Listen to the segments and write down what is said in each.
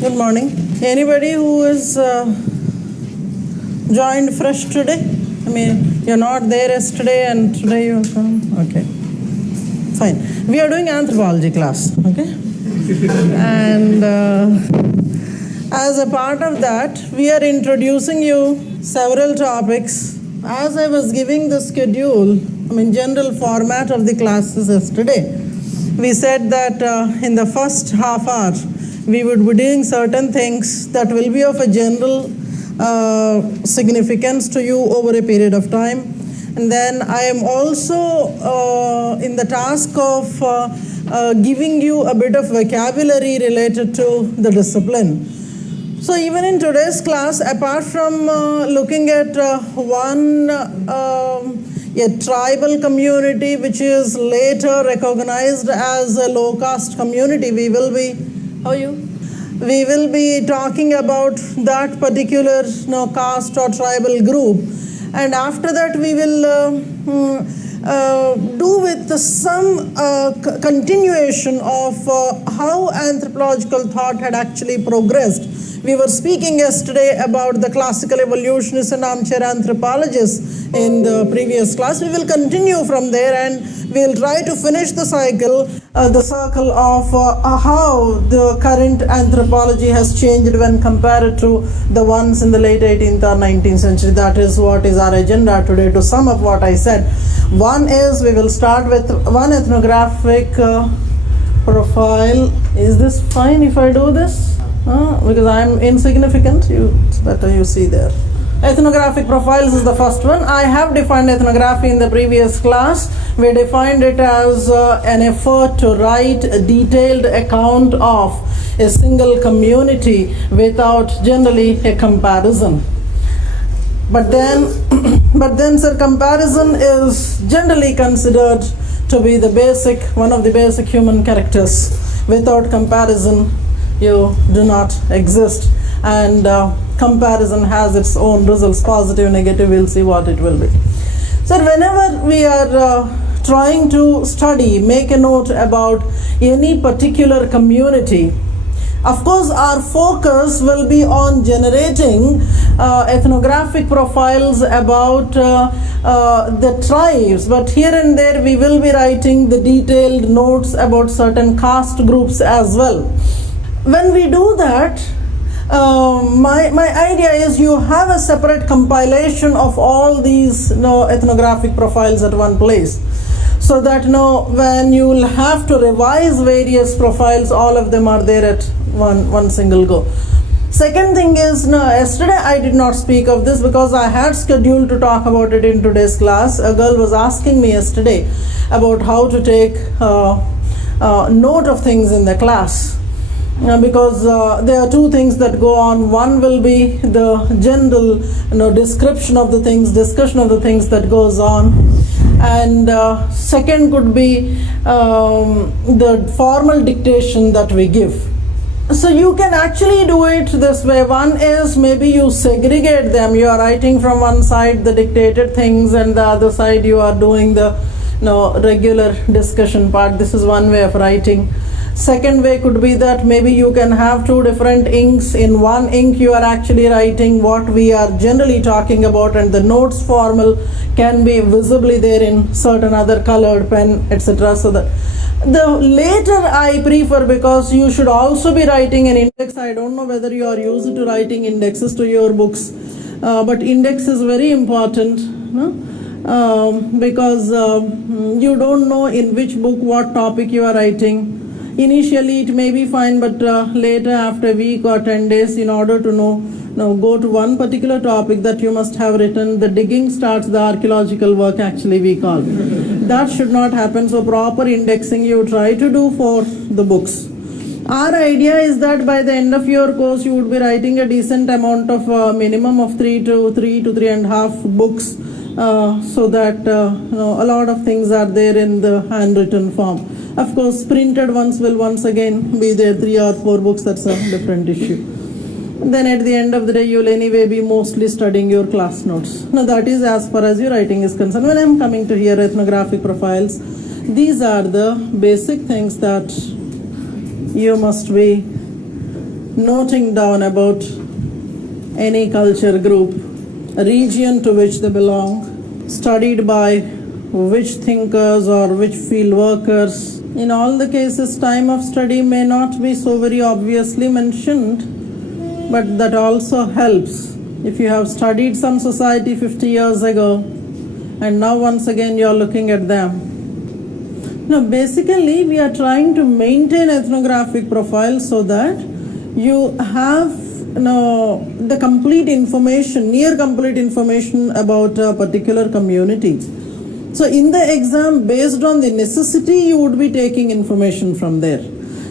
Good morning. Anybody who is joined fresh today? I mean, you're not there yesterday and today you come? Okay. Fine. We are doing anthropology class, okay? And as a part of that, we are introducing you several topics. As I was giving the schedule, general format of the classes yesterday, we said that in the first half hour, we would be doing certain things that will be of a general significance to you over a period of time. And then I am also in the task of giving you a bit of vocabulary related to the discipline. So even in today's class, apart from looking at a tribal community which is later recognized as a low-caste community, we will be, we will be talking about that particular caste or tribal group. And after that we will do with some continuation of how anthropological thought had actually progressed. We were speaking yesterday about the classical evolutionists and armchair anthropologists in the previous class. We will continue from there and we'll try to finish the circle of how the current anthropology has changed when compared to the ones in the late 18th or 19th century. That is what is our agenda today. To sum up what I said, one is we will start with one ethnographic profile. Is this fine if I do this? Because I am insignificant, it's better you see there. Ethnographic profiles is the first one. I have defined ethnography in the previous class. We defined it as an effort to write a detailed account of a single community without generally a comparison. But then sir, comparison is generally considered to be one of the basic human characters. Without comparison, you do not exist, and comparison has its own results, positive, negative. We'll see what it will be. So whenever we are trying to study, make a note about any particular community, of course our focus will be on generating ethnographic profiles about the tribes, but here and there we will be writing the detailed notes about certain caste groups as well. When we do that, my idea is you have a separate compilation of all these ethnographic profiles at one place, so that when you will have to revise various profiles, all of them are there at one single go. Second thing is, yesterday I did not speak of this because I had scheduled to talk about it in today's class. A girl was asking me yesterday about how to take note of things in the class. Because there are two things that go on. One will be the general description of the things, discussion of the things that goes on, and second could be the formal dictation that we give. So you can actually do it this way. One is maybe you segregate them. You are writing from one side the dictated things and the other side you are doing the regular discussion part. This is one way of writing. Second way could be that maybe you can have two different inks. In one ink you are actually writing what we are generally talking about, and the notes formal can be visibly there in certain other colored pen, etc. So the later I prefer, because you should also be writing an index. I don't know whether you are used to writing indexes to your books, but index is very important, because you don't know in which book what topic you are writing. Initially it may be fine, but later after a week or 10 days, in order to go to one particular topic that you must have written, the digging starts, the archaeological work actually we call. That should not happen. So proper indexing you try to do for the books. Our idea is that by the end of your course you would be writing a decent amount of minimum of 3 to 3.5 books, so that a lot of things are there in the handwritten form. Of course, printed ones will once again be there, 3 or 4 books, that's a different issue. Then at the end of the day, you will anyway be mostly studying your class notes. Now that is as far as your writing is concerned. When I am coming to here, ethnographic profiles, these are the basic things that you must be noting down about any culture group, a region to which they belong, studied by which thinkers or which field workers. In all the cases, time of study may not be so very obviously mentioned, but that also helps. If you have studied some society 50 years ago and now once again you are looking at them. Now basically we are trying to maintain ethnographic profile so that you have the complete information, near complete information about a particular community. So in the exam, based on the necessity, you would be taking information from there.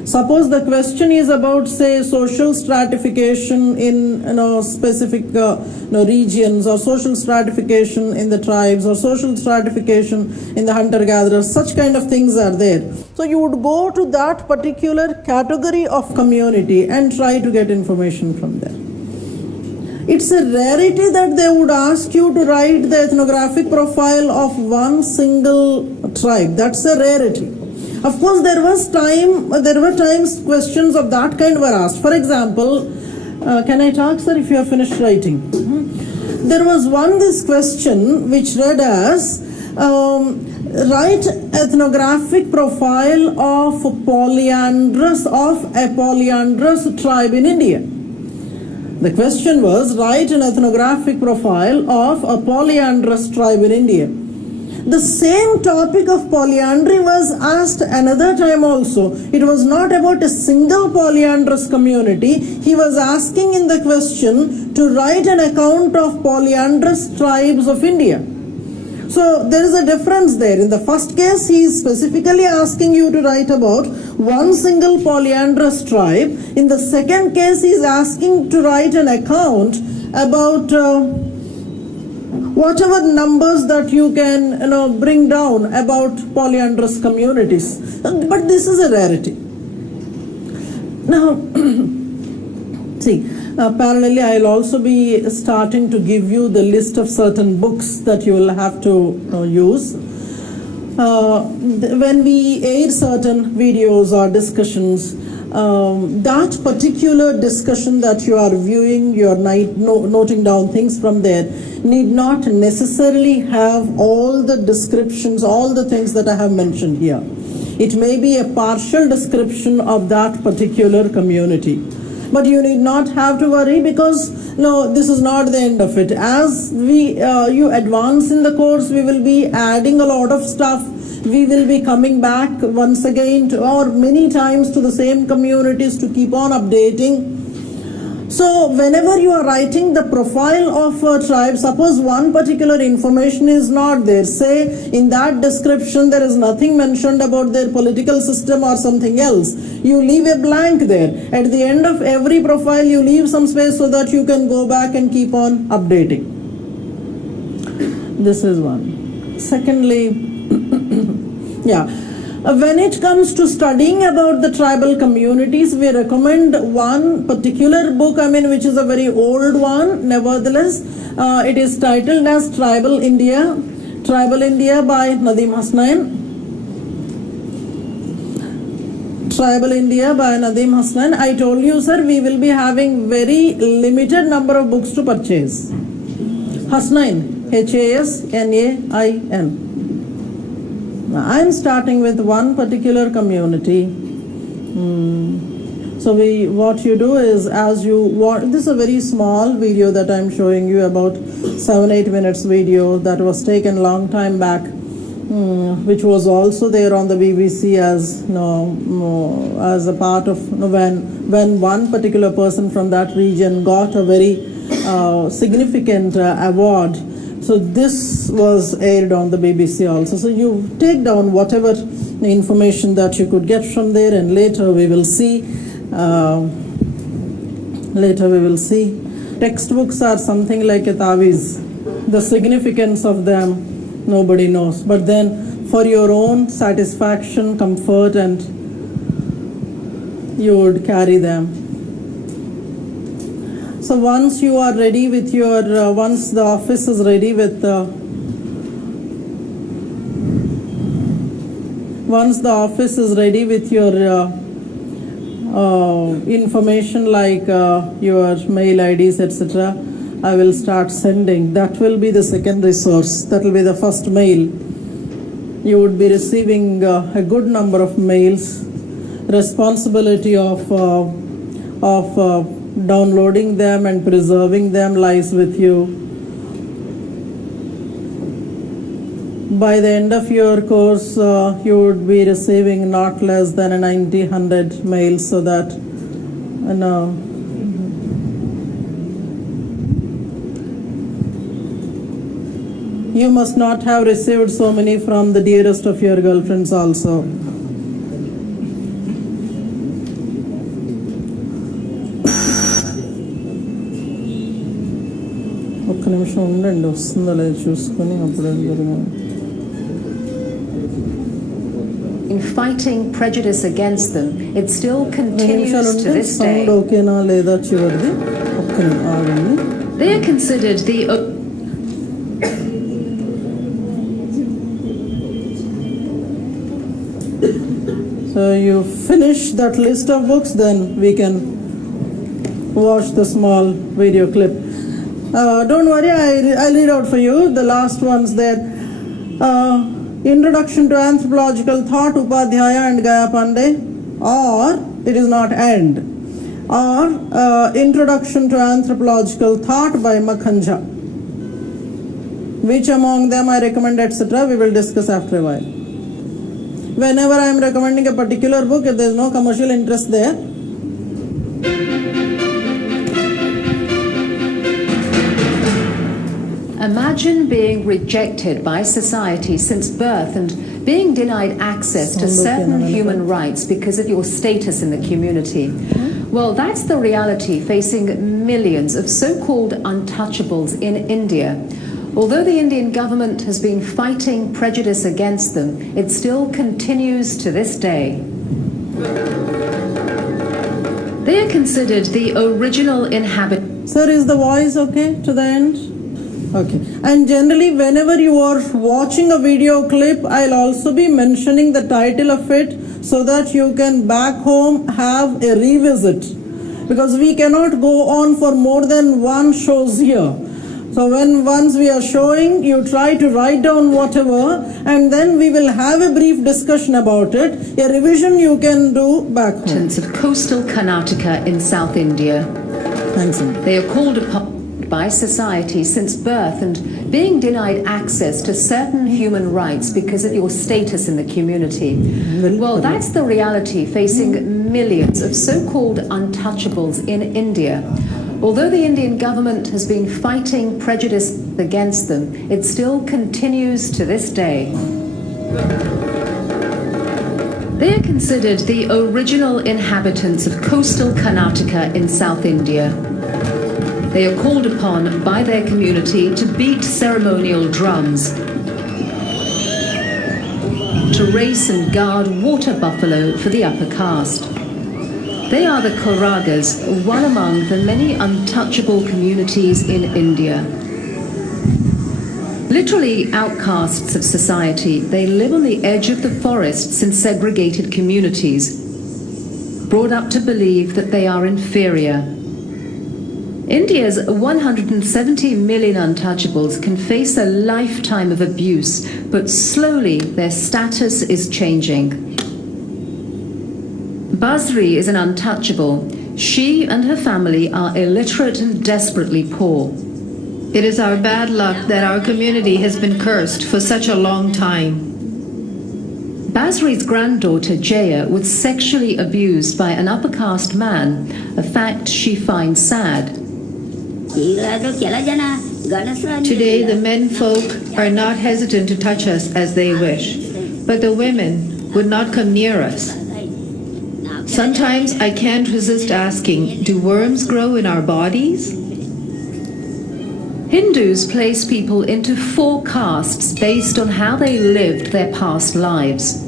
Suppose the question is about, say, social stratification in specific regions, or social stratification in the tribes, or social stratification in the hunter-gatherers. Such kind of things are there. So you would go to that particular category of community and try to get information from there. It's a rarity that they would ask you to write the ethnographic profile of one single tribe. That's a rarity. Of course, there were times questions of that kind were asked. For example, can I talk, sir, if you have finished writing? There was this question which read as, write ethnographic profile of a polyandrous tribe in India. The question was, write an ethnographic profile of a polyandrous tribe in India. The same topic of polyandry was asked another time also. It was not about a single polyandrous community. He was asking in the question to write an account of polyandrous tribes of India. So there is a difference there. In the first case, he is specifically asking you to write about one single polyandrous tribe. In the second case, he is asking to write an account about whatever numbers that you can bring down about polyandrous communities. But this is a rarity. Now, see, parallelly I will also be starting to give you the list of certain books that you will have to use. When we air certain videos or discussions, that particular discussion that you are viewing, you are noting down things from there, need not necessarily have all the descriptions, all the things that I have mentioned here. It may be a partial description of that particular community. But you need not have to worry, because this is not the end of it. As you advance in the course, we will be adding a lot of stuff. We will be coming back once again or many times to the same communities to keep on updating. So whenever you are writing the profile of a tribe, suppose one particular information is not there, say in that description there is nothing mentioned about their political system or something else, you leave a blank there. At the end of every profile you leave some space so that you can go back and keep on updating. This is one. Secondly, when it comes to studying about the tribal communities, we recommend one particular book, which is a very old one. Nevertheless, it is titled as Tribal India by Nadeem Hasnain. Tribal India by Nadeem Hasnain. I told you, sir, we will be having very limited number of books to purchase. Hasnain, Hasnain. I am starting with one particular community. So what you do is, as you watch, this is a very small video that I am showing you, about 7-8 minutes video that was taken long time back, which was also there on the BBC as a part of when one particular person from that region got a very significant award. So this was aired on the BBC also. So you take down whatever information that you could get from there, and later we will see. Textbooks are something like a taviz. The significance of them, nobody knows. But then for your own satisfaction, comfort, and you would carry them. So once you are ready with your, once the office is ready with your information like your mail IDs, etc., I will start sending. That will be the second resource. That will be the first mail. You would be receiving a good number of mails. Responsibility of downloading them and preserving them lies with you. By the end of your course, you would be receiving not less than 90-100 mails, so that you must not have received so many from the dearest of your girlfriends also. ఒక్క నిమిషం ఉండండి, వస్తుందో లేదో చూసుకొని అప్పుడు In fighting prejudice against them, it still continues to this day. ఓకేనా లేదా చివరిది ఒక్క ఆగండి. They are considered the So you finish that list of books, then we can watch the small video clip. Don't worry, I'll read out for you the last ones there. Introduction to Anthropological Thought, Upadhyaya and Gaya Pandey, or it is not end, or Introduction to Anthropological Thought by Makhanja. Which among them I recommend, etc., we will discuss after a while. Whenever I am recommending a particular book, if there is no commercial interest there, imagine being rejected by society since birth and being denied access to certain human rights because of your status in the community. Well, that's the reality facing millions of so-called untouchables in India. Although the Indian government has been fighting prejudice against them, it still continues to this day. They are considered the original inhabitants. Sir, is the voice okay to the end? Okay. And generally, whenever you are watching a video clip, I'll also be mentioning the title of it so that you can back home have a revisit. Because we cannot go on for more than one shows here. So once we are showing, you try to write down whatever, and then we will have a brief discussion about it. A revision you can do back home. Of coastal Karnataka in South India. Thanks. They are called upon by society since birth and being denied access to certain human rights because of your status in the community. Well, that's the reality facing millions of so-called untouchables in India. Although the Indian government has been fighting prejudice against them, it still continues to this day. They are considered the original inhabitants of coastal Karnataka in South India. They are called upon by their community to beat ceremonial drums, to race and guard water buffalo for the upper caste. They are the Koragas, one among the many untouchable communities in India. Literally outcasts of society, they live on the edge of the forests in segregated communities, brought up to believe that they are inferior. India's 170 million untouchables can face a lifetime of abuse, but slowly their status is changing. Basri is an untouchable. She and her family are illiterate and desperately poor. It is our bad luck that our community has been cursed for such a long time. Basri's granddaughter Jaya was sexually abused by an upper caste man, a fact she finds sad. Today the men folk are not hesitant to touch us as they wish, but the women would not come near us. Sometimes I can't resist asking, do worms grow in our bodies? Hindus place people into 4 castes based on how they lived their past lives.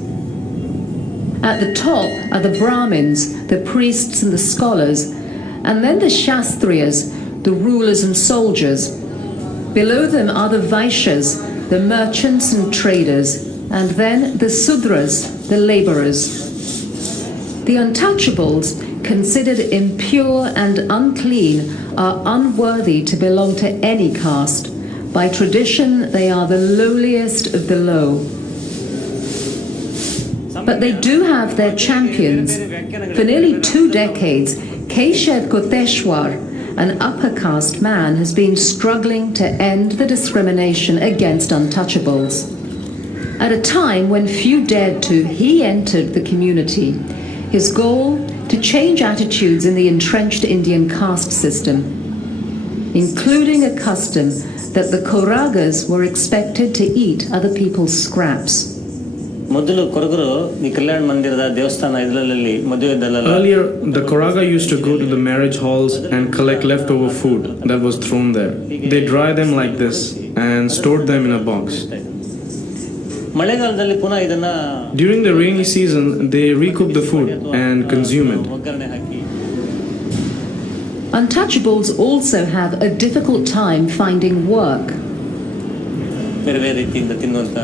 At the top are the Brahmins, the priests and the scholars, and then the Shastriyas, the rulers and soldiers. Below them are the Vaishyas, the merchants and traders, and then the Sudras, the laborers. The untouchables considered impure and unclean, are unworthy to belong to any caste. By tradition, they are the lowliest of the low. But they do have their champions. For nearly 2 decades, Keshav Koteshwar, an upper caste man, has been struggling to end the discrimination against untouchables. At a time when few dared to, he entered the community. His goal? To change attitudes in the entrenched Indian caste system, including a custom that the Koragas were expected to eat other people's scraps. Earlier, the Koraga used to go to the marriage halls and collect leftover food that was thrown there. They dry them like this and stored them in a box. During the rainy season, they recook the food and consume it. Untouchables also have a difficult time finding work.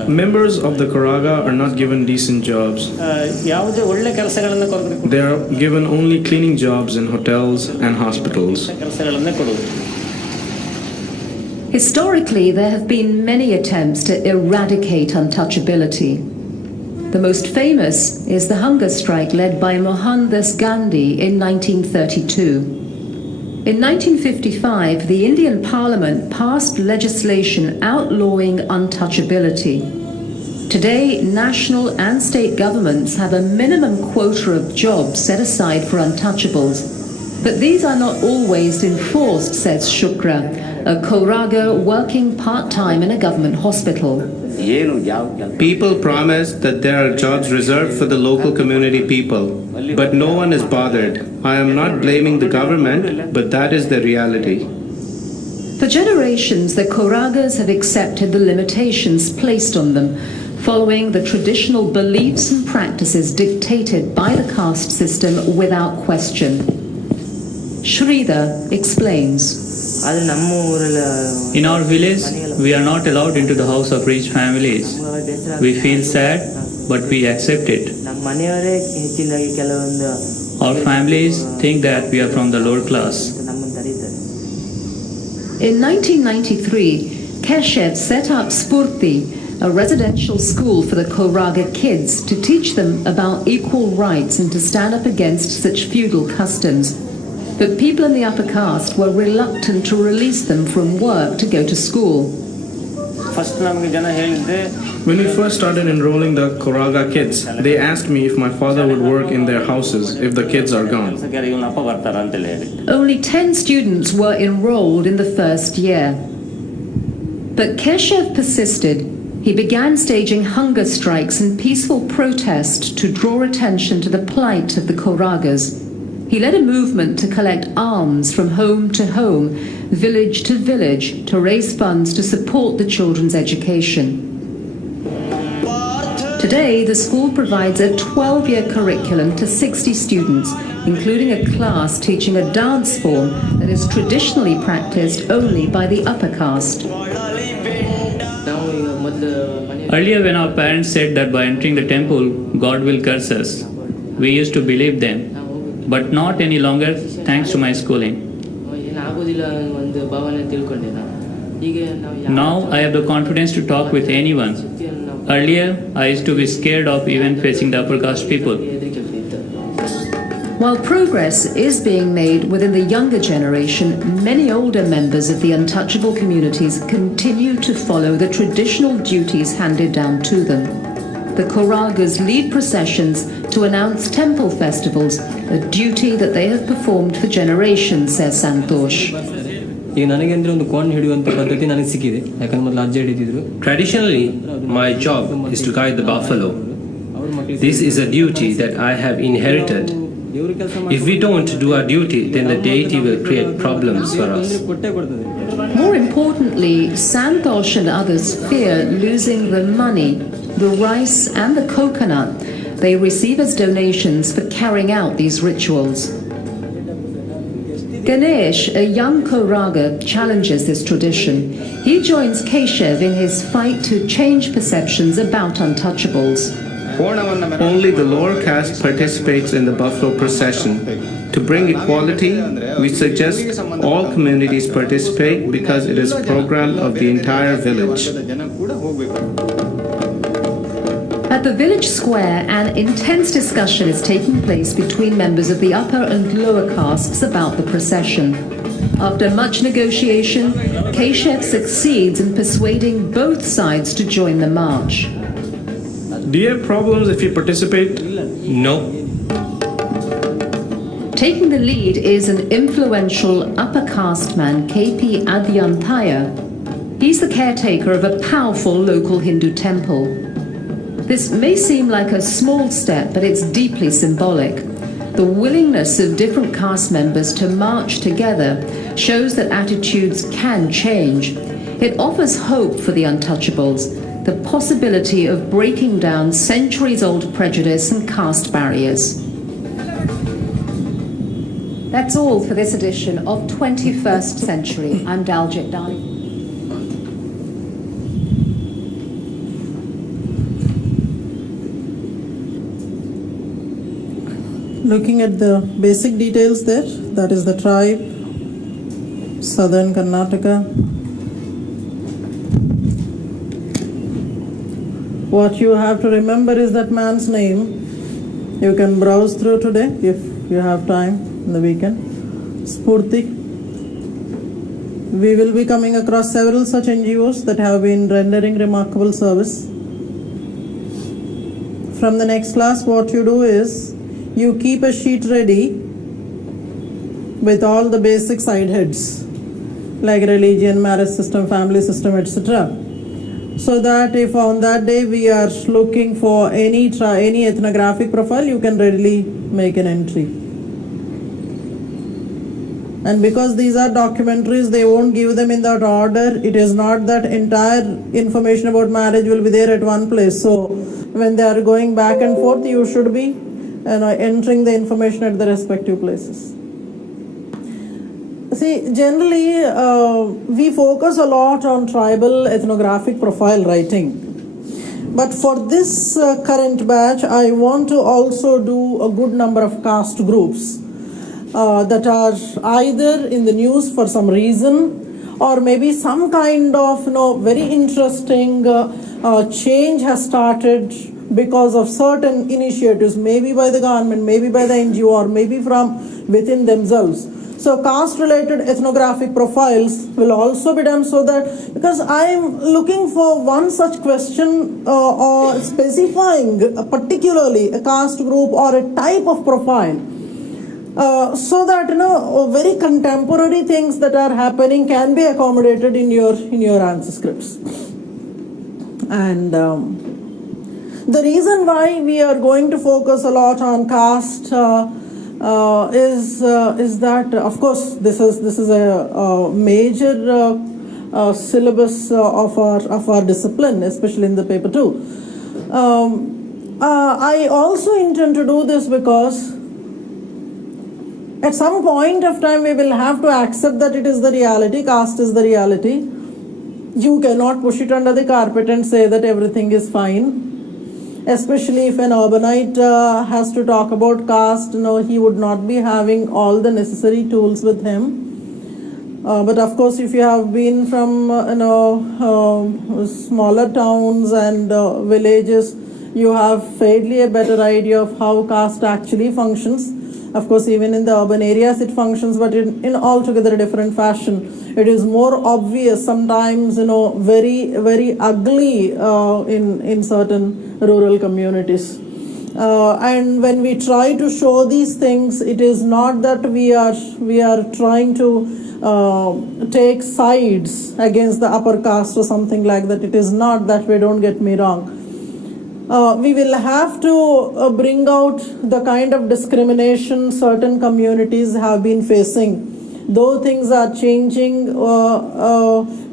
Members of the Koraga are not given decent jobs. They are given only cleaning jobs in hotels and hospitals. Historically, there have been many attempts to eradicate untouchability. The most famous is the hunger strike led by Mohandas Gandhi in 1932. In 1955, the Indian Parliament passed legislation outlawing untouchability. Today, national and state governments have a minimum quota of jobs set aside for untouchables. But these are not always enforced, says Shukra, a Koraga working part-time in a government hospital. People promise that there are jobs reserved for the local community people, but no one is bothered. I am not blaming the government, but that is the reality. For generations, the Koragas have accepted the limitations placed on them, following the traditional beliefs and practices dictated by the caste system without question. Sridhar explains. In our village, we are not allowed into the house of rich families. We feel sad, but we accept it. Our families think that we are from the lower class. In 1993, Keshev set up Spurti, a residential school for the Koraga kids, to teach them about equal rights and to stand up against such feudal customs. But people in the upper caste were reluctant to release them from work to go to school. When we first started enrolling the Koraga kids, they asked me if my father would work in their houses if the kids are gone. Only 10 students were enrolled in the first year. But Keshev persisted. He began staging hunger strikes and peaceful protest to draw attention to the plight of the Koragas. He led a movement to collect alms from home to home, village to village, to raise funds to support the children's education. Today, the school provides a 12-year curriculum to 60 students, including a class teaching a dance form that is traditionally practiced only by the upper caste. Earlier, when our parents said that by entering the temple, God will curse us, we used to believe them. But not any longer, thanks to my schooling. Now I have the confidence to talk with anyone. Earlier, I used to be scared of even facing the upper caste people. While progress is being made within the younger generation, many older members of the untouchable communities continue to follow the traditional duties handed down to them. The Koragas lead processions to announce temple festivals, a duty that they have performed for generations, says Santosh. Traditionally, my job is to guide the buffalo. This is a duty that I have inherited. If we don't do our duty, then the deity will create problems for us. More importantly, Santosh and others fear losing the money, the rice and the coconut they receive as donations for carrying out these rituals. Ganesh, a young Koraga, challenges this tradition. He joins Keshev in his fight to change perceptions about untouchables. Only the lower caste participates in the buffalo procession To bring equality, we suggest all communities participate because it is a program of the entire village. At the village square, an intense discussion is taking place between members of the upper and lower castes about the procession. After much negotiation, Keshav succeeds in persuading both sides to join the march. Do you have problems if you participate? No. Taking the lead is an influential upper caste man, K.P. Adyanthaya. He's the caretaker of a powerful local Hindu temple. This may seem like a small step, but it's deeply symbolic. The willingness of different caste members to march together shows that attitudes can change. It offers hope for the untouchables, the possibility of breaking down centuries-old prejudice and caste barriers. That's all for this edition of 21st Century. I'm Daljit Dani. Looking at the basic details there, that is the tribe, southern Karnataka. What you have to remember is that man's name. You can browse through today if you have time in the weekend. Spurti. We will be coming across several such NGOs that have been rendering remarkable service. From the next class, what you do is you keep a sheet ready with all the basic side heads like religion, marriage system, family system, etc. So that if on that day we are looking for any ethnographic profile, you can readily make an entry. And because these are documentaries, they won't give them in that order. It is not that entire information about marriage will be there at one place. So when they are going back and forth, you should be entering the information at the respective places. See, generally, we focus a lot on tribal ethnographic profile writing. But for this current batch, I want to also do a good number of caste groups that are either in the news for some reason, or maybe some kind of very interesting change has started because of certain initiatives, maybe by the government, maybe by the NGO, or maybe from within themselves. So caste-related ethnographic profiles will also be done, so that, because I am looking for one such question or specifying particularly a caste group or a type of profile, so that very contemporary things that are happening can be accommodated in your answer scripts. And the reason why we are going to focus a lot on caste is that, of course, this is a major syllabus of our discipline, especially in the paper 2. I also intend to do this because at some point of time we will have to accept that it is the reality, caste is the reality. You cannot push it under the carpet and say that everything is fine. Especially if an urbanite has to talk about caste, he would not be having all the necessary tools with him. But of course, if you have been from smaller towns and villages, you have fairly a better idea of how caste actually functions. Of course, even in the urban areas it functions, but in altogether different fashion. It is more obvious, sometimes very, very ugly in certain rural communities. And when we try to show these things, it is not that we are trying to take sides against the upper caste or something like that. It is not that way, don't get me wrong. We will have to bring out the kind of discrimination certain communities have been facing. Though things are changing,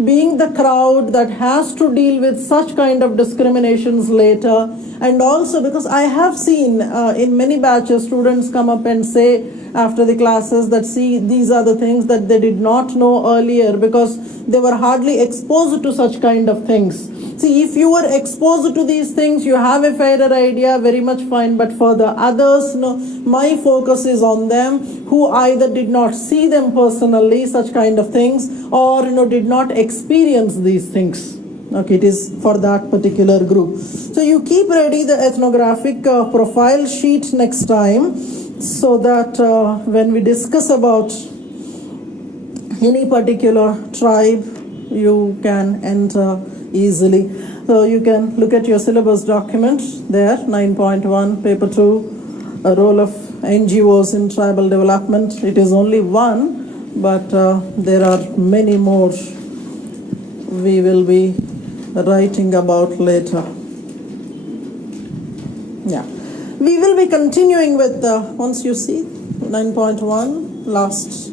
being the crowd that has to deal with such kind of discriminations later, and also because I have seen in many batches students come up and say after the classes that, see, these are the things that they did not know earlier because they were hardly exposed to such kind of things. See, if you were exposed to these things, you have a fairer idea, very much fine. But for the others, no, my focus is on them who either did not see them personally, such kind of things, or did not experience these things. Okay, it is for that particular group. So you keep ready the ethnographic profile sheet next time, so that when we discuss about any particular tribe, you can enter easily. So you can look at your syllabus document there, 9.1, paper 2, a role of NGOs in tribal development. It is only one, but there are many more we will be writing about later. Yeah, we will be continuing with once you see 9.1, last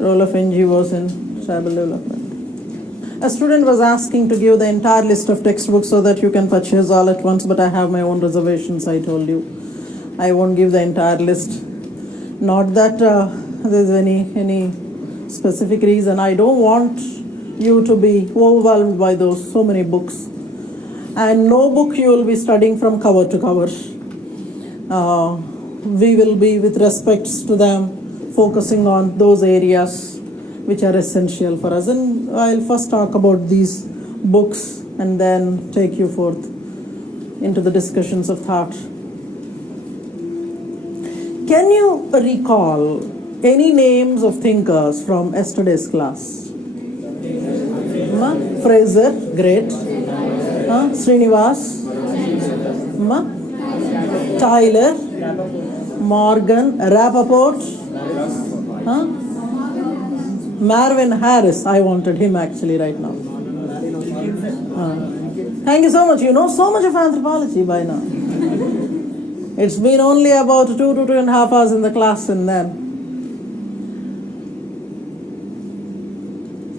role of NGOs in tribal development. A student was asking to give the entire list of textbooks so that you can purchase all at once, but I have my own reservations. I told you I won't give the entire list. Not that there's any specific reason. I don't want you to be overwhelmed by those so many books, and no book you will be studying from cover to cover. We will be, with respects to them, focusing on those areas which are essential for us. And I'll first talk about these books and then take you forth into the discussions of thought. Can you recall any names of thinkers from yesterday's class? Fraser, great. Srinivas, Tyler, Morgan, Rappaport, Marvin Harris. I wanted him actually right now. Thank you so much. You know so much of anthropology by now. It's been only about 2 to 2.5 hours in the class, and then.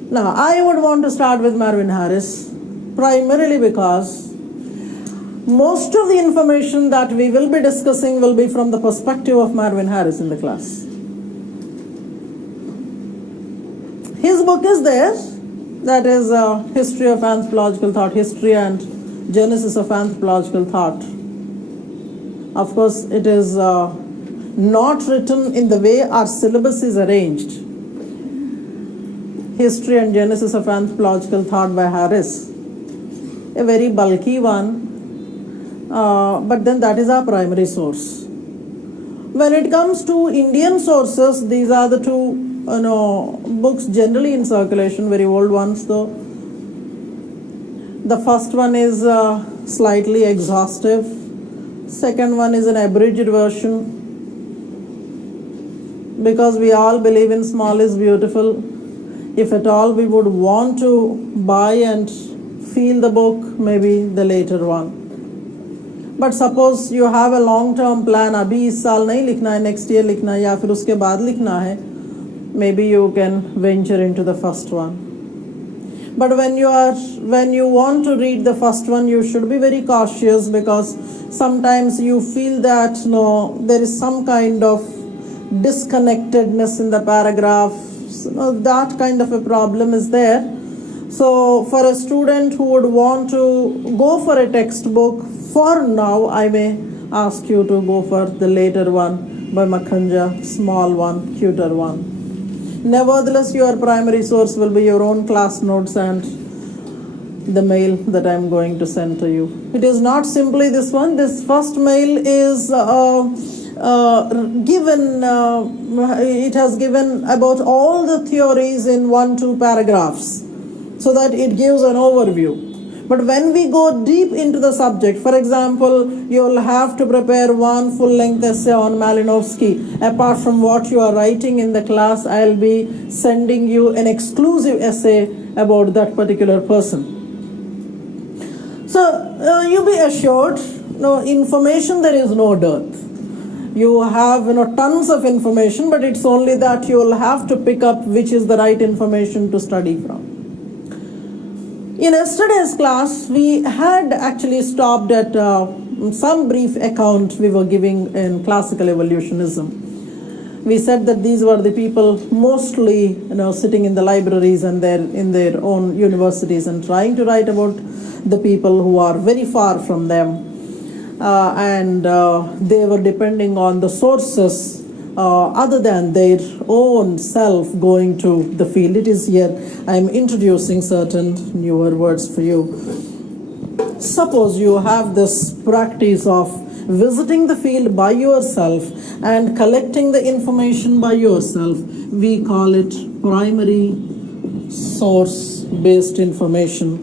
Now, I would want to start with Marvin Harris, primarily because most of the information that we will be discussing will be from the perspective of Marvin Harris in the class. His book is there, that is History of Anthropological Thought, History and Genesis of Anthropological Thought. Of course, it is not written in the way our syllabus is arranged. History and Genesis of Anthropological Thought by Harris, a very bulky one, but then that is our primary source. When it comes to Indian sources, these are the two books generally in circulation, very old ones though. The first one is slightly exhaustive. Second one is an abridged version. Because we all believe in small is beautiful, if at all we would want to buy and feel the book, maybe the later one. But suppose you have a long-term plan, अभी इस साल नहीं लिखना है, next year लिखना है, या फिर उसके बाद लिखना है, maybe you can venture into the first one. But when you want to read the first one, you should be very cautious, because sometimes you feel that there is some kind of disconnectedness in the paragraph. That kind of a problem is there. So for a student who would want to go for a textbook, for now I may ask you to go for the later one by Makhanja, small one, cuter one. Nevertheless, your primary source will be your own class notes and the mail that I am going to send to you. It is not simply this one. This first mail is it has given about all the theories in 1-2 paragraphs, so that it gives an overview. But when we go deep into the subject, for example, you'll have to prepare one full-length essay on Malinowski. Apart from what you are writing in the class, I'll be sending you an exclusive essay about that particular person. So you be assured, information there is no dearth. You have tons of information, but it's only that you'll have to pick up which is the right information to study from. In yesterday's class, we had actually stopped at some brief account we were giving in classical evolutionism. we said that these were the people mostly, sitting in the libraries and in their own universities and trying to write about the people who are very far from them. And they were depending on the sources other than their own self going to the field. It is here I am introducing certain newer words for you. Suppose you have this practice of visiting the field by yourself and collecting the information by yourself. We call it primary source-based information.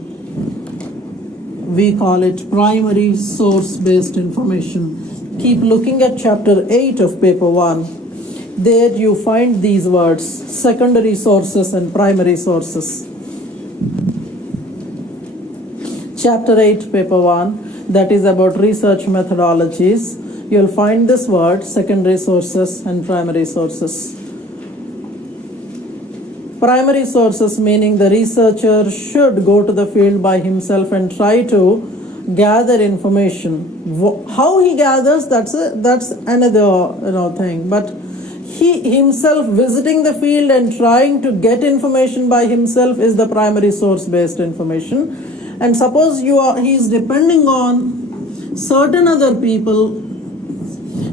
We call it primary source-based information. Keep looking at chapter 8 of paper 1. There you find these words, secondary sources and primary sources. Chapter 8, paper 1, that is about research methodologies. You'll find this word, secondary sources and primary sources. Primary sources meaning the researcher should go to the field by himself and try to gather information. How he gathers, that's another thing. But he himself visiting the field and trying to get information by himself is the primary source-based information. And suppose he is depending on certain other people,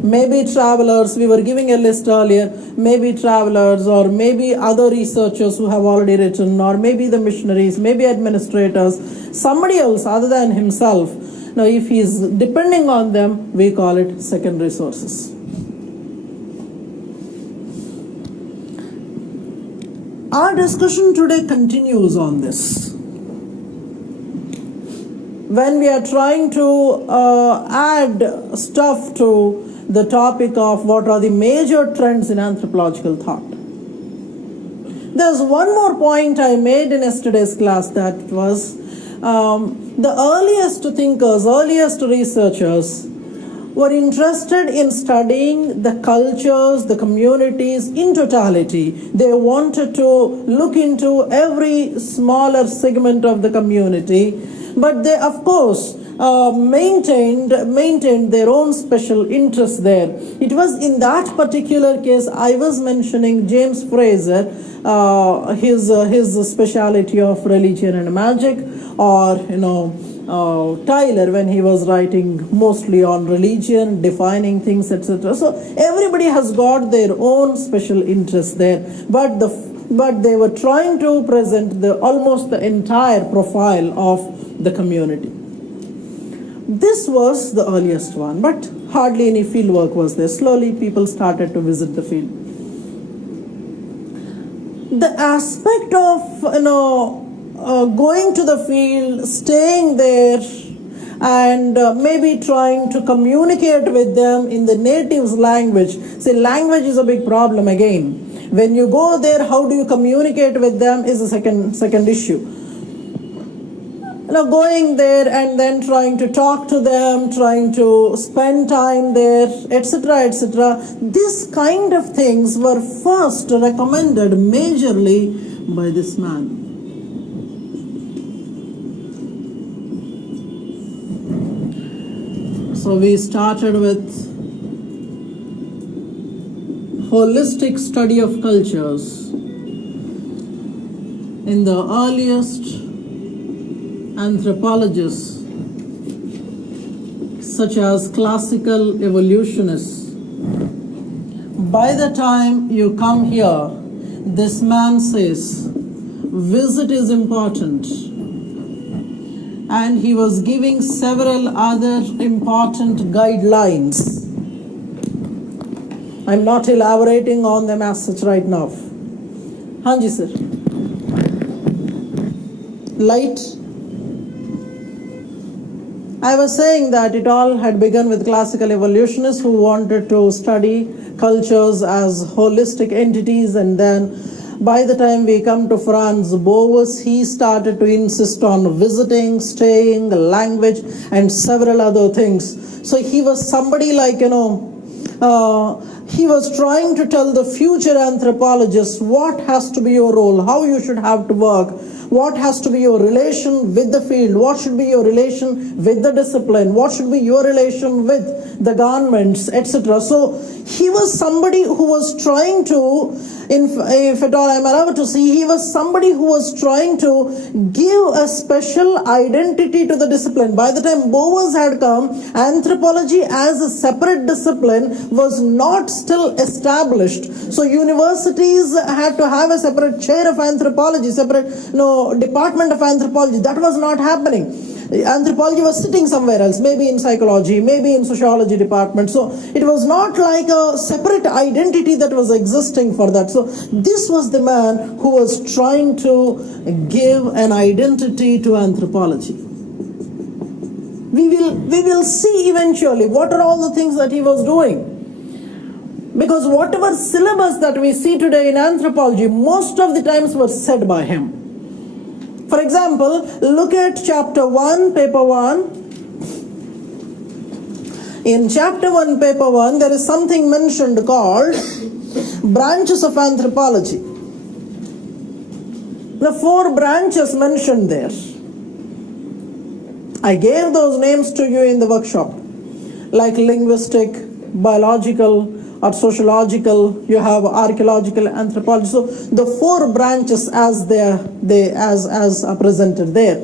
maybe travelers, we were giving a list earlier, maybe travelers or maybe other researchers who have already written, or maybe the missionaries, maybe administrators, somebody else other than himself. Now if he is depending on them, we call it secondary sources. Our discussion today continues on this. When we are trying to add stuff to the topic of what are the major trends in anthropological thought. There's one more point I made in yesterday's class, that was the earliest thinkers, earliest researchers were interested in studying the cultures, the communities in totality. They wanted to look into every smaller segment of the community, but they, of course, maintained their own special interest there. It was in that particular case I was mentioning James Fraser, his speciality of religion and magic, or Tyler when he was writing mostly on religion, defining things, etc. So everybody has got their own special interest there, but they were trying to present almost the entire profile of the community. This was the earliest one, but hardly any field work was there. Slowly people started to visit the field. The aspect of going to the field, staying there, and maybe trying to communicate with them in the native's language. See, language is a big problem again. When you go there, how do you communicate with them is a second issue. Going there and then trying to talk to them, trying to spend time there, etc., etc. These kind of things were first recommended majorly by this man. So we started with holistic study of cultures. In the earliest anthropologists, such as classical evolutionists, by the time you come here, this man says, visit is important. And he was giving several other important guidelines. I'm not elaborating on them as such right now. Hanji sir. Light. I was saying that it all had begun with classical evolutionists who wanted to study cultures as holistic entities, and then by the time we come to Franz Boas, he started to insist on visiting, staying, language, and several other things. So he was somebody like, he was trying to tell the future anthropologists what has to be your role, how you should have to work, what has to be your relation with the field, what should be your relation with the discipline, what should be your relation with the governments, etc. So he was somebody who was trying to, if at all I'm allowed to see, he was somebody who was trying to give a special identity to the discipline. By the time Bowers had come, anthropology as a separate discipline was not still established. So universities had to have a separate chair of anthropology, separate department of anthropology. That was not happening. Anthropology was sitting somewhere else, maybe in psychology, maybe in sociology department. So it was not like a separate identity that was existing for that. So this was the man who was trying to give an identity to anthropology. We will see eventually what are all the things that he was doing. Because whatever syllabus that we see today in anthropology, most of the times were said by him. For example, look at chapter 1, paper 1. In chapter 1, paper 1, there is something mentioned called branches of anthropology. The 4 branches mentioned there. I gave those names to you in the workshop, like linguistic, biological, or sociological, you have archaeological, anthropology. So the 4 branches as as are presented there.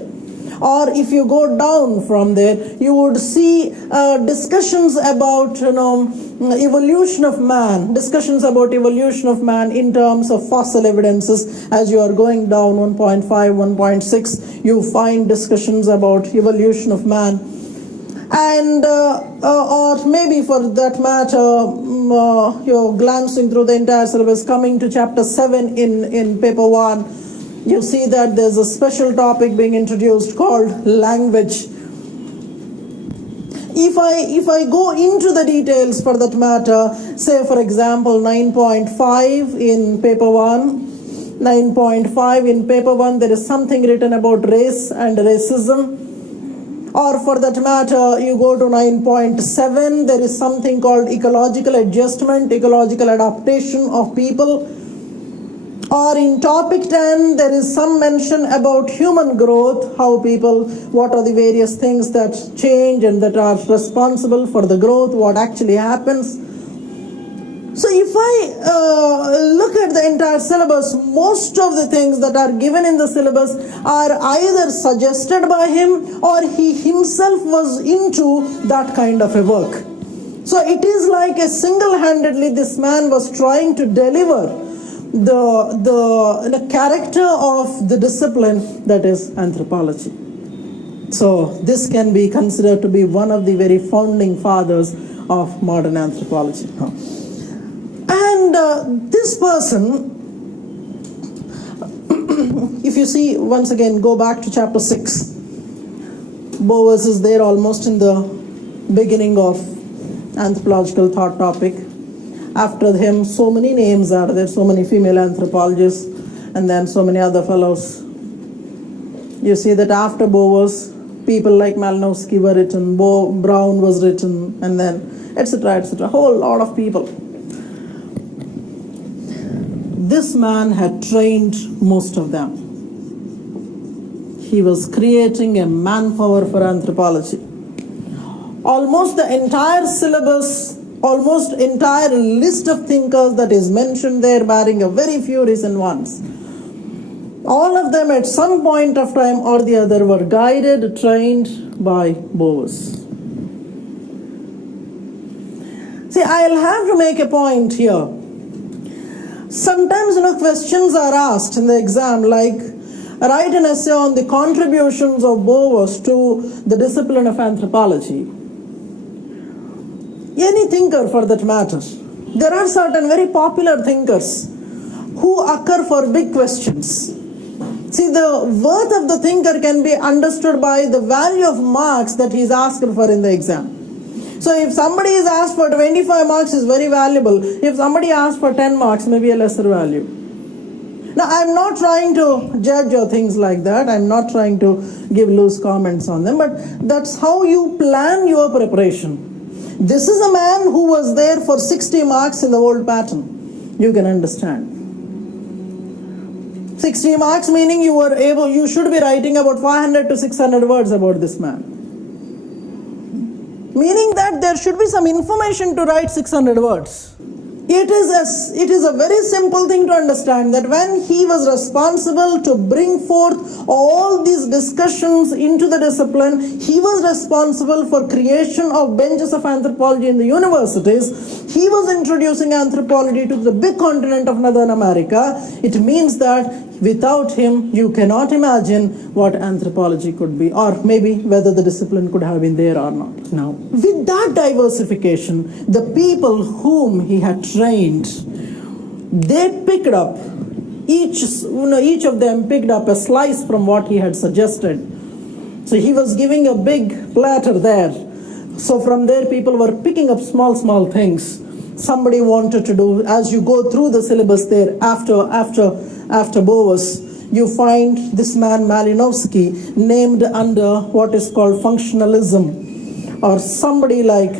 Or if you go down from there, you would see discussions about evolution of man, discussions about evolution of man in terms of fossil evidences. As you are going down 1.5, 1.6, you find discussions about evolution of man. And or maybe for that matter, you're glancing through the entire syllabus, coming to chapter 7 in paper 1, you see that there's a special topic being introduced called language. If I go into the details for that matter, say for example 9.5 in paper 1, 9.5 in paper 1, there is something written about race and racism. Or for that matter, you go to 9.7, there is something called ecological adjustment, ecological adaptation of people. Or in topic 10, there is some mention about human growth, how people, what are the various things that change and that are responsible for the growth, what actually happens. So if I look at the entire syllabus, most of the things that are given in the syllabus are either suggested by him or he himself was into that kind of a work. So it is like a single-handedly this man was trying to deliver the character of the discipline that is anthropology. So this can be considered to be one of the very founding fathers of modern anthropology. And this person, if you see, once again, go back to chapter 6. Bowers is there almost in the beginning of anthropological thought topic. After him, so many names are there, so many female anthropologists, and then so many other fellows. You see that after Bowers, people like Malinowski were written, Brown was written, and then etc., etc., a whole lot of people. This man had trained most of them. He was creating a manpower for anthropology. Almost the entire syllabus, almost entire list of thinkers that is mentioned there, barring a very few recent ones, all of them at some point of time or the other were guided, trained by Bowers. See, I'll have to make a point here. Sometimes questions are asked in the exam, like write an essay on the contributions of Bowers to the discipline of anthropology. Any thinker for that matter. There are certain very popular thinkers who occur for big questions. See, the worth of the thinker can be understood by the value of marks that he is asked for in the exam. So if somebody is asked for 25 marks, is very valuable. If somebody asks for 10 marks, maybe a lesser value. Now, I'm not trying to judge or things like that. I'm not trying to give loose comments on them, but that's how you plan your preparation. This is a man who was there for 60 marks in the old pattern. You can understand. 60 marks meaning you should be writing about 500 to 600 words about this man. Meaning that there should be some information to write 600 words. It is a very simple thing to understand that when he was responsible to bring forth all these discussions into the discipline, he was responsible for creation of benches of anthropology in the universities. He was introducing anthropology to the big continent of Northern America. It means that without him, you cannot imagine what anthropology could be, or maybe whether the discipline could have been there or not. Now, with that diversification, the people whom he had trained, they picked up, each of them picked up a slice from what he had suggested. So he was giving a big platter there. So from there, people were picking up small things. Somebody wanted to do, as you go through the syllabus there, after Bowes, you find this man Malinowski named under what is called functionalism, or somebody like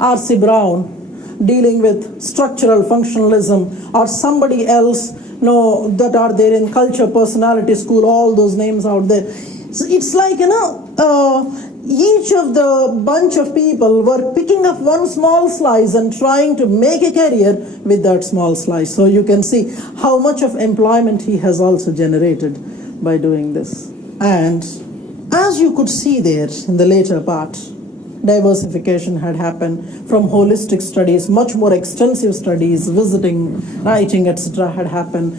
R.C. Brown dealing with structural functionalism, or somebody else that are there in culture, personality school, all those names out there. So it's like, each of the bunch of people were picking up one small slice and trying to make a career with that small slice. So you can see how much of employment he has also generated by doing this. And as you could see there in the later part, diversification had happened from holistic studies, much more extensive studies, visiting, writing, etc. had happened.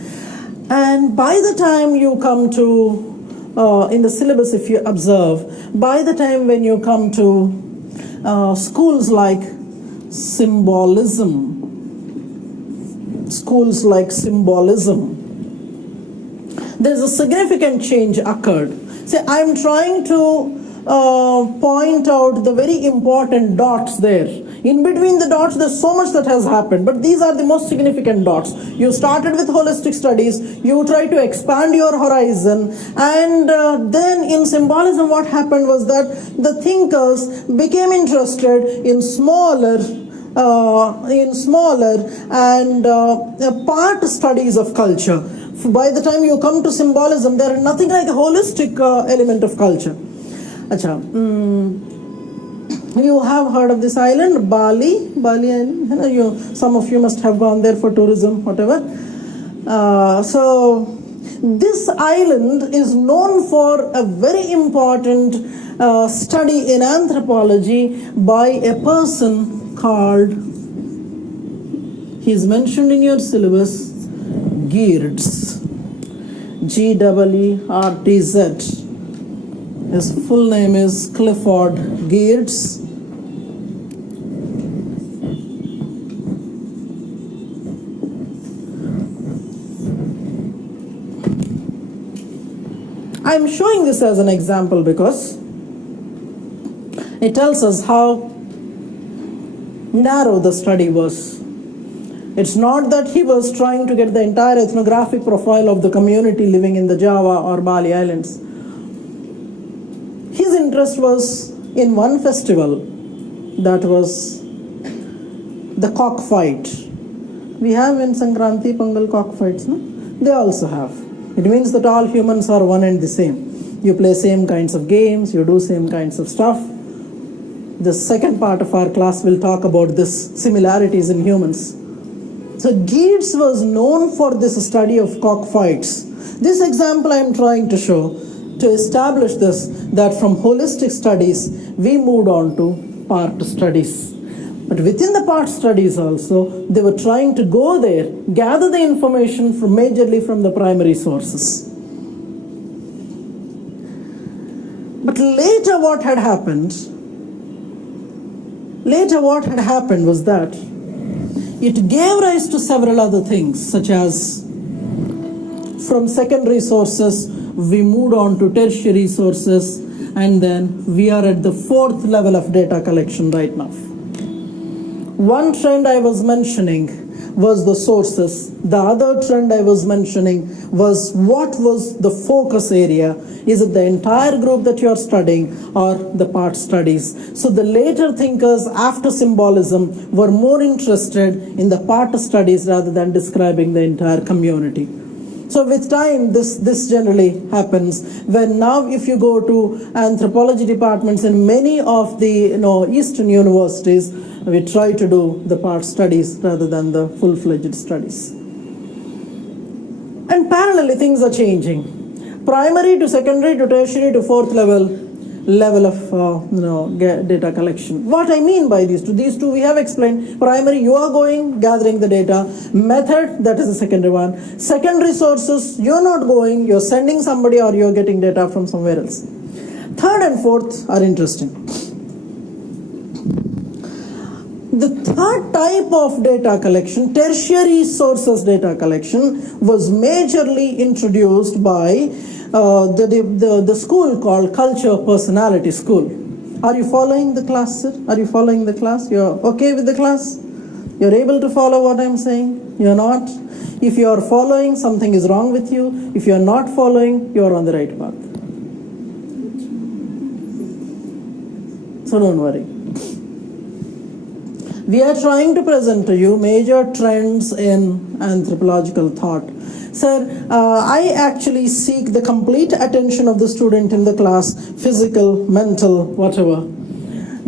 And by the time you come to in the syllabus, if you observe, by the time when you come to schools like symbolism, there's a significant change occurred. See, I'm trying to point out the very important dots there. In between the dots, there's so much that has happened, but these are the most significant dots. You started with holistic studies, you try to expand your horizon, and then in symbolism what happened was that the thinkers became interested in smaller and part studies of culture. By the time you come to symbolism, there is nothing like a holistic element of culture. You have heard of this island, Bali Island. Some of you must have gone there for tourism, whatever. So this island is known for a very important study in anthropology by a person called, he's mentioned in your syllabus, Geertz, G-E-E-R-T-Z. His full name is Clifford Geertz. I'm showing this as an example because it tells us how narrow the study was. It's not that he was trying to get the entire ethnographic profile of the community living in the Java or Bali Islands. His interest was in one festival, that was the cockfight. We have in Sankranti, Pongal cockfights, no? They also have. It means that all humans are one and the same. You play same kinds of games, you do same kinds of stuff. The second part of our class will talk about this similarities in humans. So Geertz was known for this study of cockfights. This example I am trying to show to establish this, that from holistic studies we moved on to part studies. But within the part studies also, they were trying to go there, gather the information majorly from the primary sources. But later what had happened was that it gave rise to several other things, such as from secondary sources, we moved on to tertiary sources, and then we are at the fourth level of data collection right now. One trend I was mentioning was the sources. The other trend I was mentioning was what was the focus area. Is it the entire group that you are studying or the part studies? So the later thinkers after symbolism were more interested in the part studies rather than describing the entire community. So with time, this generally happens. When now if you go to anthropology departments in many of the Eastern universities, we try to do the part studies rather than the full-fledged studies. And parallelly, things are changing. Primary to secondary to tertiary to fourth level of data collection. What I mean by these two we have explained. Primary, you are going, gathering the data. Method, that is the secondary one. Secondary sources, you're not going, you're sending somebody or you're getting data from somewhere else. Third and fourth are interesting. The third type of data collection, tertiary sources data collection, was majorly introduced by the school called Culture Personality School. Are you following the class, sir? Are you following the class? You're okay with the class? You're able to follow what I'm saying? You're not? If you're following, something is wrong with you. If you're not following, you're on the right path. So don't worry. We are trying to present to you major trends in anthropological thought. Sir, I actually seek the complete attention of the student in the class, physical, mental, whatever.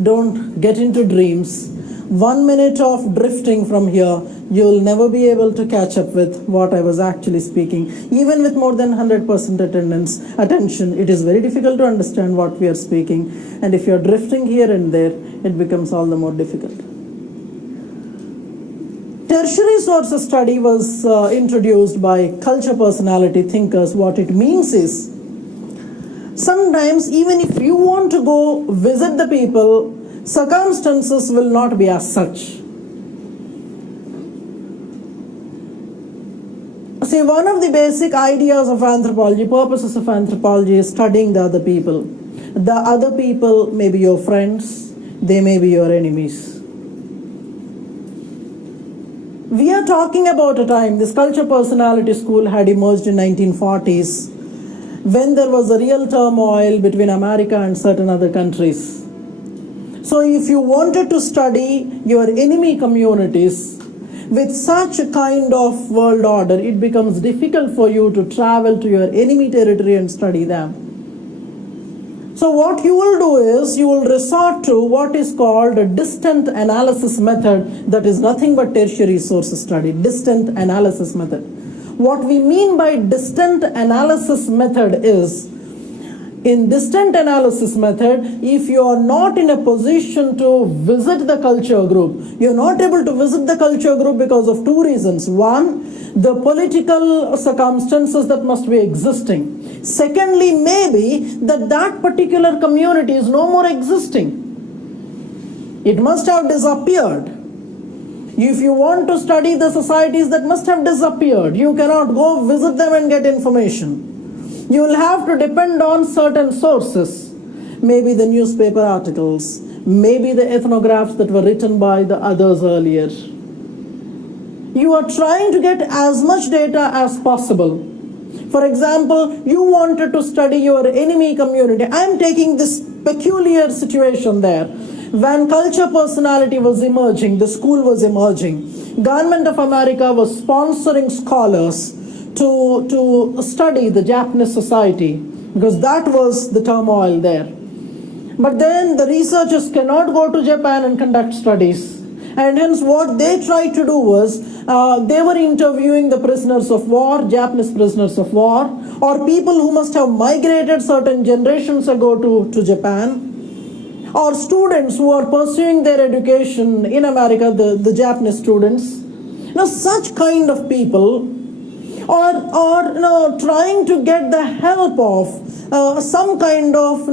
Don't get into dreams. 1 minute of drifting from here, you'll never be able to catch up with what I was actually speaking. Even with more than 100% attention, it is very difficult to understand what we are speaking. And if you're drifting here and there, it becomes all the more difficult. Tertiary sources study was introduced by culture personality thinkers. What it means is, sometimes even if you want to go visit the people, circumstances will not be as such. See, one of the basic ideas of anthropology, purposes of anthropology, is studying the other people. The other people may be your friends, they may be your enemies. We are talking about a time, this culture personality school had emerged in 1940s, when there was a real turmoil between America and certain other countries. So if you wanted to study your enemy communities with such a kind of world order, it becomes difficult for you to travel to your enemy territory and study them. So what you will do is, you will resort to what is called a distant analysis method, that is nothing but tertiary source study, distant analysis method. What we mean by distant analysis method is, in distant analysis method, if you are not in a position to visit the culture group, you're not able to visit the culture group because of two reasons. One, the political circumstances that must be existing. Secondly, maybe that particular community is no more existing. It must have disappeared. If you want to study the societies that must have disappeared, you cannot go visit them and get information. You will have to depend on certain sources, maybe the newspaper articles, maybe the ethnographs that were written by the others earlier. You are trying to get as much data as possible. For example, you wanted to study your enemy community. I am taking this peculiar situation there. When culture personality was emerging, the school was emerging, Government of America was sponsoring scholars to study the Japanese society, because that was the turmoil there. But then the researchers cannot go to Japan and conduct studies. And hence what they tried to do was, they were interviewing the prisoners of war, Japanese prisoners of war, or people who must have migrated certain generations ago to Japan, or students who are pursuing their education in America, the Japanese students. Now such kind of people or trying to get the help of some kind of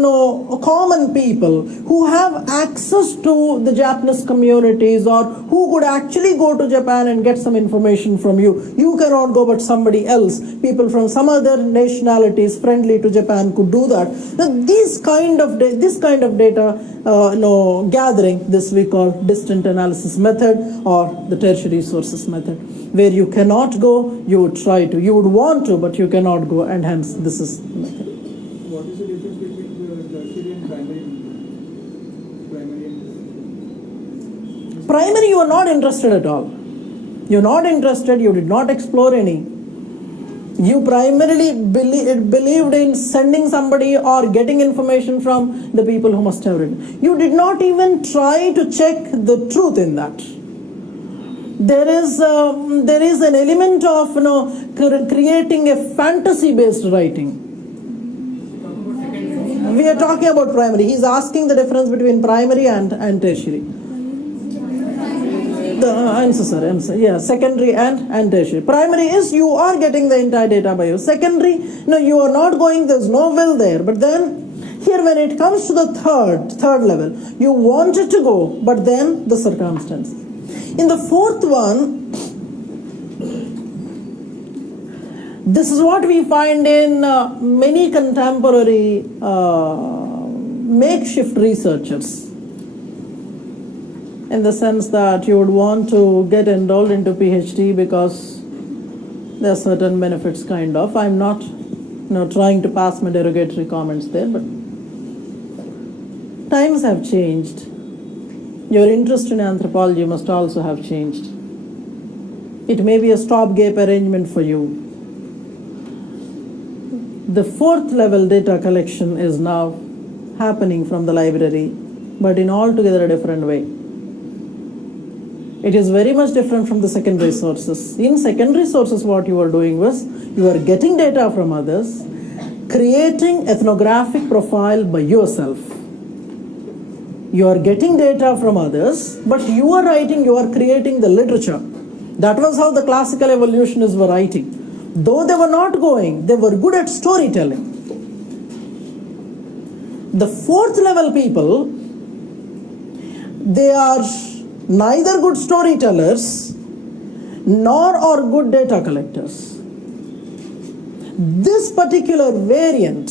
common people who have access to the Japanese communities, or who could actually go to Japan and get some information from you. You cannot go, but somebody else, people from some other nationalities friendly to Japan could do that. Now, this kind of data gathering, this we call distant analysis method or the tertiary sources method, where you cannot go, you would try to, you would want to, but you cannot go, and hence this is the method. What is the difference between tertiary and primary? Primary, you are not interested at all. You are not interested, you did not explore any. You primarily believed in sending somebody or getting information from the people who must have written. You did not even try to check the truth in that. There is an element of creating a fantasy-based writing. We are talking about primary. He is asking the difference between primary and tertiary. I'm sorry. Yeah, secondary and tertiary. Primary is you are getting the entire data by you. Secondary, no, you are not going. There's no will there. But then here, when it comes to the third level, you wanted to go, but then the circumstances. In the fourth one, this is what we find in many contemporary makeshift researchers, in the sense that you would want to get enrolled into PhD because there are certain benefits, kind of. I'm not trying to pass my derogatory comments there, but times have changed. Your interest in anthropology must also have changed. It may be a stopgap arrangement for you. The fourth level data collection is now happening from the library, but in altogether a different way. It is very much different from the secondary sources. In secondary sources, what you are doing was, you are getting data from others, creating ethnographic profile by yourself. You are getting data from others, but you are writing, you are creating the literature. That was how the classical evolutionists were writing. Though they were not going, they were good at storytelling. The fourth level people, they are neither good storytellers nor are good data collectors. This particular variant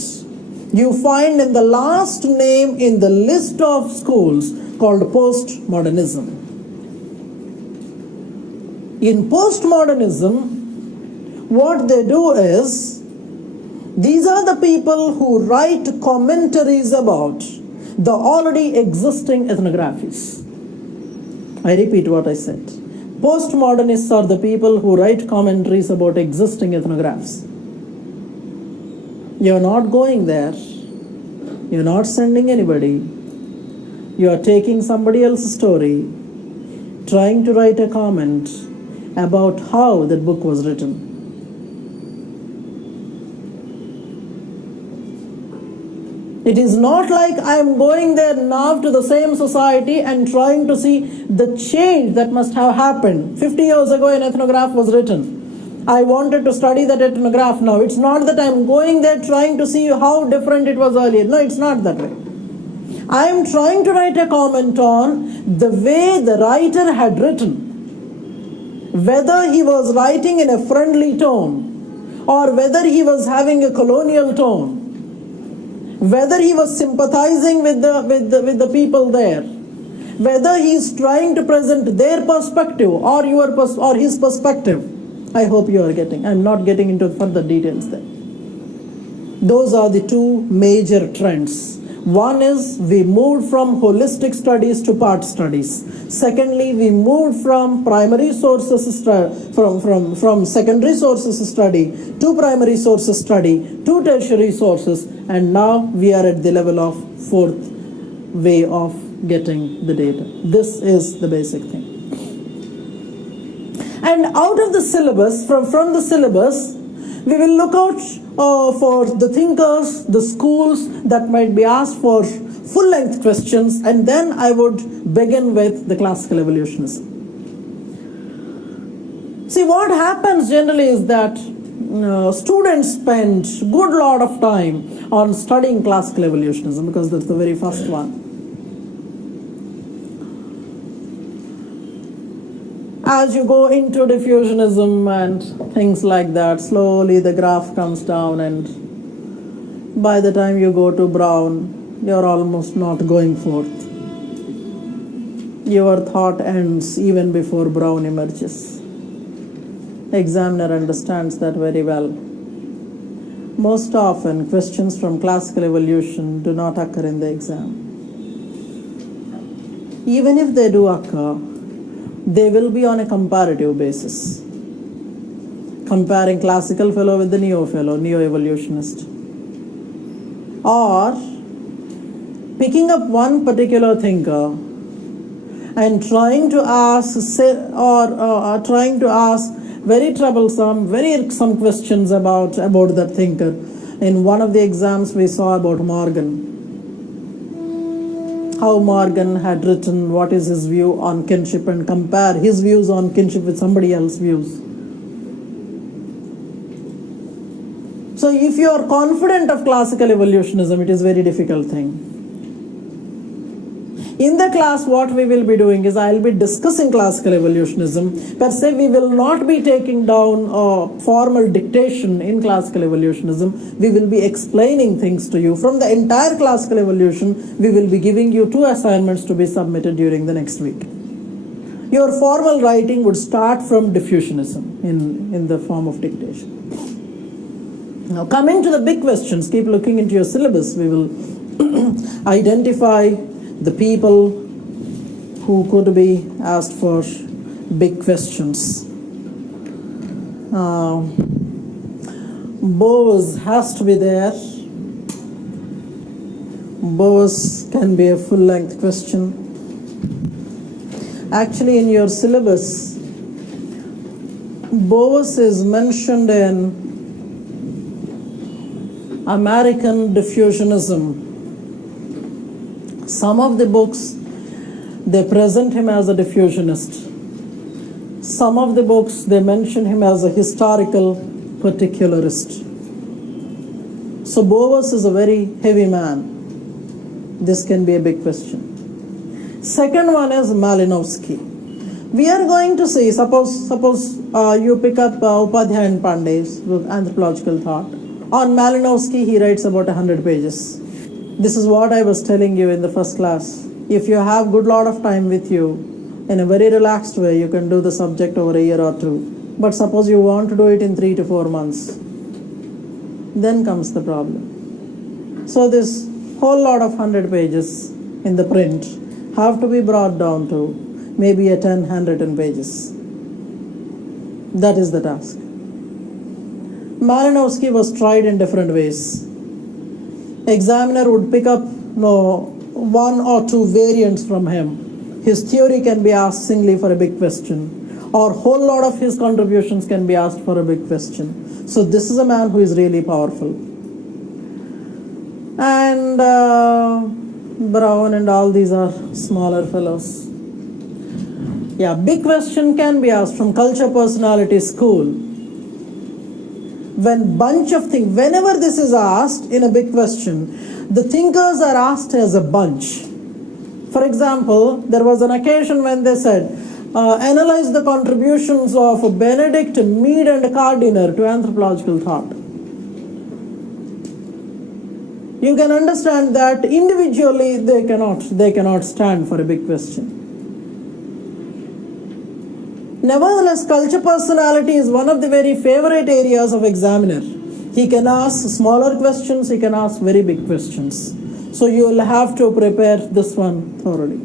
you find in the last name in the list of schools called postmodernism. In postmodernism, what they do is, these are the people who write commentaries about the already existing ethnographies. I repeat what I said. Postmodernists are the people who write commentaries about existing ethnographs. You are not going there. You are not sending anybody. You are taking somebody else's story, trying to write a comment about how that book was written. It is not like I am going there now to the same society and trying to see the change that must have happened. 50 years ago, an ethnograph was written. I wanted to study that ethnograph now. It's not that I'm going there trying to see how different it was earlier. No, it's not that way. I am trying to write a comment on the way the writer had written. Whether he was writing in a friendly tone, or whether he was having a colonial tone, whether he was sympathizing with the people there, whether he is trying to present their perspective or or his perspective. I hope you are getting. I'm not getting into further details there. Those are the two major trends. One is we moved from holistic studies to part studies. Secondly, we moved from primary sources, from secondary sources study to primary sources study to tertiary sources, and now we are at the level of fourth way of getting the data. This is the basic thing. And out of the syllabus, from the syllabus, we will look out for the thinkers, the schools that might be asked for full-length questions, and then I would begin with the classical evolutionism. See, what happens generally is that students spend good lot of time on studying classical evolutionism because that's the very first one. As you go into diffusionism and things like that, slowly the graph comes down, and by the time you go to Brown, you're almost not going forth. Your thought ends even before Brown emerges. Examiner understands that very well. Most often, questions from classical evolution do not occur in the exam. Even if they do occur, they will be on a comparative basis, comparing classical fellow with the neo-evolutionist, or picking up one particular thinker and trying to ask very troublesome, very irksome questions about that thinker. In one of the exams we saw about Morgan, how Morgan had written what is his view on kinship and compare his views on kinship with somebody else's views. So if you are confident of classical evolutionism, it is a very difficult thing. In the class, what we will be doing is I will be discussing classical evolutionism. Per se, we will not be taking down a formal dictation in classical evolutionism. We will be explaining things to you. From the entire classical evolution, we will be giving you 2 assignments to be submitted during the next week. Your formal writing would start from diffusionism in the form of dictation. Now, coming to the big questions, keep looking into your syllabus. We will identify the people who could be asked for big questions. Bose has to be there. Bose can be a full-length question. Actually, in your syllabus, Bose is mentioned in American diffusionism. Some of the books, they present him as a diffusionist. Some of the books, they mention him as a historical particularist. So Bose is a very heavy man. This can be a big question. Second one is Malinowski. We are going to see, suppose you pick up Upadhyay and Pandey's Anthropological Thought. On Malinowski, he writes about 100 pages. This is what I was telling you in the first class. If you have good lot of time with you, in a very relaxed way, you can do the subject over a year or 2. But suppose you want to do it in 3 to 4 months, then comes the problem. So this whole lot of 100 pages in the print have to be brought down to maybe a 10 handwritten pages. That is the task. Malinowski was tried in different ways. Examiner would pick up 1 or 2 variants from him. His theory can be asked singly for a big question, or whole lot of his contributions can be asked for a big question. So this is a man who is really powerful. And Brown and all these are smaller fellows. Yeah, big question can be asked from culture personality school. Whenever this is asked in a big question, the thinkers are asked as a bunch. For example, there was an occasion when they said, analyze the contributions of Benedict, Mead and Gardiner to anthropological thought. You can understand that individually they cannot stand for a big question. Nevertheless, culture personality is one of the very favorite areas of examiner. He can ask smaller questions, he can ask very big questions. So you will have to prepare this one thoroughly.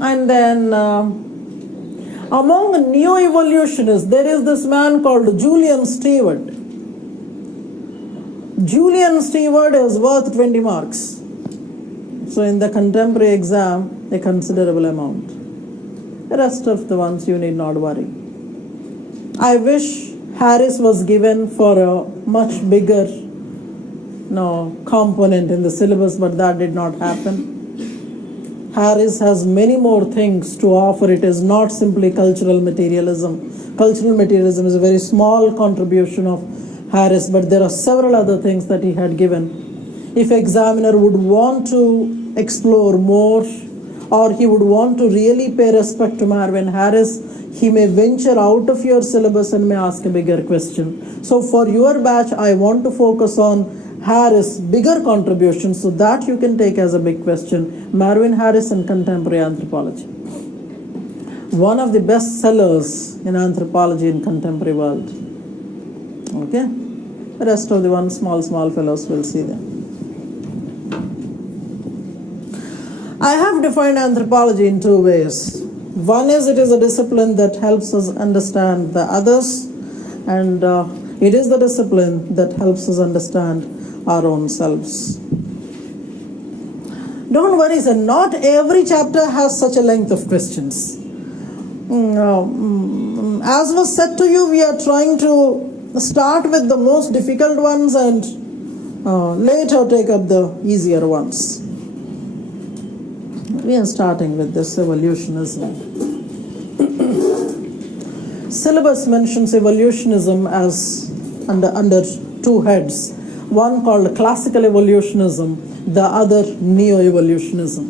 And then among neo-evolutionists, there is this man called Julian Stewart. Julian Stewart is worth 20 marks. So in the contemporary exam, a considerable amount. The rest of the ones you need not worry. I wish Harris was given for a much bigger component in the syllabus, but that did not happen. Harris has many more things to offer. It is not simply cultural materialism. Cultural materialism is a very small contribution of Harris, but there are several other things that he had given. If examiner would want to explore more, or he would want to really pay respect to Marvin Harris, he may venture out of your syllabus and may ask a bigger question. So for your batch, I want to focus on Harris' bigger contribution, so that you can take as a big question, Marvin Harris and contemporary anthropology. One of the best sellers in anthropology in contemporary world. Okay? The rest of the one small fellows will see them. I have defined anthropology in two ways. One is it is a discipline that helps us understand the others, and it is the discipline that helps us understand our own selves. Don't worry, sir, not every chapter has such a length of questions. As was said to you, we are trying to start with the most difficult ones and later take up the easier ones. We are starting with this evolutionism. Syllabus mentions evolutionism as under two heads. One called classical evolutionism, the other neo-evolutionism.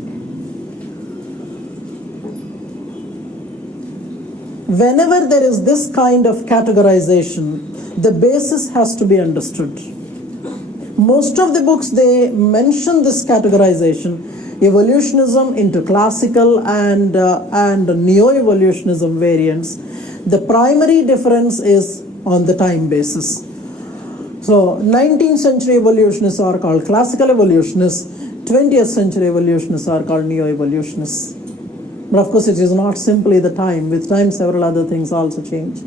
Whenever there is this kind of categorization, the basis has to be understood. Most of the books, they mention this categorization, evolutionism into classical and neo-evolutionism variants. The primary difference is on the time basis. So 19th century evolutionists are called classical evolutionists, 20th century evolutionists are called neo-evolutionists. But of course it is not simply the time. With time several other things also changed.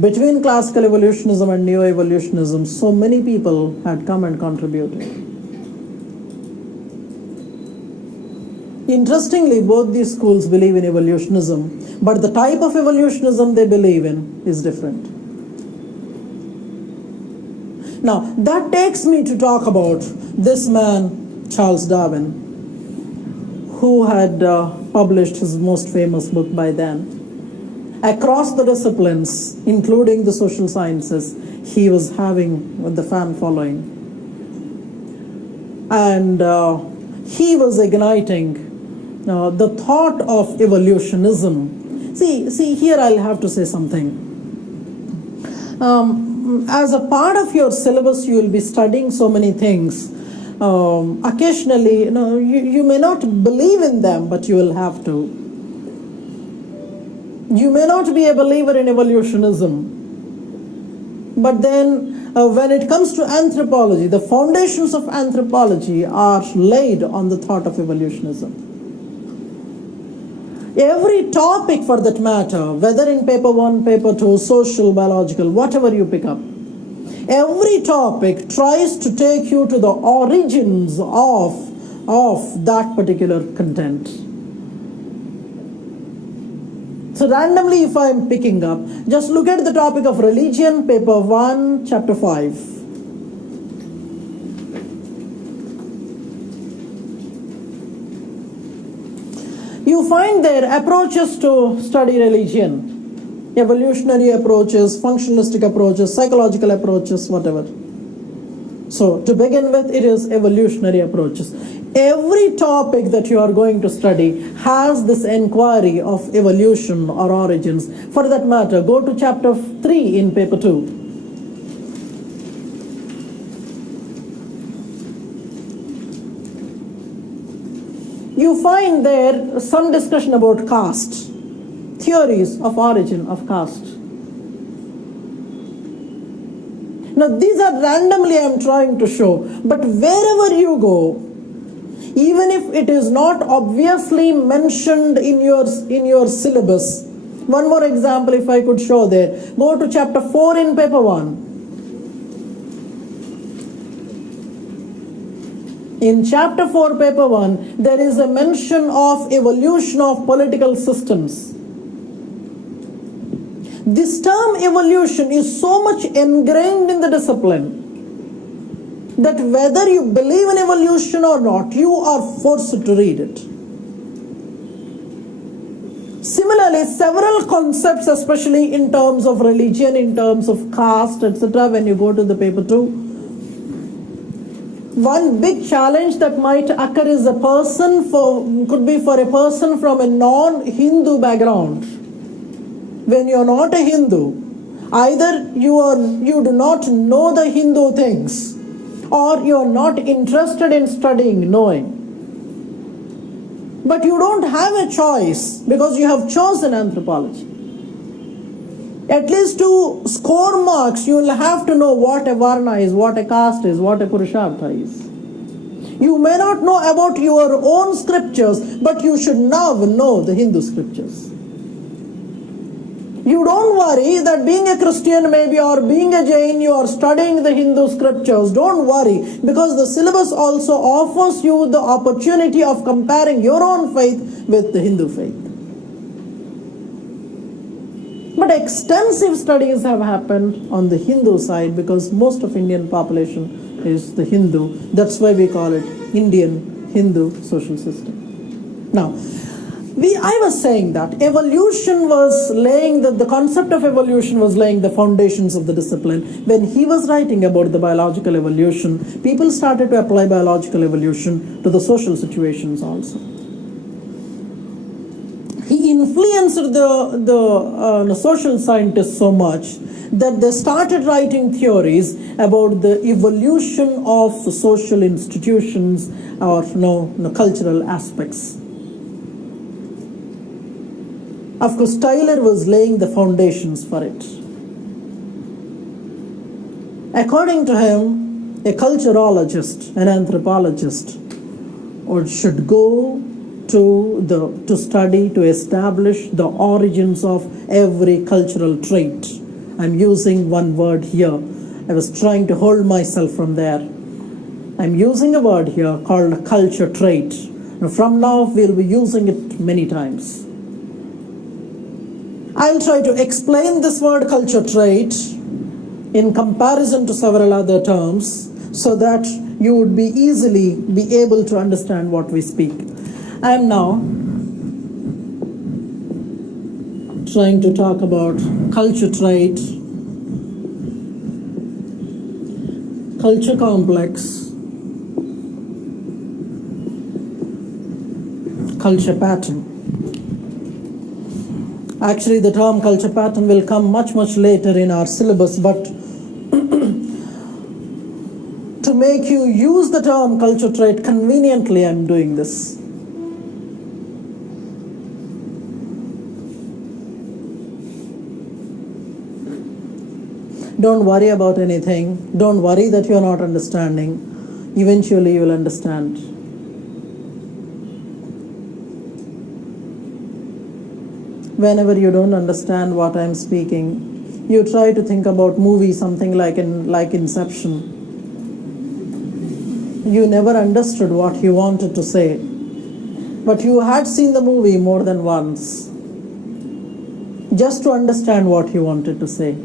Between classical evolutionism and neo-evolutionism, so many people had come and contributed. Interestingly, both these schools believe in evolutionism, but the type of evolutionism they believe in is different. Now, that takes me to talk about this man, Charles Darwin, who had published his most famous book by then. Across the disciplines, including the social sciences, he was having the fan following. And he was igniting the thought of evolutionism. See, here I'll have to say something. As a part of your syllabus, you will be studying so many things. Occasionally, you may not believe in them, but you will have to. You may not be a believer in evolutionism, but then when it comes to anthropology, the foundations of anthropology are laid on the thought of evolutionism. Every topic for that matter, whether in paper 1, paper 2, social, biological, whatever you pick up, every topic tries to take you to the origins of that particular content. So randomly, if I am picking up, just look at the topic of religion, paper 1, chapter 5. You find there approaches to study religion, evolutionary approaches, functionalistic approaches, psychological approaches, whatever. So to begin with, it is evolutionary approaches. Every topic that you are going to study has this inquiry of evolution or origins. For that matter, go to chapter 3 in paper 2. You find there some discussion about caste, theories of origin of caste. Now these are randomly I am trying to show, but wherever you go, even if it is not obviously mentioned in your syllabus. One more example if I could show there. Go to chapter 4 in paper 1. In chapter 4, paper 1, there is a mention of evolution of political systems. This term evolution is so much ingrained in the discipline that whether you believe in evolution or not, you are forced to read it. Similarly, several concepts, especially in terms of religion, in terms of caste, etc., when you go to the paper 2, one big challenge that might occur is could be for a person from a non-Hindu background. When you are not a Hindu, either you do not know the Hindu things, or you are not interested in studying, knowing. But you don't have a choice because you have chosen anthropology. At least to score marks, you will have to know what a varna is, what a caste is, what a purushartha is. You may not know about your own scriptures, but you should now know the Hindu scriptures. You don't worry that being a Christian maybe or being a Jain, you are studying the Hindu scriptures. Don't worry, because the syllabus also offers you the opportunity of comparing your own faith with the Hindu faith. But extensive studies have happened on the Hindu side because most of Indian population is the Hindu. That's why we call it Indian Hindu social system. Now, I was saying that evolution was the concept of evolution was laying the foundations of the discipline. When he was writing about the biological evolution, people started to apply biological evolution to the social situations also. He influenced the social scientists so much that they started writing theories about the evolution of social institutions or cultural aspects. Of course, Taylor was laying the foundations for it. According to him, a culturologist, an anthropologist, should go to study, to establish the origins of every cultural trait. I'm using one word here. I was trying to hold myself from there. I'm using a word here called culture trait. Now, from now, we'll be using it many times. I'll try to explain this word culture trait in comparison to several other terms so that you would be easily be able to understand what we speak. I am now trying to talk about culture trait, culture complex, culture pattern. Actually, the term culture pattern will come much later in our syllabus, but to make you use the term culture trait conveniently, I'm doing this. Don't worry about anything. Don't worry that you're not understanding. Eventually, you will understand. Whenever you don't understand what I'm speaking, you try to think about movie, something like Inception. You never understood what he wanted to say, but you had seen the movie more than once just to understand what he wanted to say.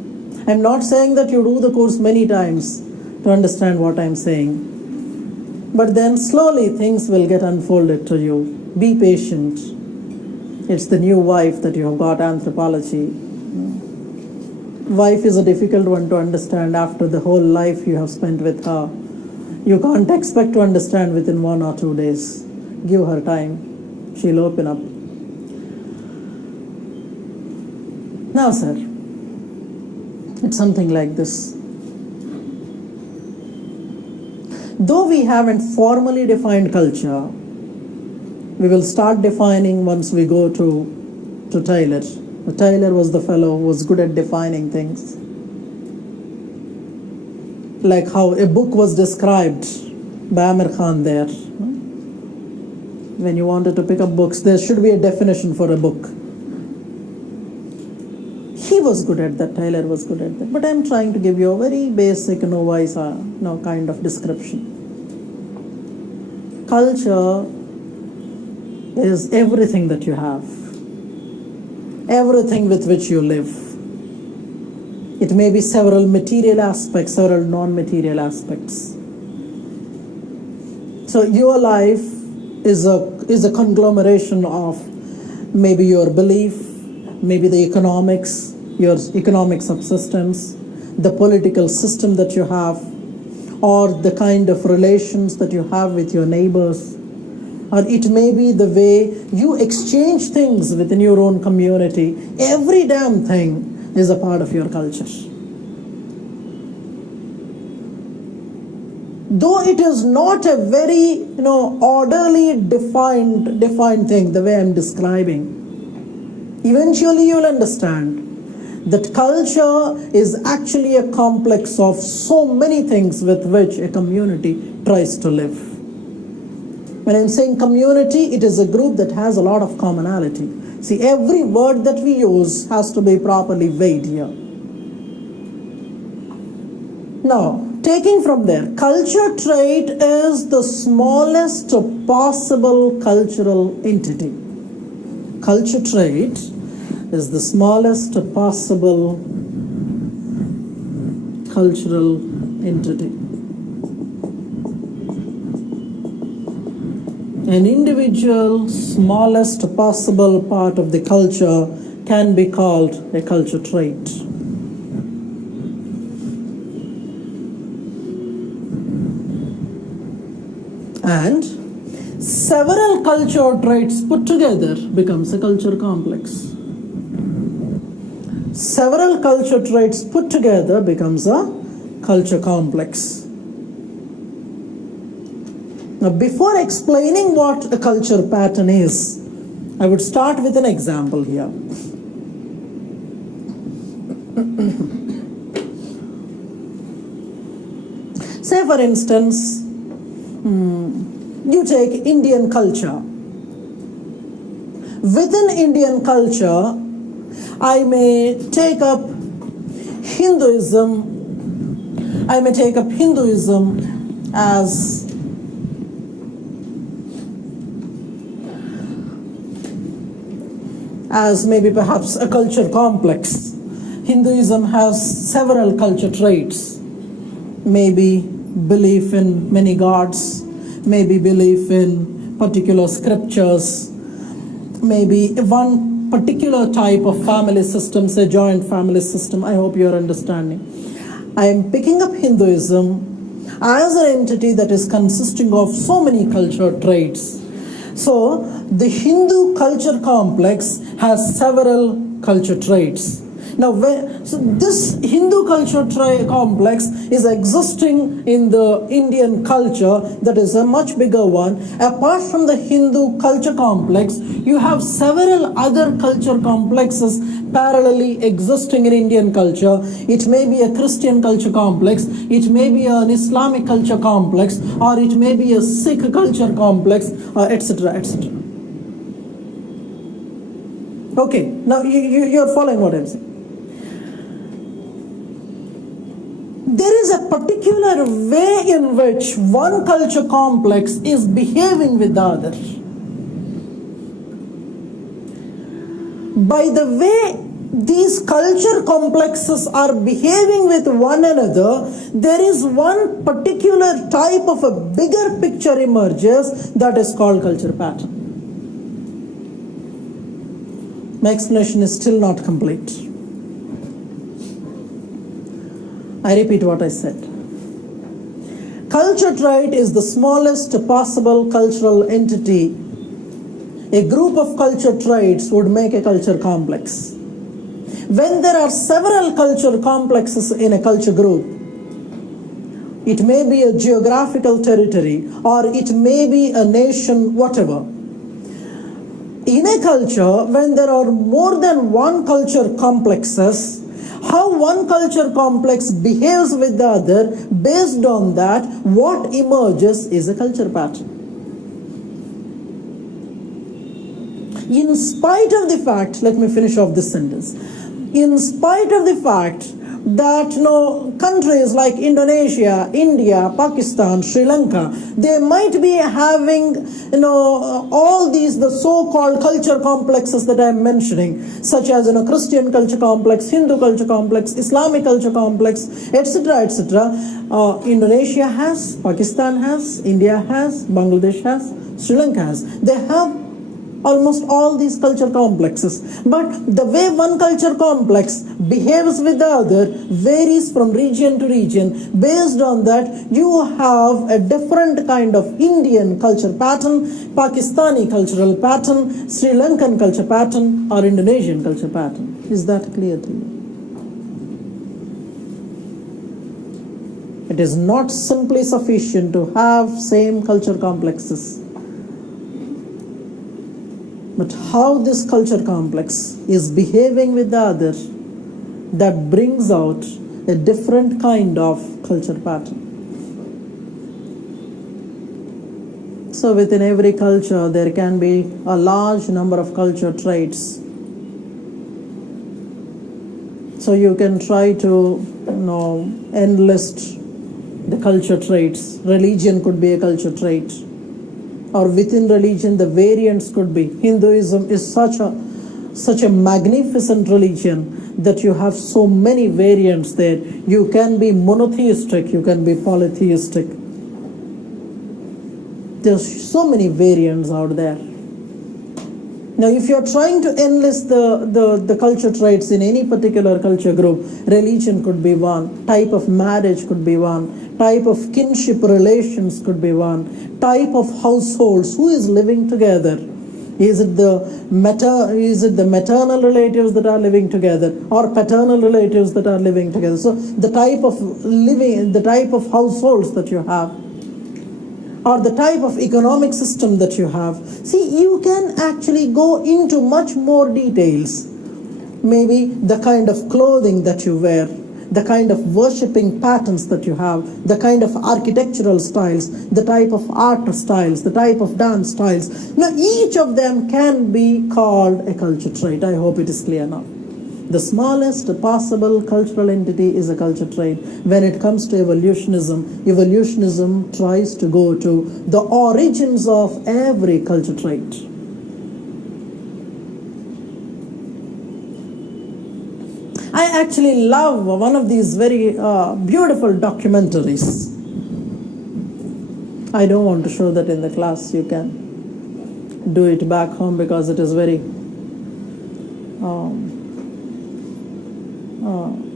I'm not saying that you do the course many times to understand what I'm saying, but then slowly things will get unfolded to you. Be patient. It's the new wife that you have got, anthropology. Wife is a difficult one to understand after the whole life you have spent with her. You can't expect to understand within 1 or 2 days. Give her time. She'll open up. Now, sir, it's something like this. Though we haven't formally defined culture, we will start defining once we go to Taylor. Taylor was the fellow who was good at defining things. Like how a book was described by Amir Khan there. When you wanted to pick up books, there should be a definition for a book. He was good at that, Taylor was good at that. But I'm trying to give you a very basic, novice, kind of description. Culture is everything that you have, everything with which you live. It may be several material aspects, several non-material aspects. So your life is a conglomeration of maybe your belief, maybe the economics, your economic subsistence, the political system that you have, or the kind of relations that you have with your neighbors, or it may be the way you exchange things within your own community. Every damn thing is a part of your culture. Though it is not a very orderly defined thing the way I'm describing, eventually you'll understand that culture is actually a complex of so many things with which a community tries to live. When I'm saying community, it is a group that has a lot of commonality. See, every word that we use has to be properly weighed here. Now, taking from there, culture trait is the smallest possible cultural entity. Culture trait is the smallest possible cultural entity. An individual smallest possible part of the culture can be called a culture trait. And several culture traits put together becomes a culture complex. Several culture traits put together becomes a culture complex. Now, before explaining what a culture pattern is, I would start with an example here. Say, for instance, you take Indian culture. Within Indian culture, I may take up Hinduism. I may take up Hinduism as maybe perhaps a culture complex. Hinduism has several culture traits. Maybe belief in many gods, maybe belief in particular scriptures, maybe one particular type of family system, say joint family system. I hope you're understanding. I am picking up Hinduism as an entity that is consisting of so many cultural traits. So the Hindu culture complex has several culture traits. Now, so this Hindu culture complex is existing in the Indian culture, that is a much bigger one. Apart from the Hindu culture complex, you have several other culture complexes parallelly existing in Indian culture. It may be a Christian culture complex, it may be an Islamic culture complex, or it may be a Sikh culture complex, etc., etc. Okay, now you're following what I'm saying. There is a particular way in which one culture complex is behaving with the other. By the way these culture complexes are behaving with one another, there is one particular type of a bigger picture emerges that is called culture pattern. My explanation is still not complete. I repeat what I said. Culture trait is the smallest possible cultural entity. A group of culture traits would make a culture complex. When there are several culture complexes in a culture group, it may be a geographical territory or it may be a nation, whatever. In a culture, when there are more than one culture complexes, how one culture complex behaves with the other, based on that, what emerges is a culture pattern. In spite of the fact, let me finish off this sentence. In spite of the fact, that countries like Indonesia, India, Pakistan, Sri Lanka, they might be having all these the so-called culture complexes that I'm mentioning, such as Christian culture complex, Hindu culture complex, Islamic culture complex, etc., etc. Indonesia has, Pakistan has, India has, Bangladesh has, Sri Lanka has. They have almost all these culture complexes, but the way one culture complex behaves with the other varies from region to region. Based on that, you have a different kind of Indian culture pattern, Pakistani cultural pattern, Sri Lankan culture pattern, or Indonesian culture pattern. Is that clear to you? It is not simply sufficient to have same culture complexes, but how this culture complex is behaving with the other, that brings out a different kind of culture pattern. So within every culture, there can be a large number of culture traits. So you can try to enlist the culture traits. Religion could be a culture trait, or within religion the variants could be. Hinduism is such a magnificent religion that you have so many variants there. You can be monotheistic, you can be polytheistic. There's so many variants out there. Now, if you're trying to enlist the culture traits in any particular culture group, religion could be one, type of marriage could be one, type of kinship relations could be one, type of households, who is living together. Is it the maternal relatives that are living together, or paternal relatives that are living together? So the type of living, the type of households that you have, or the type of economic system that you have. See, you can actually go into much more details. Maybe the kind of clothing that you wear, the kind of worshipping patterns that you have, the kind of architectural styles, the type of art styles, the type of dance styles. Now, each of them can be called a culture trait. I hope it is clear now. The smallest possible cultural entity is a culture trait. When it comes to evolutionism, evolutionism tries to go to the origins of every culture trait. I actually love one of these very beautiful documentaries. I don't want to show that in the class. You can do it back home because it is very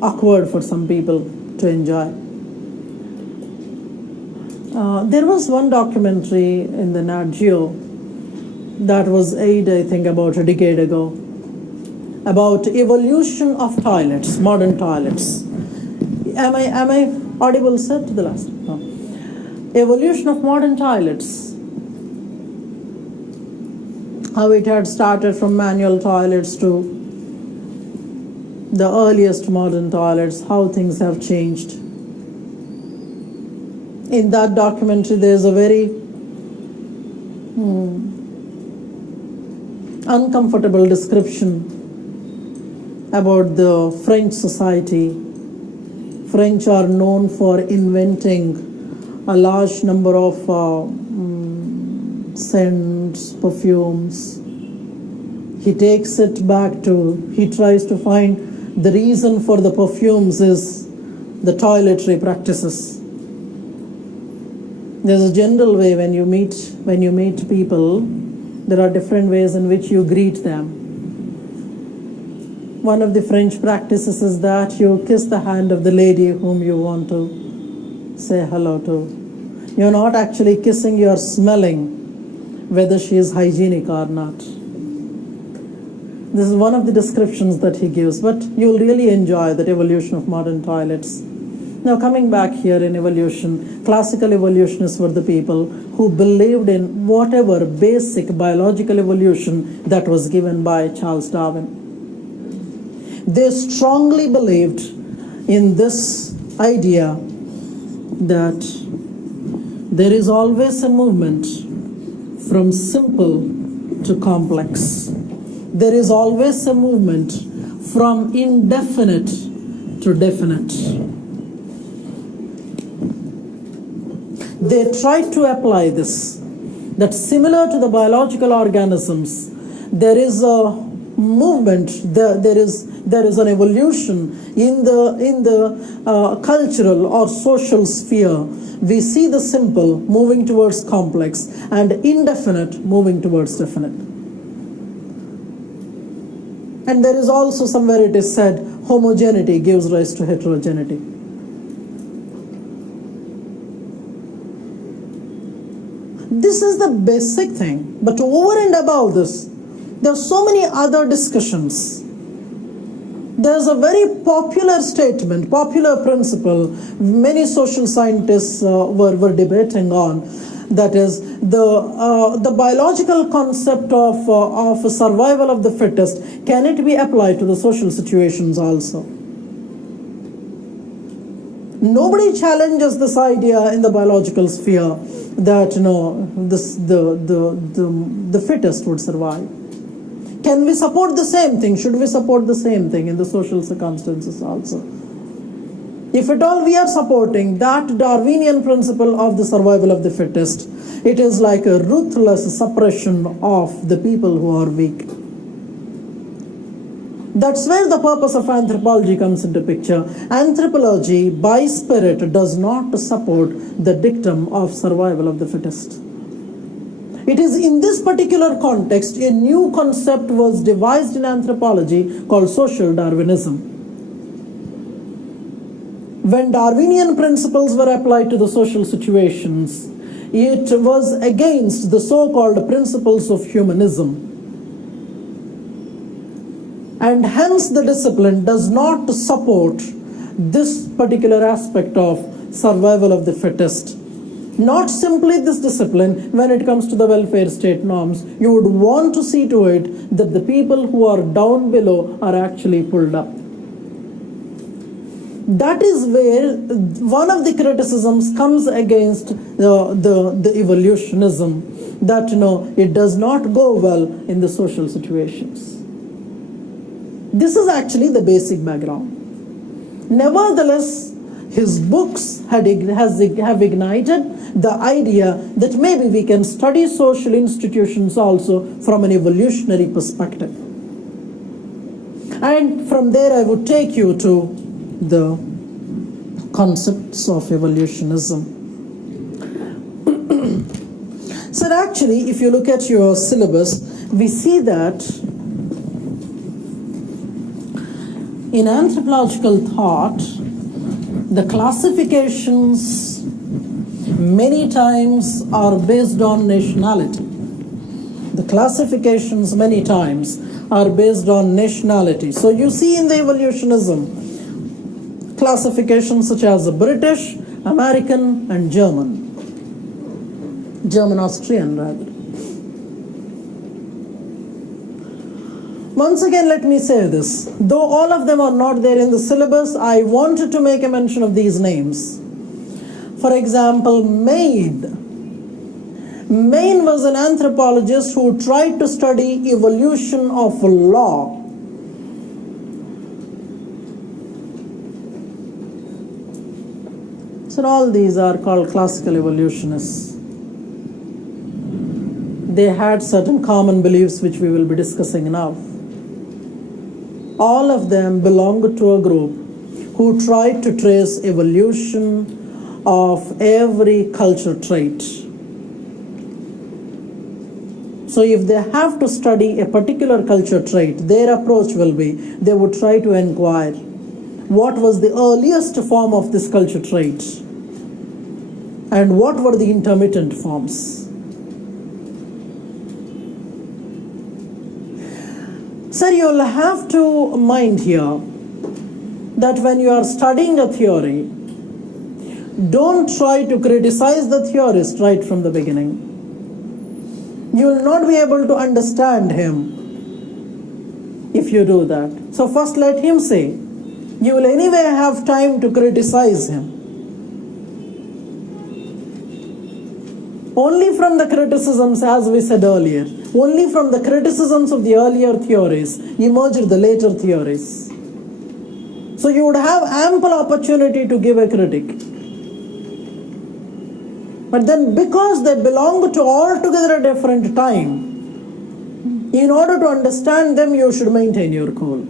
awkward for some people to enjoy. There was one documentary in the Nat Geo that was aired, I think, about a decade ago, about evolution of toilets, modern toilets. Am I audible, sir, to the last? No. Evolution of modern toilets. How it had started from manual toilets to the earliest modern toilets, how things have changed. In that documentary, there's a very uncomfortable description about the French society. French are known for inventing a large number of scents, perfumes. He takes it back to, he tries to find the reason for the perfumes is the toiletry practices. There's a general way when you meet people, there are different ways in which you greet them. One of the French practices is that you kiss the hand of the lady whom you want to say hello to. You're not actually kissing, you're smelling whether she is hygienic or not. This is one of the descriptions that he gives, but you'll really enjoy that evolution of modern toilets. Now, coming back here in evolution, classical evolutionists were the people who believed in whatever basic biological evolution that was given by Charles Darwin. They strongly believed in this idea that there is always a movement from simple to complex. There is always a movement from indefinite to definite. They tried to apply this, that similar to the biological organisms, there is a movement, there is an evolution in the cultural or social sphere. We see the simple moving towards complex and indefinite moving towards definite. And there is also somewhere it is said, homogeneity gives rise to heterogeneity. This is the basic thing. But over and above this, there are so many other discussions. There's a very popular statement, popular principle, many social scientists were debating on, that is the biological concept of survival of the fittest. Can it be applied to the social situations also? Nobody challenges this idea in the biological sphere that the fittest would survive. Can we support the same thing? Should we support the same thing in the social circumstances also? If at all we are supporting that Darwinian principle of the survival of the fittest, it is like a ruthless suppression of the people who are weak. That's where the purpose of anthropology comes into picture. Anthropology, by spirit, does not support the dictum of survival of the fittest. It is in this particular context, a new concept was devised in anthropology called social Darwinism. When Darwinian principles were applied to the social situations, it was against the so-called principles of humanism. And hence the discipline does not support this particular aspect of survival of the fittest. Not simply this discipline, when it comes to the welfare state norms, you would want to see to it that the people who are down below are actually pulled up. That is where one of the criticisms comes against the evolutionism, that it does not go well in the social situations. This is actually the basic background. Nevertheless, his books have ignited the idea that maybe we can study social institutions also from an evolutionary perspective. And from there I would take you to the concepts of evolutionism. So actually, if you look at your syllabus, we see that in anthropological thought, the classifications many times are based on nationality. The classifications many times are based on nationality. So you see in the evolutionism, classifications such as British, American, and German-Austrian rather. Once again, let me say this. Though all of them are not there in the syllabus, I wanted to make a mention of these names. For example, Maine. Maine was an anthropologist who tried to study evolution of law. So all these are called classical evolutionists. They had certain common beliefs which we will be discussing now. All of them belonged to a group who tried to trace evolution of every culture trait. So if they have to study a particular culture trait, their approach will be, they would try to inquire what was the earliest form of this culture trait and what were the intermittent forms. Sir, you'll have to mind here that when you are studying a theory, don't try to criticize the theorist right from the beginning. You will not be able to understand him if you do that. So first let him say. You will anyway have time to criticize him. Only from the criticisms, as we said earlier, only from the criticisms of the earlier theories emerged the later theories. So you would have ample opportunity to give a critique. But then because they belong to altogether a different time, in order to understand them, you should maintain your cool.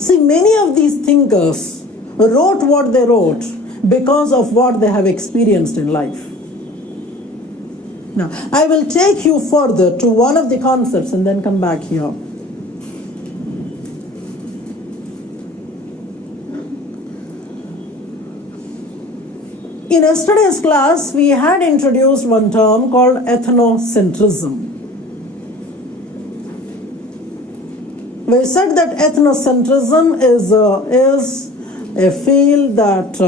See, many of these thinkers wrote what they wrote because of what they have experienced in life. Now, I will take you further to one of the concepts and then come back here. In yesterday's class, we had introduced one term called ethnocentrism. We said that ethnocentrism is a field that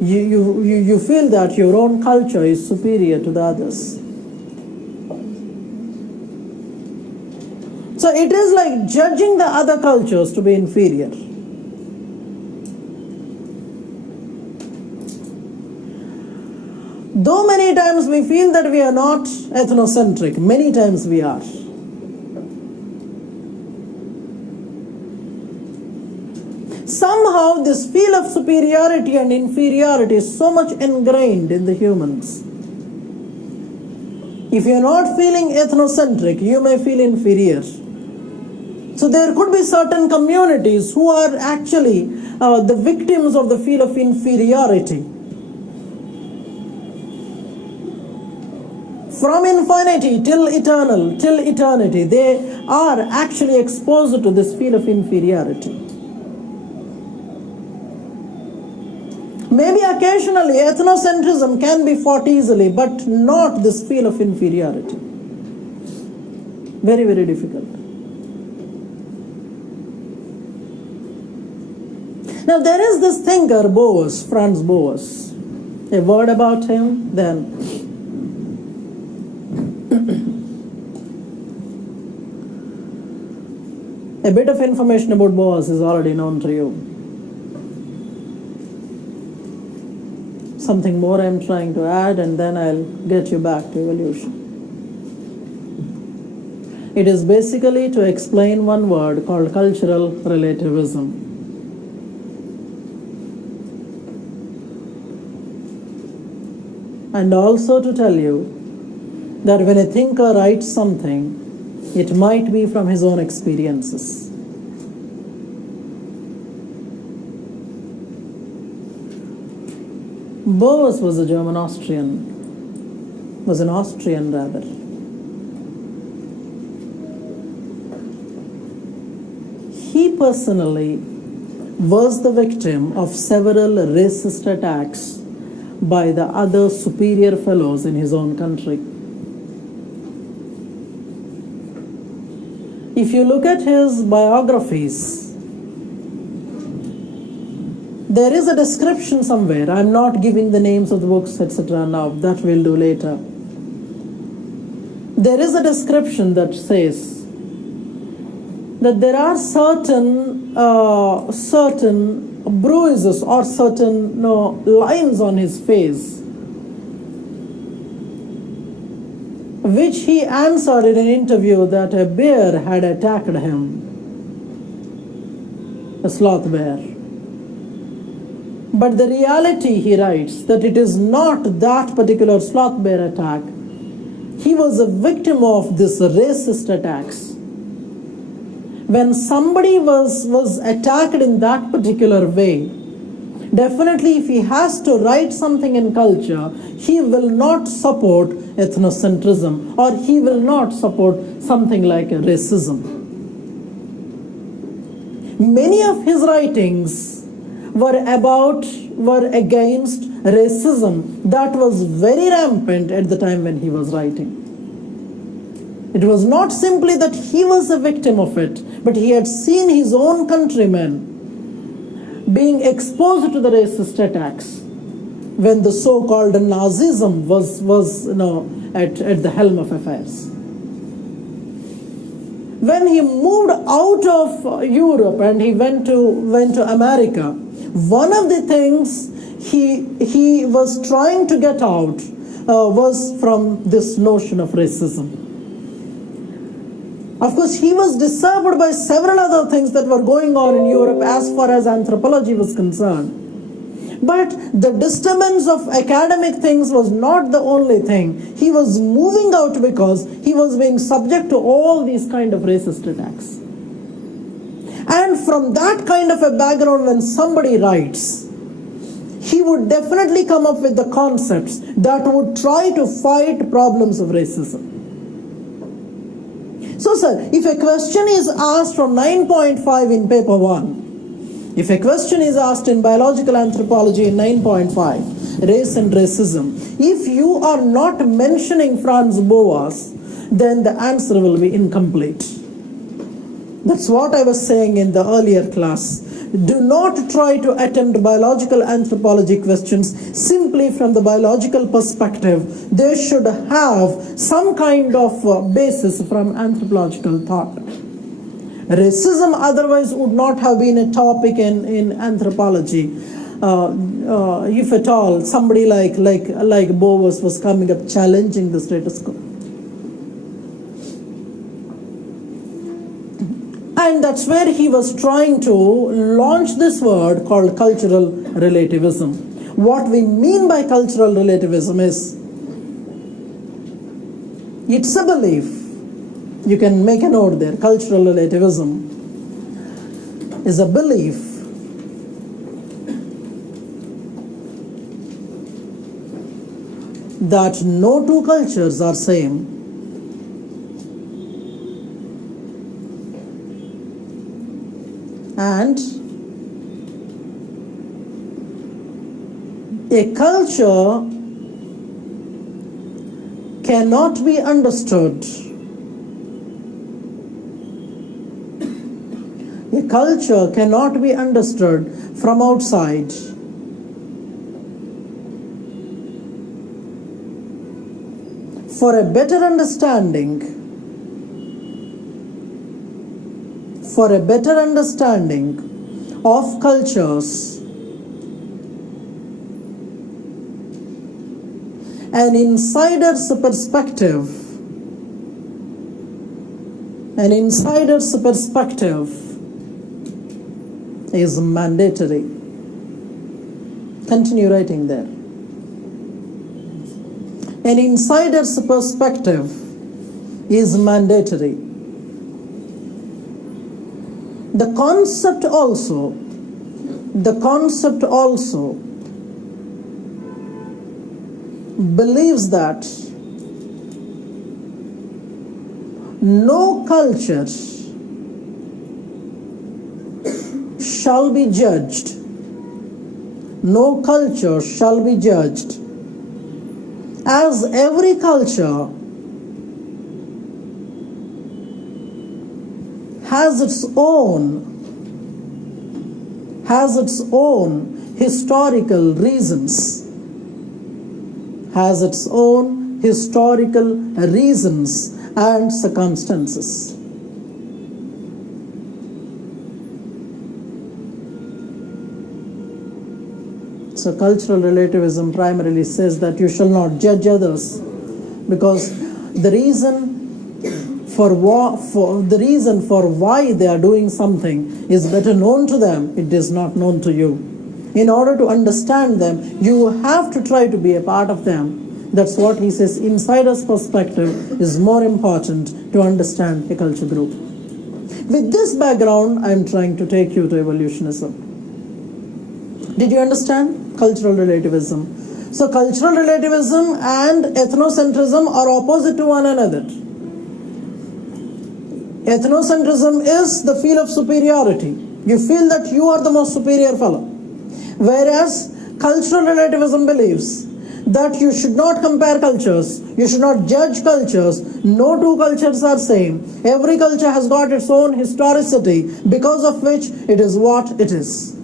you feel that your own culture is superior to the others. So it is like judging the other cultures to be inferior. Though many times we feel that we are not ethnocentric, many times we are. Somehow this feel of superiority and inferiority is so much ingrained in the humans. If you are not feeling ethnocentric, you may feel inferior. So there could be certain communities who are actually the victims of the feel of inferiority. From infinity till eternity, they are actually exposed to this feel of inferiority. Maybe occasionally ethnocentrism can be fought easily, but not this feel of inferiority. Very, very difficult. Now there is this thinker, Boas, Franz Boas. A word about him, then. A bit of information about Boas is already known to you. Something more I'm trying to add, and then I'll get you back to evolution. It is basically to explain one word called cultural relativism. And also to tell you that when a thinker writes something, it might be from his own experiences. Boas was an Austrian rather. He personally was the victim of several racist attacks by the other superior fellows in his own country. If you look at his biographies, there is a description somewhere. I'm not giving the names of the books, etc. now. That we'll do later. There is a description that says that there are certain bruises or certain lines on his face which he answered in an interview that a bear had attacked him, a sloth bear. But the reality, he writes, that it is not that particular sloth bear attack. He was a victim of this racist attacks. When somebody was attacked in that particular way, definitely if he has to write something in culture, he will not support ethnocentrism, or he will not support something like racism. Many of his writings were against racism that was very rampant at the time when he was writing. It was not simply that he was a victim of it, but he had seen his own countrymen being exposed to the racist attacks when the so-called Nazism was at the helm of affairs. When he moved out of Europe and he went to America, one of the things he was trying to get out was from this notion of racism. Of course, he was disturbed by several other things that were going on in Europe as far as anthropology was concerned. But the disturbance of academic things was not the only thing. He was moving out because he was being subject to all these kind of racist attacks. And from that kind of a background, when somebody writes, he would definitely come up with the concepts that would try to fight problems of racism. So, sir, if a question is asked from 9.5 in paper 1, if a question is asked in biological anthropology in 9.5, race and racism, if you are not mentioning Franz Boas, then the answer will be incomplete. That's what I was saying in the earlier class. Do not try to attempt biological anthropology questions simply from the biological perspective. They should have some kind of basis from anthropological thought. Racism otherwise would not have been a topic in anthropology. If at all, somebody like Boas was coming up challenging the status quo. And that's where he was trying to launch this word called cultural relativism. What we mean by cultural relativism is, it's a belief. You can make a note there. Cultural relativism is a belief that no two cultures are same. And a culture cannot be understood. A culture cannot be understood from outside. For a better understanding of cultures, an insider's perspective is mandatory. Continue writing there. An insider's perspective is mandatory. The concept also believes that no culture shall be judged. No culture shall be judged, as every culture has its own historical reasons, and circumstances. So cultural relativism primarily says that you shall not judge others, because the reason for why they are doing something is better known to them, it is not known to you. In order to understand them, you have to try to be a part of them. That's what he says, insider's perspective is more important to understand a culture group. With this background, I am trying to take you to evolutionism. Did you understand cultural relativism? So cultural relativism and ethnocentrism are opposite to one another. Ethnocentrism is the feel of superiority. You feel that you are the most superior fellow. Whereas cultural relativism believes that you should not compare cultures, you should not judge cultures, no two cultures are same. Every culture has got its own historicity, because of which it is what it is.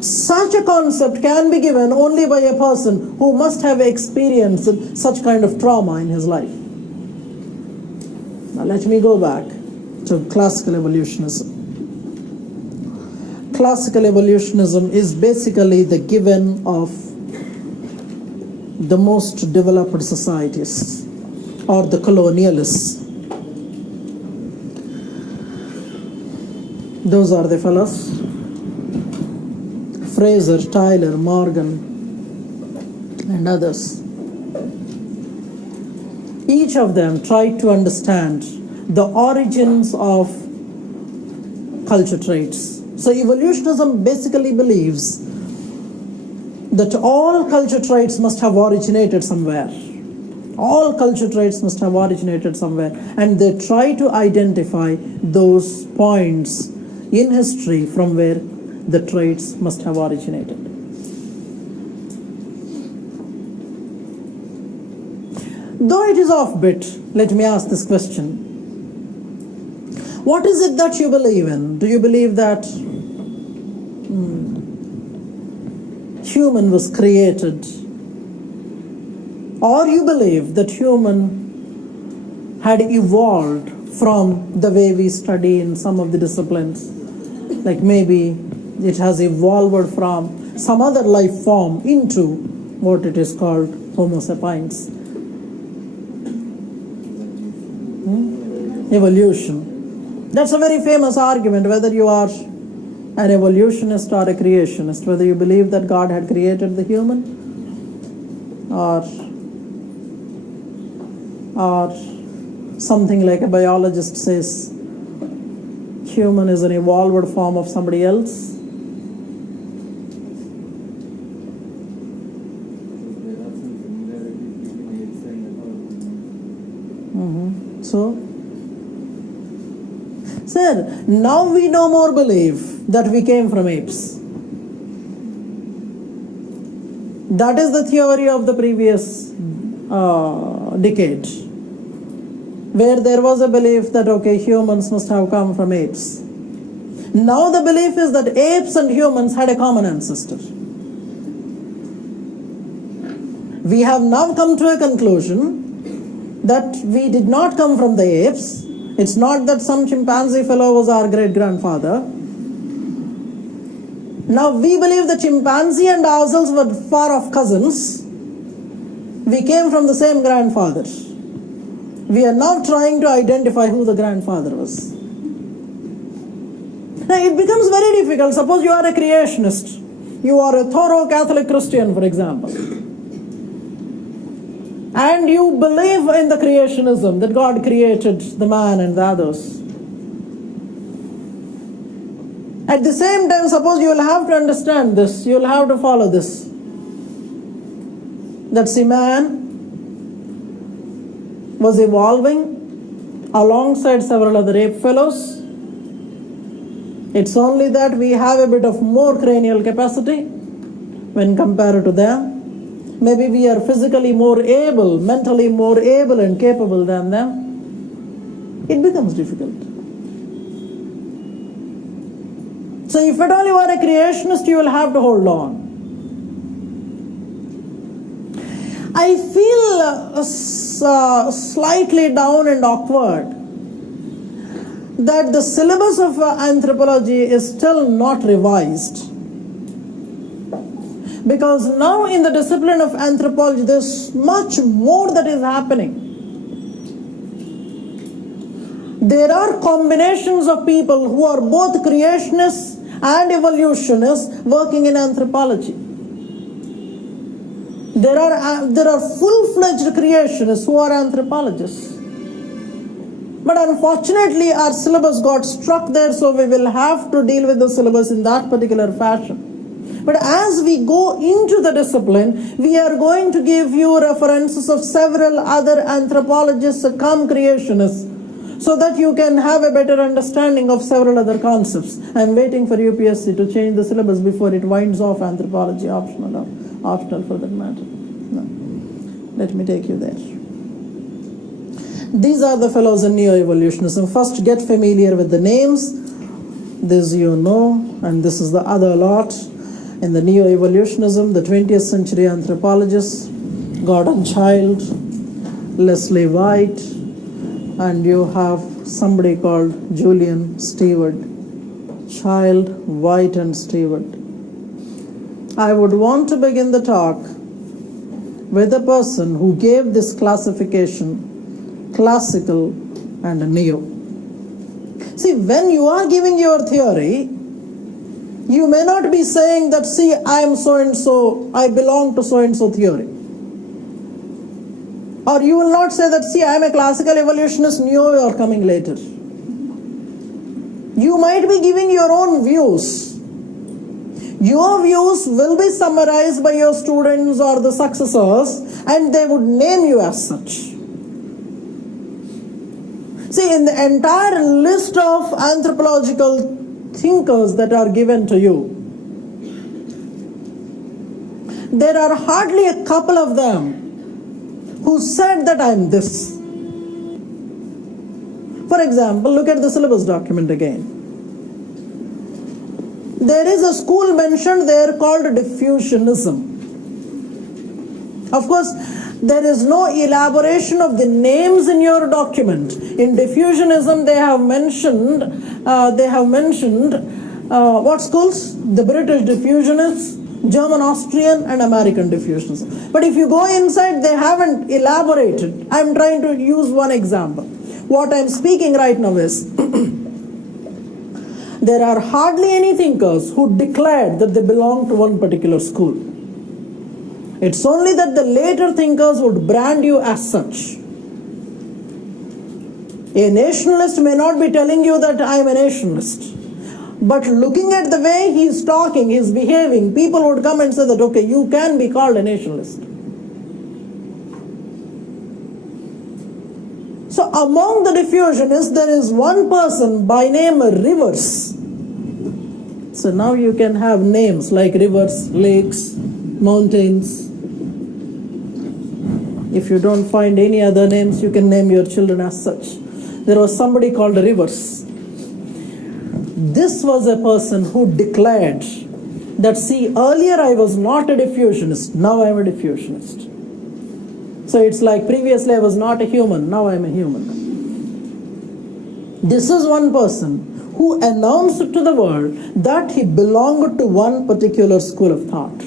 Such a concept can be given only by a person who must have experienced such kind of trauma in his life. Now let me go back to classical evolutionism. Classical evolutionism is basically the given of the most developed societies, or the colonialists. Those are the fellows. Fraser, Tyler, Morgan, and others. Each of them tried to understand the origins of culture traits. So evolutionism basically believes that all culture traits must have originated somewhere. All culture traits must have originated somewhere. And they try to identify those points in history from where the traits must have originated. Though it is offbeat, let me ask this question. What is it that you believe in? Do you believe that human was created? Or you believe that human had evolved from the way we study in some of the disciplines? Like maybe it has evolved from some other life form into what it is called Homo sapiens. Evolution. That's a very famous argument, whether you are an evolutionist or a creationist, whether you believe that God had created the human or something like a biologist says human is an evolved form of somebody else. So, sir, now we no more believe that we came from apes. That is the theory of the previous decade, where there was a belief that, okay, humans must have come from apes. Now the belief is that apes and humans had a common ancestor. We have now come to a conclusion that we did not come from the apes. It's not that some chimpanzee fellow was our great-grandfather. Now we believe the chimpanzee and ourselves were far-off cousins. We came from the same grandfather. We are now trying to identify who the grandfather was. Now it becomes very difficult. Suppose you are a creationist. You are a thorough Catholic Christian, for example. And you believe in the creationism, that God created the man and the others. At the same time, suppose you will have to understand this, you will have to follow this. That see, man was evolving alongside several other ape fellows. It's only that we have a bit of more cranial capacity when compared to them. Maybe we are physically more able, mentally more able and capable than them. It becomes difficult. So if at all you are a creationist, you will have to hold on. I feel slightly down and awkward that the syllabus of anthropology is still not revised. Because now in the discipline of anthropology, there's much more that is happening. There are combinations of people who are both creationists and evolutionists working in anthropology. There are full-fledged creationists who are anthropologists. But unfortunately, our syllabus got struck there, so we will have to deal with the syllabus in that particular fashion. But as we go into the discipline, we are going to give you references of several other anthropologists come creationists, so that you can have a better understanding of several other concepts. I am waiting for UPSC to change the syllabus before it winds off anthropology optional for that matter. No. Let me take you there. These are the fellows in neo-evolutionism. First, get familiar with the names. This you know, and this is the other lot. In the neo-evolutionism, the 20th century anthropologists, Gordon Childe, Leslie White, and you have somebody called Julian Stewart. Childe, White, and Stewart. I would want to begin the talk with a person who gave this classification, classical and neo. See, when you are giving your theory, you may not be saying that, see, I am so and so, I belong to so and so theory. Or you will not say that, see, I am a classical evolutionist, you are coming later. You might be giving your own views. Your views will be summarized by your students or the successors, and they would name you as such. See, in the entire list of anthropological thinkers that are given to you, there are hardly a couple of them who said that I am this. For example, look at the syllabus document again. There is a school mentioned there called diffusionism. Of course, there is no elaboration of the names in your document. In diffusionism, they have mentioned what schools? The British diffusionists, German, Austrian, and American diffusionism. But if you go inside, they haven't elaborated. I'm trying to use one example. What I'm speaking right now is, there are hardly any thinkers who declared that they belong to one particular school. It's only that the later thinkers would brand you as such. A nationalist may not be telling you that I am a nationalist. But looking at the way he is talking, he is behaving, people would come and say that, okay, you can be called a nationalist. So among the diffusionists, there is one person by name Rivers. So now you can have names like rivers, lakes, mountains. If you don't find any other names, you can name your children as such. There was somebody called Rivers. This was a person who declared that, see, earlier I was not a diffusionist, now I am a diffusionist. So it's like previously I was not a human, now I am a human. This is one person who announced to the world that he belonged to one particular school of thought.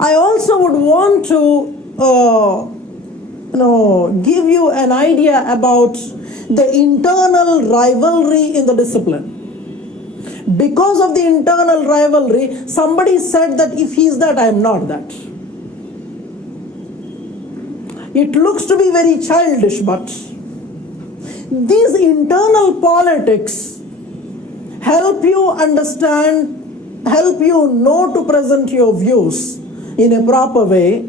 I also would want to give you an idea about the internal rivalry in the discipline. Because of the internal rivalry, somebody said that if he is that, I am not that. It looks to be very childish, but these internal politics help you understand, help you know to present your views in a proper way,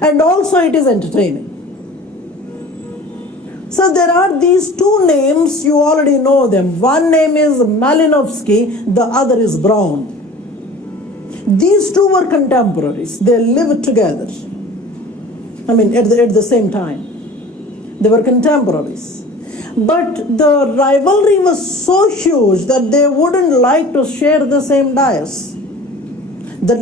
and also it is entertaining. So there are these two names, you already know them. One name is Malinowski, the other is Brown. These two were contemporaries. They lived together. I mean, at the same time. They were contemporaries. But the rivalry was so huge that they wouldn't like to share the same dais. The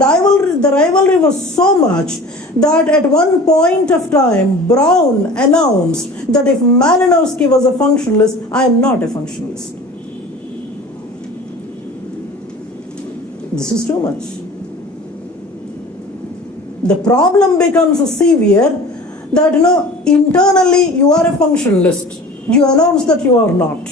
rivalry was so much that at one point of time, Brown announced that if Malinowski was a functionalist, I am not a functionalist. This is too much. The problem becomes severe that, internally you are a functionalist. You announce that you are not.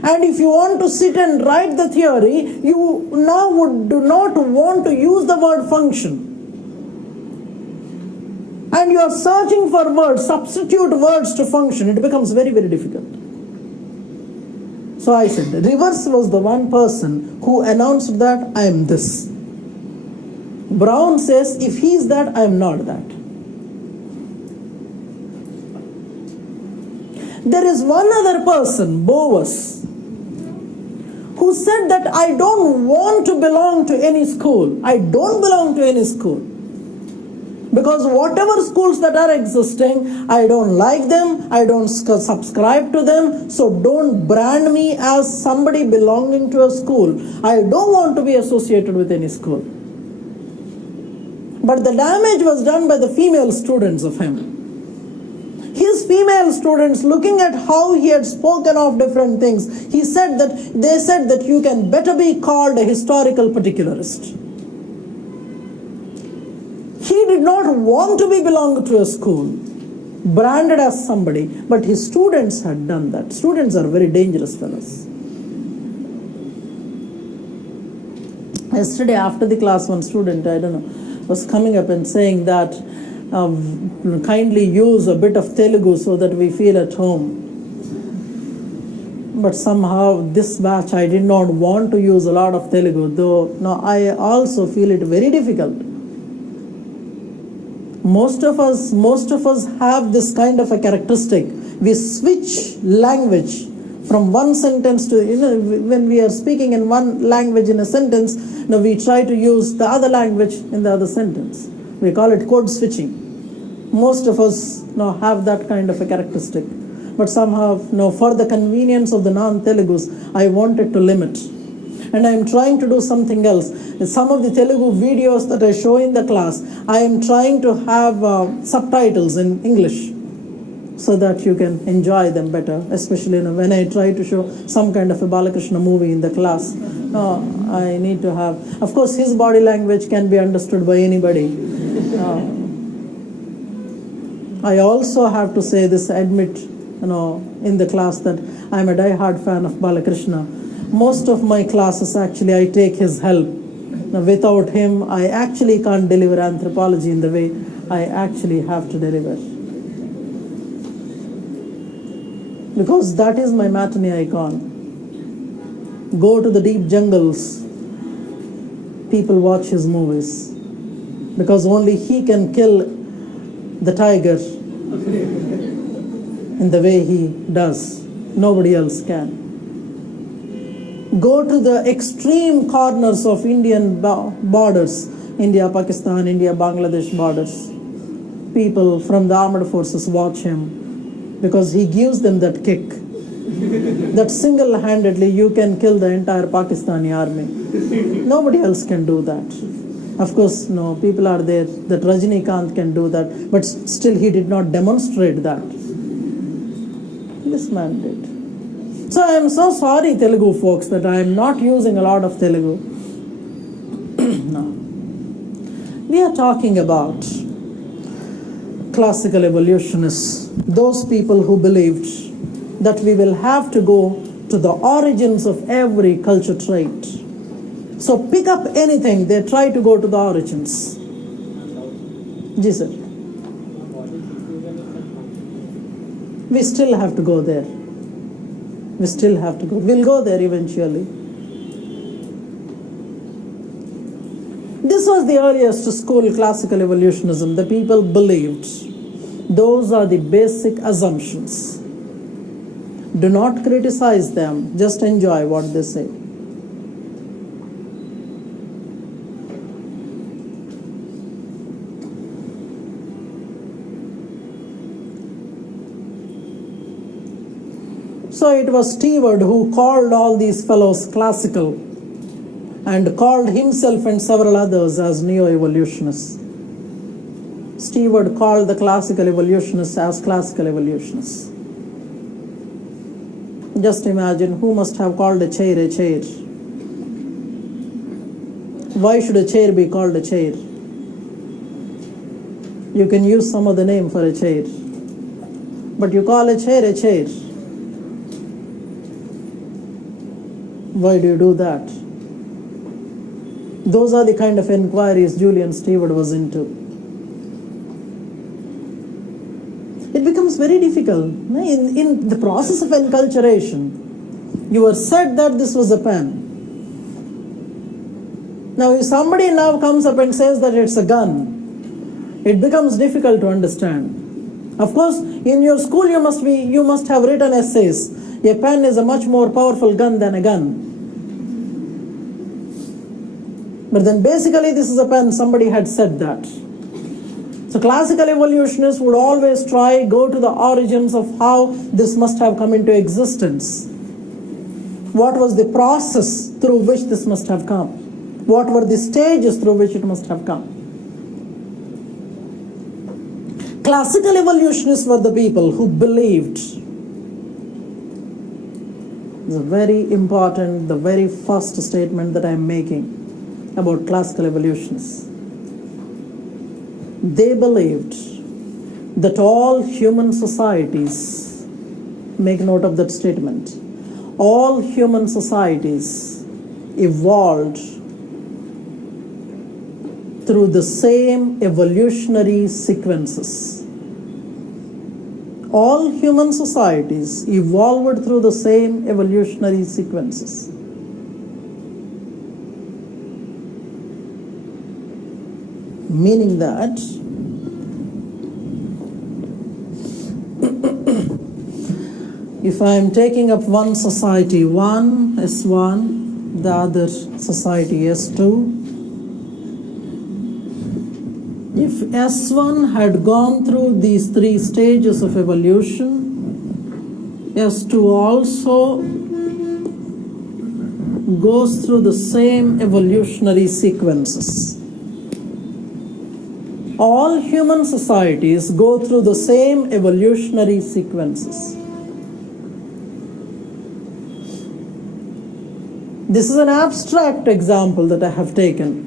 And if you want to sit and write the theory, you now do not want to use the word function. And you are searching for words, substitute words to function. It becomes very, very difficult. So I said, Rivers was the one person who announced that I am this. Brown says, if he is that, I am not that. There is one other person, Bowes, who said that I don't want to belong to any school. I don't belong to any school. Because whatever schools that are existing, I don't like them, I don't subscribe to them, so don't brand me as somebody belonging to a school. I don't want to be associated with any school. But the damage was done by the female students of him. His female students, looking at how he had spoken of different things, they said that you can better be called a historical particularist. He did not want to be belonged to a school. branded as somebody, but his students had done that. Students are very dangerous fellows. Yesterday after the class, one student, I don't know, was coming up and saying that kindly use a bit of Telugu so that we feel at home. But somehow this batch I did not want to use a lot of Telugu, though no, I also feel it very difficult. Most of us have this kind of a characteristic. We switch language from one sentence to, when we are speaking in one language in a sentence, now we try to use the other language in the other sentence. We call it code switching. Most of us have that kind of a characteristic. But somehow, for the convenience of the non-Telugus, I wanted to limit. And I am trying to do something else. Some of the Telugu videos that I show in the class, I am trying to have subtitles in English so that you can enjoy them better, especially when I try to show some kind of a Balakrishna movie in the class. I need to have, of course, his body language can be understood by anybody. I also have to say this, admit, in the class that I am a die-hard fan of Balakrishna. Most of my classes, actually, I take his help. Now, without him, I actually can't deliver anthropology in the way I actually have to deliver. Because that is my matinee icon. Go to the deep jungles, people watch his movies. Because only he can kill the tiger in the way he does. Nobody else can. Go to the extreme corners of Indian borders, India, Pakistan, India, Bangladesh borders. People from the armed forces watch him because he gives them that kick. That single-handedly you can kill the entire Pakistani army. Nobody else can do that. Of course, people are there that Rajinikanth can do that, but still he did not demonstrate that. This man did. So I am so sorry, Telugu folks, that I am not using a lot of Telugu. No. We are talking about classical evolutionists, those people who believed that we will have to go to the origins of every culture trait. So pick up anything, they try to go to the origins. Ji sir. We still have to go there. We still have to go. We'll go there eventually. This was the earliest school, classical evolutionism. The people believed. Those are the basic assumptions. Do not criticize them. Just enjoy what they say. So it was Stewart who called all these fellows classical and called himself and several others as neo-evolutionists. Stewart called the classical evolutionists as classical evolutionists. Just imagine who must have called a chair a chair. Why should a chair be called a chair? You can use some other name for a chair, but you call a chair a chair. Why do you do that? Those are the kind of inquiries Julian Stewart was into. It becomes very difficult. In the process of enculturation, you were said that this was a pen. Now, if somebody now comes up and says that it's a gun, it becomes difficult to understand. Of course, in your school you must have written essays. A pen is a much more powerful gun than a gun. But then basically this is a pen, somebody had said that. So classical evolutionists would always go to the origins of how this must have come into existence. What was the process through which this must have come? What were the stages through which it must have come? Classical evolutionists were the people who believed. It's a very important, the very first statement that I am making about classical evolutionists. They believed that all human societies, make note of that statement, all human societies evolved through the same evolutionary sequences. All human societies evolved through the same evolutionary sequences. Meaning that if I am taking up one society 1, S1, the other society S2, if S1 had gone through these 3 stages of evolution, S2 also goes through the same evolutionary sequences. All human societies go through the same evolutionary sequences. This is an abstract example that I have taken.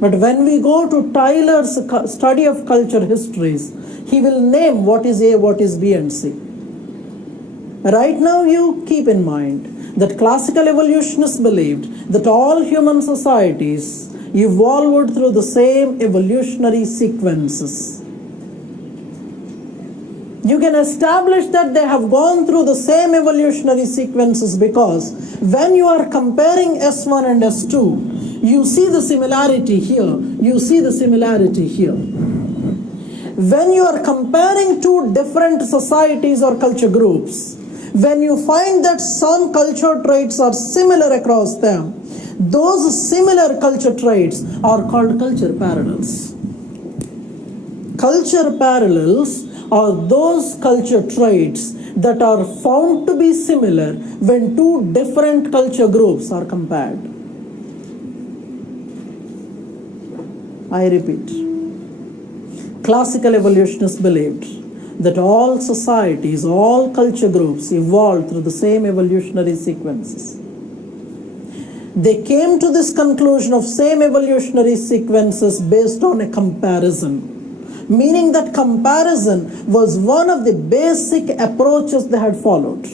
But when we go to Tyler's study of culture histories, he will name what is A, what is B and C. Right now you keep in mind that classical evolutionists believed that all human societies evolved through the same evolutionary sequences. You can establish that they have gone through the same evolutionary sequences because when you are comparing S1 and S2, you see the similarity here, you see the similarity here. When you are comparing 2 different societies or culture groups, when you find that some culture traits are similar across them, those similar culture traits are called culture parallels. Culture parallels are those culture traits that are found to be similar when 2 different culture groups are compared. I repeat, classical evolutionists believed that all societies, all culture groups evolved through the same evolutionary sequences. They came to this conclusion of same evolutionary sequences based on a comparison, meaning that comparison was one of the basic approaches they had followed.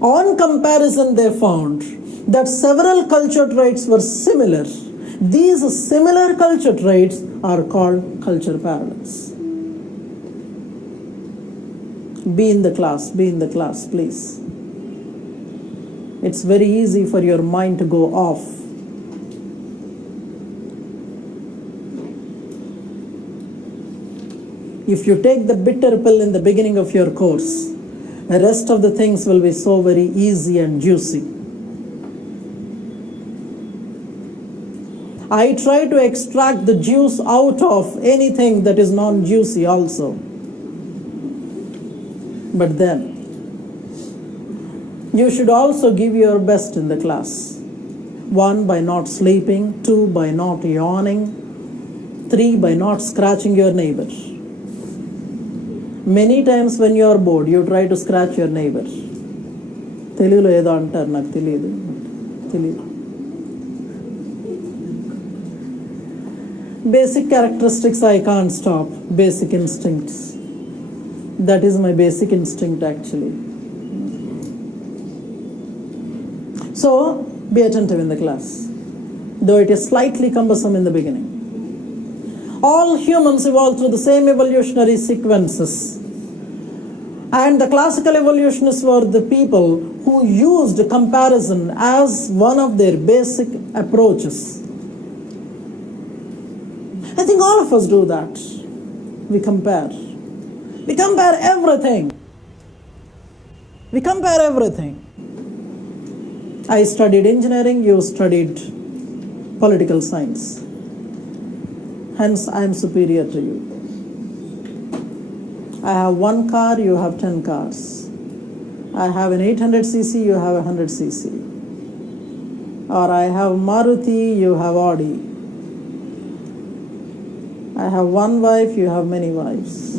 On comparison, they found that several culture traits were similar. These similar culture traits are called culture parallels. Be in the class, please. It's very easy for your mind to go off. If you take the bitter pill in the beginning of your course, the rest of the things will be so very easy and juicy. I try to extract the juice out of anything that is non-juicy also. But then, you should also give your best in the class. 1, by not sleeping. 2, by not yawning. 3, by not scratching your neighbor. Many times when you are bored, you try to scratch your neighbor. Telugulo edo antaru naku teliyadu. Basic characteristics I can't stop. Basic instincts. That is my basic instinct actually. So, be attentive in the class, though it is slightly cumbersome in the beginning. All humans evolved through the same evolutionary sequences. And the classical evolutionists were the people who used comparison as one of their basic approaches. I think all of us do that. We compare. We compare everything. We compare everything. I studied engineering, you studied political science. Hence, I am superior to you. I have 1 car, you have 10 cars. I have an 800cc, you have a 100cc. Or I have Maruti, you have Audi. I have 1 wife, you have many wives.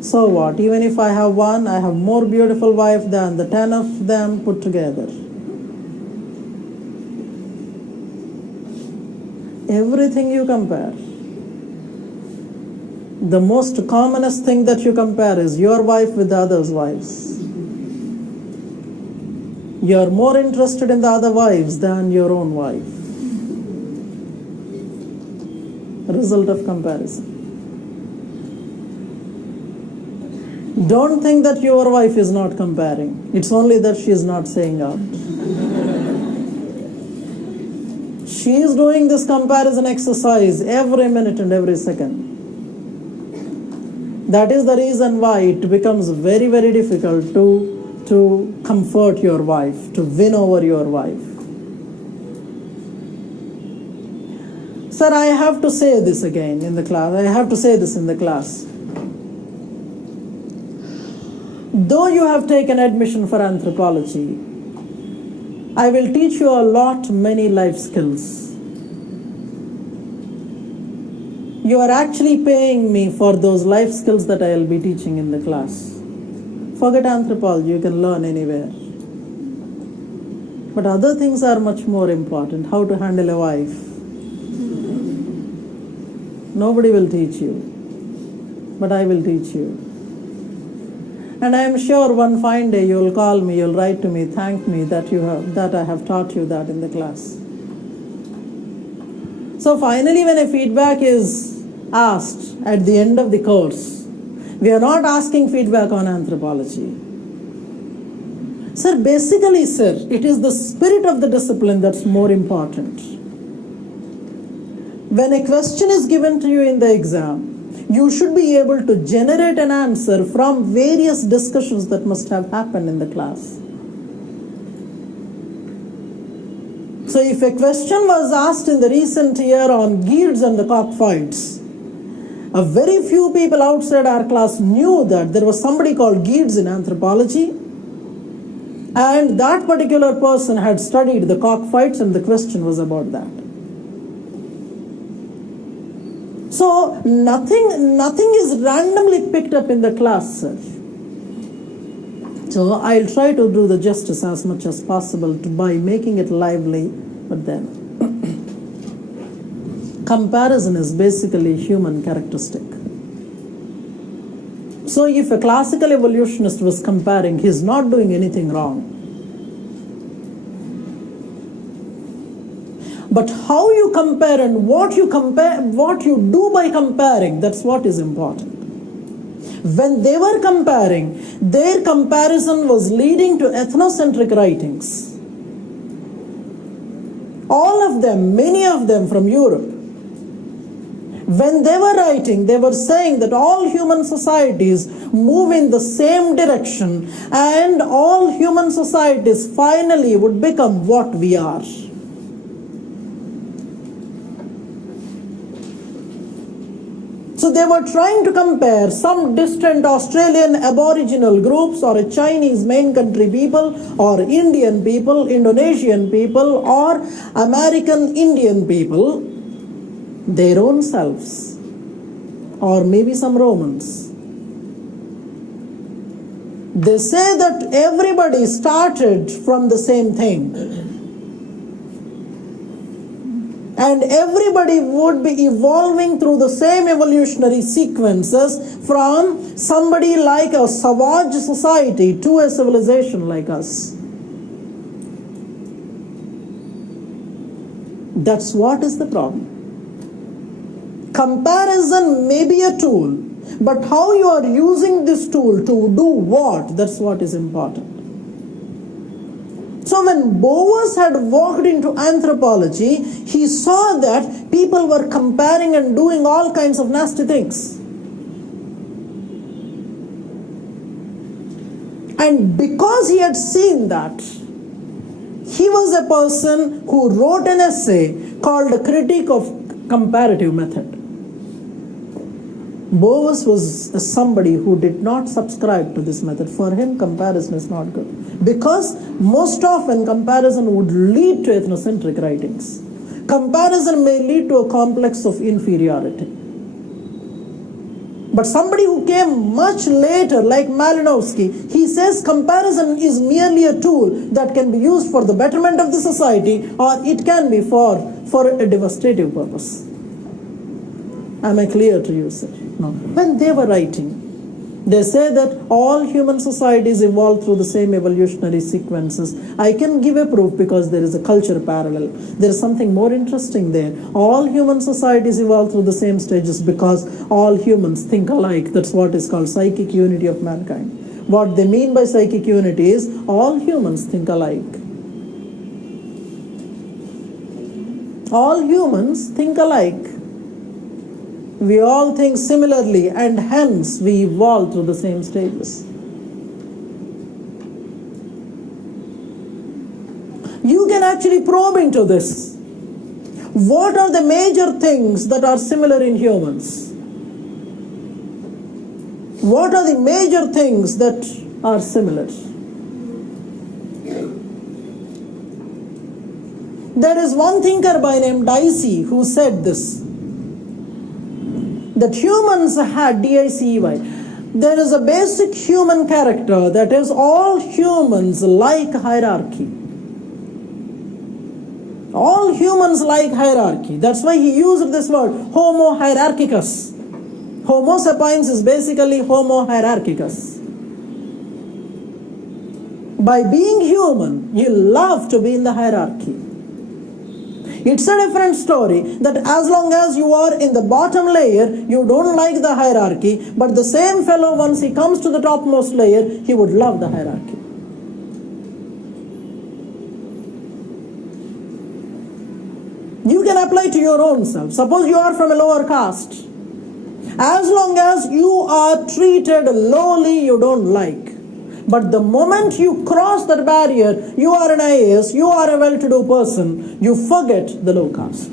So what? Even if I have 1, I have more beautiful wife than the 10 of them put together. Everything you compare. The most commonest thing that you compare is your wife with the other's wives. You're more interested in the other wives than your own wife. Result of comparison. Don't think that your wife is not comparing. It's only that she is not saying out. She is doing this comparison exercise every minute and every second. That is the reason why it becomes very, very difficult to comfort your wife, to win over your wife. Sir, I have to say this again in the class. I have to say this in the class. Though you have taken admission for anthropology, I will teach you a lot, many life skills. You are actually paying me for those life skills that I will be teaching in the class. Forget anthropology, you can learn anywhere. But other things are much more important. How to handle a wife. Nobody will teach you, but I will teach you. And I am sure one fine day you will call me, you will write to me, thank me that I have taught you that in the class. So finally, when a feedback is asked at the end of the course, we are not asking feedback on anthropology. Sir, basically, sir, it is the spirit of the discipline that's more important. When a question is given to you in the exam, you should be able to generate an answer from various discussions that must have happened in the class. So if a question was asked in the recent year on Guilds and the cockfights, a very few people outside our class knew that there was somebody called Guilds in anthropology, and that particular person had studied the cockfights and the question was about that. So nothing is randomly picked up in the class, sir. So I'll try to do the justice as much as possible by making it lively, but then comparison is basically a human characteristic. So if a classical evolutionist was comparing, he's not doing anything wrong. But how you compare and what you do by comparing, that's what is important. When they were comparing, their comparison was leading to ethnocentric writings. All of them, many of them from Europe. When they were writing, they were saying that all human societies move in the same direction and all human societies finally would become what we are. So they were trying to compare some distant Australian Aboriginal groups or a Chinese main country people or Indian people, Indonesian people or American Indian people, their own selves, or maybe some Romans. They say that everybody started from the same thing. And everybody would be evolving through the same evolutionary sequences from somebody like a savage society to a civilization like us. That's what is the problem. Comparison may be a tool, but how you are using this tool to do what, that's what is important. So when Bowers had walked into anthropology, he saw that people were comparing and doing all kinds of nasty things. And because he had seen that, he was a person who wrote an essay called A Critique of Comparative Method. Bowers was somebody who did not subscribe to this method. For him, comparison is not good. Because most often comparison would lead to ethnocentric writings. Comparison may lead to a complex of inferiority. But somebody who came much later, like Malinowski, he says comparison is merely a tool that can be used for the betterment of the society, or it can be for a devastative purpose. Am I clear to you, sir? No. When they were writing, they say that all human societies evolved through the same evolutionary sequences. I can give a proof because there is a culture parallel. There is something more interesting there. All human societies evolve through the same stages because all humans think alike. That's what is called psychic unity of mankind. What they mean by psychic unity is all humans think alike. All humans think alike. We all think similarly, and hence we evolve through the same stages. You can actually probe into this. What are the major things that are similar in humans? What are the major things that are similar? There is one thinker by name Dicey who said this, that humans had DICEY. There is a basic human character, that is, all humans like hierarchy. All humans like hierarchy. That's why he used this word, homo hierarchicus. Homo sapiens is basically homo hierarchicus. By being human, you love to be in the hierarchy. It's a different story that as long as you are in the bottom layer, you don't like the hierarchy, but the same fellow, once he comes to the topmost layer, he would love the hierarchy. You can apply to your own self. Suppose you are from a lower caste. As long as you are treated lowly, you don't like. But the moment you cross that barrier, you are an IAS, you are a well-to-do person, you forget the low caste.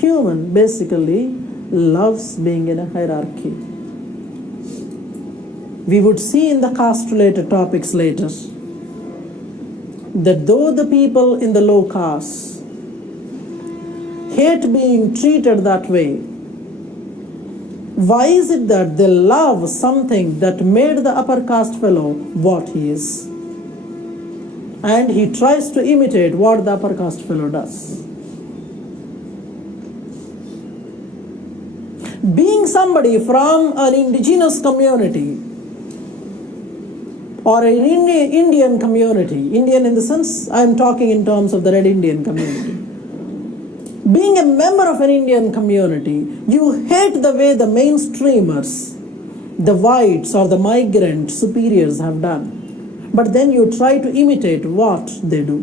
Human basically loves being in a hierarchy. We would see in the caste-related topics later that though the people in the low caste hate being treated that way, why is it that they love something that made the upper caste fellow what he is? And he tries to imitate what the upper caste fellow does. Being somebody from an indigenous community or an Indian community, Indian in the sense I am talking in terms of the Red Indian community. Being a member of an Indian community, you hate the way the mainstreamers, the whites or the migrant superiors have done. But then you try to imitate what they do.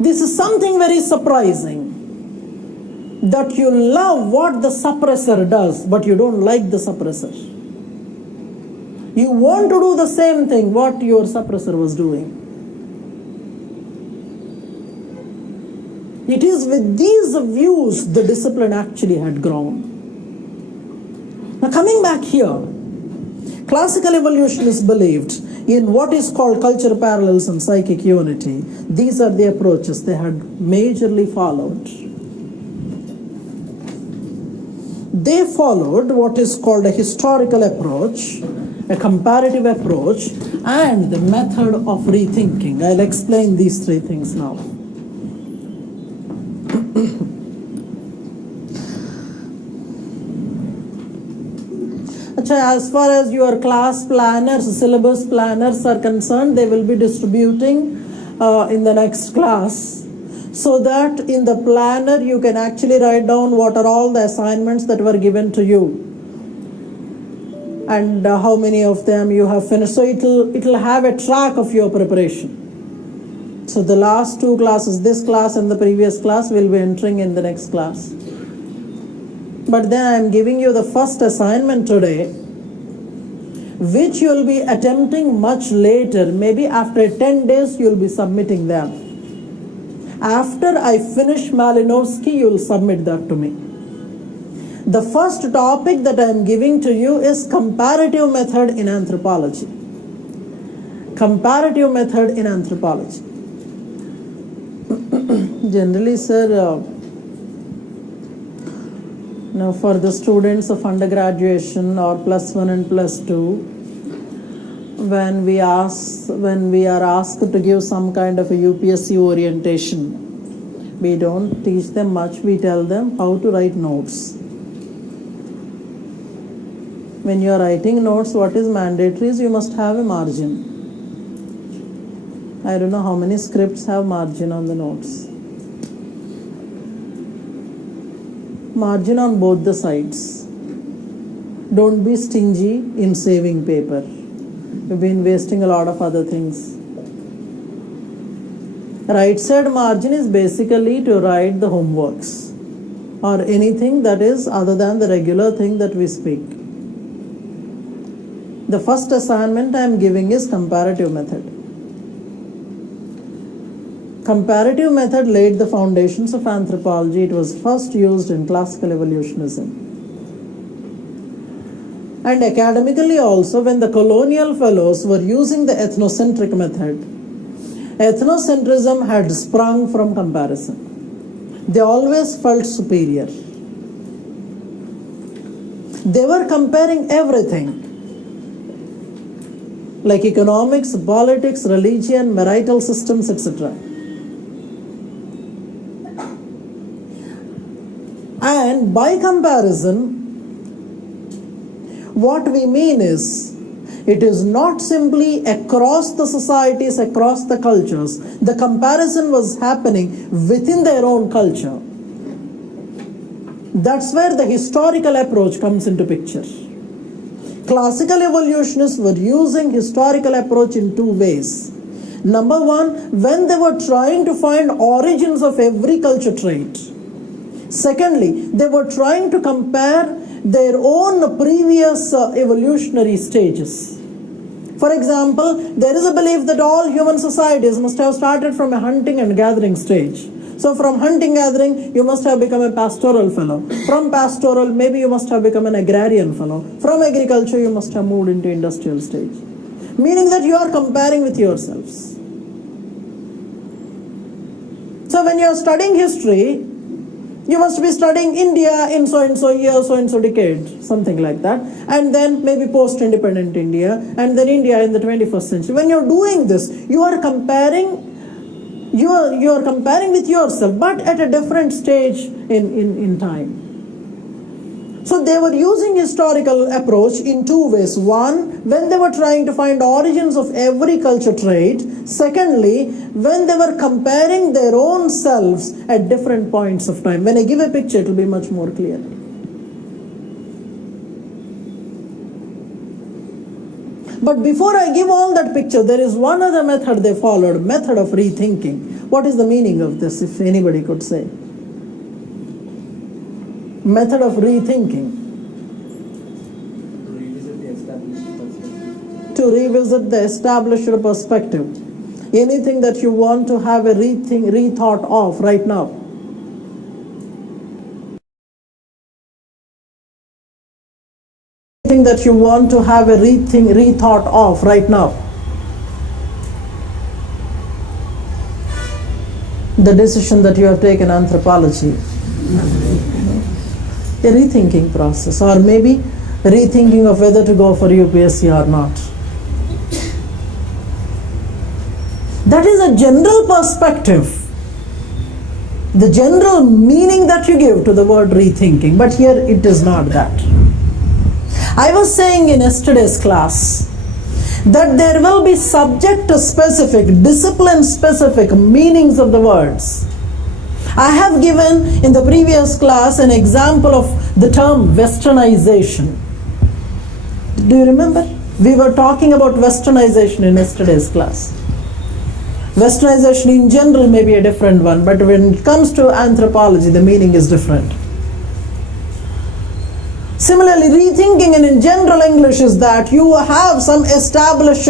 This is something very surprising, that you love what the suppressor does, but you don't like the suppressor. You want to do the same thing what your suppressor was doing. It is with these views the discipline actually had grown. Now coming back here, classical evolutionists believed in what is called culture parallels and psychic unity. These are the approaches they had majorly followed. They followed what is called a historical approach, a comparative approach, and the method of rethinking. I'll explain these three things now. As far as your class planners, syllabus planners are concerned, they will be distributing in the next class, so that in the planner you can actually write down what are all the assignments that were given to you and how many of them you have finished. So it'll have a track of your preparation. So the last two classes, this class and the previous class, will be entering in the next class. But then I am giving you the first assignment today, which you will be attempting much later. Maybe after 10 days you will be submitting them. After I finish Malinowski, you will submit that to me. The first topic that I am giving to you is comparative method in anthropology. Comparative method in anthropology. Generally, sir, now for the students of undergraduation or +1 and +2, when we are asked to give some kind of a UPSC orientation, We don't teach them much, we tell them how to write notes. When you are writing notes, what is mandatory is you must have a margin. I don't know how many scripts have margin on the notes. Margin on both the sides. Don't be stingy in saving paper. You've been wasting a lot of other things. Right side margin is basically to write the homeworks or anything that is other than the regular thing that we speak. The first assignment I am giving is comparative method. Comparative method laid the foundations of anthropology. It was first used in classical evolutionism. And academically also, when the colonial fellows were using the ethnocentric method, ethnocentrism had sprung from comparison. They always felt superior. They were comparing everything, like economics, politics, religion, marital systems, etc. And by comparison, what we mean is, it is not simply across the societies, across the cultures. The comparison was happening within their own culture. That's where the historical approach comes into picture. Classical evolutionists were using historical approach in two ways. Number one, when they were trying to find origins of every culture trait. Secondly, they were trying to compare their own previous evolutionary stages. For example, there is a belief that all human societies must have started from a hunting and gathering stage. So from hunting gathering, you must have become a pastoral fellow. From pastoral, maybe you must have become an agrarian fellow. From agriculture, you must have moved into industrial stage. Meaning that you are comparing with yourselves. So when you are studying history, you must be studying India in so-and-so year, so-and-so decade, something like that. And then maybe post-independent India, and then India in the 21st century. When you're doing this, you are comparing with yourself, but at a different stage in time. So they were using historical approach in two ways. One, when they were trying to find origins of every culture trait. Secondly, when they were comparing their own selves at different points of time. When I give a picture, it will be much more clear. But before I give all that picture, there is one other method they followed, method of rethinking. What is the meaning of this, if anybody could say? Method of rethinking. To revisit the established perspective. Anything that you want to have a rethought of right now. Anything that you want to have a rethought of right now. The decision that you have taken, anthropology. A rethinking process, or maybe rethinking of whether to go for UPSC or not. That is a general perspective, the general meaning that you give to the word rethinking, but here it is not that. I was saying in yesterday's class that there will be subject-specific, discipline-specific meanings of the words. I have given in the previous class an example of the term westernization. Do you remember? We were talking about westernization in yesterday's class. Westernization in general may be a different one, but when it comes to anthropology, the meaning is different. Similarly, rethinking in general English is that you have some established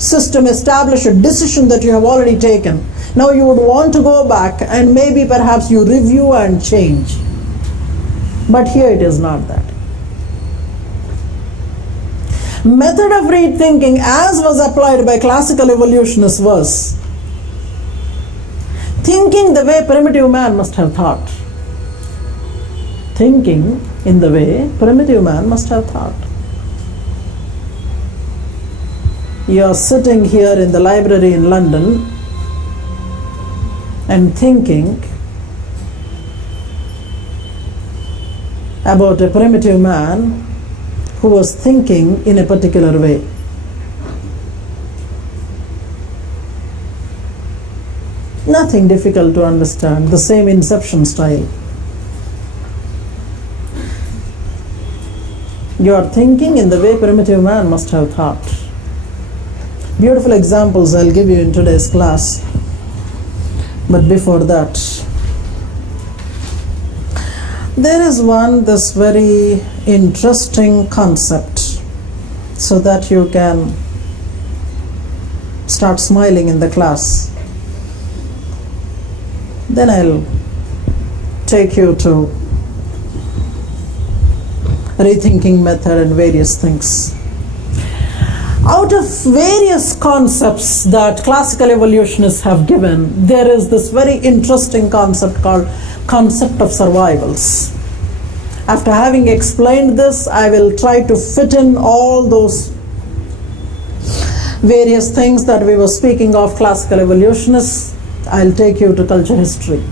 system, established decision that you have already taken. Now you would want to go back and maybe perhaps you review and change. But here it is not that. Method of rethinking as was applied by classical evolutionists was thinking the way primitive man must have thought. Thinking in the way primitive man must have thought. You are sitting here in the library in London and thinking about a primitive man who was thinking in a particular way. Nothing difficult to understand, the same inception style. You are thinking in the way primitive man must have thought. Beautiful examples I'll give you in today's class. But before that, there is this very interesting concept, so that you can start smiling in the class. Then I'll take you to rethinking method and various things. Out of various concepts that classical evolutionists have given, there is this very interesting concept called concept of survivals. After having explained this, I will try to fit in all those various things that we were speaking of classical evolutionists. I'll take you to culture history.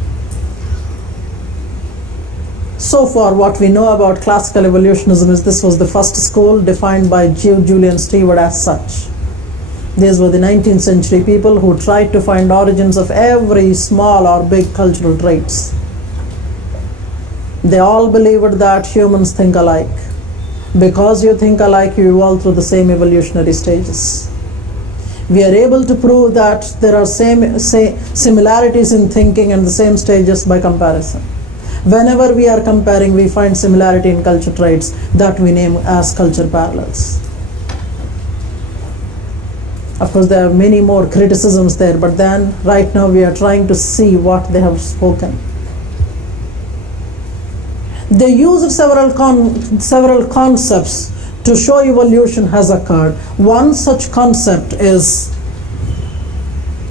So far, what we know about classical evolutionism is this was the first school defined by Julian Stewart as such. These were the 19th century people who tried to find origins of every small or big cultural traits. They all believed that humans think alike. Because you think alike, you evolve through the same evolutionary stages. We are able to prove that there are similarities in thinking and the same stages by comparison. Whenever we are comparing, we find similarity in culture traits that we name as culture parallels. Of course, there are many more criticisms there, but then right now we are trying to see what they have spoken. They used several concepts to show evolution has occurred. One such concept is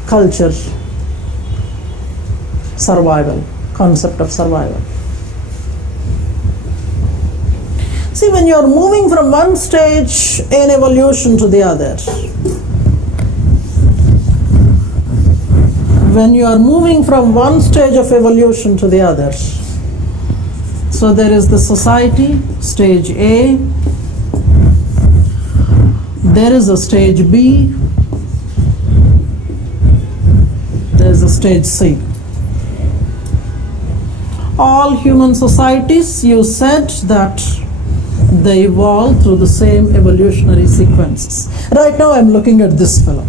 culture survival, concept of survival. See, when you are moving from one stage in evolution to the other, when you are moving from one stage of evolution to the other, so there is the society, stage A, there is a stage B, there is a stage C. All human societies, you said that they evolve through the same evolutionary sequences. Right now I'm looking at this fellow.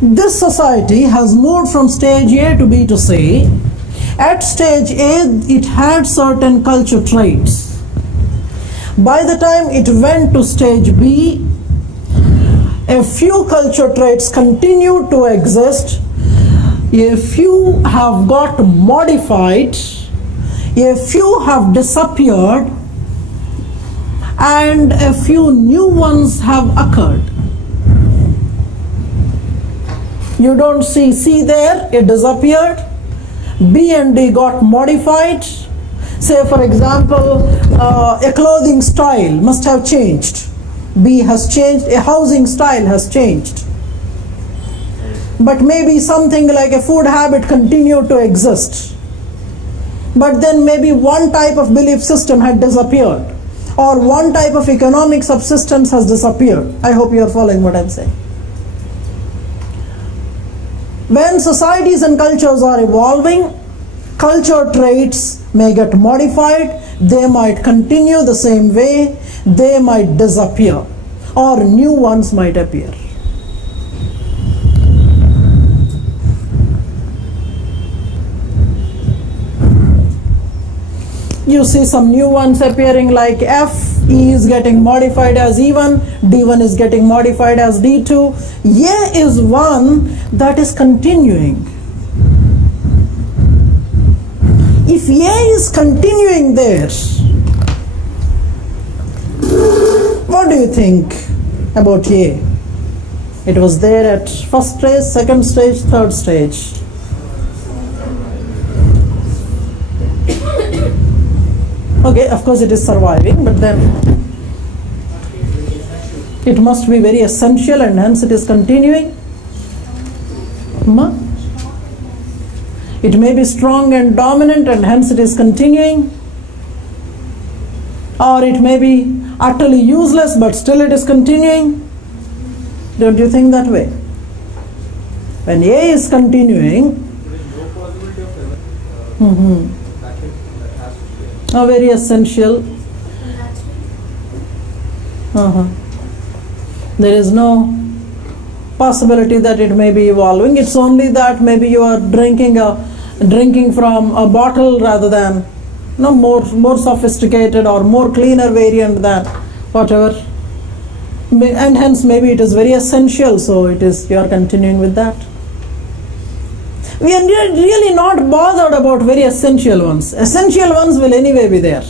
This society has moved from stage A to B to C. At stage A, it had certain culture traits. By the time it went to stage B, a few culture traits continued to exist. A few have got modified, a few have disappeared, and a few new ones have occurred. You don't see C there, it disappeared. B and D got modified. Say for example, a clothing style must have changed. B has changed, a housing style has changed. But maybe something like a food habit continued to exist. But then maybe one type of belief system had disappeared, or one type of economic subsistence has disappeared. I hope you are following what I'm saying. When societies and cultures are evolving, culture traits may get modified, they might continue the same way, they might disappear, or new ones might appear. You see some new ones appearing like F, E is getting modified as E1, D1 is getting modified as D2. A is one that is continuing. If A is continuing there, what do you think about A? It was there at first stage, second stage, third stage. Okay, of course it is surviving, but then it must be very essential and hence it is continuing. Ma? It may be strong and dominant and hence it is continuing, or it may be utterly useless but still it is continuing. Don't you think that way? When A is continuing, very essential. There is no possibility that it may be evolving. It's only that maybe you are drinking from a bottle rather than more sophisticated or more cleaner variant than whatever, and hence maybe it is very essential, so you are continuing with that. We are really not bothered about very essential ones. Essential ones will anyway be there.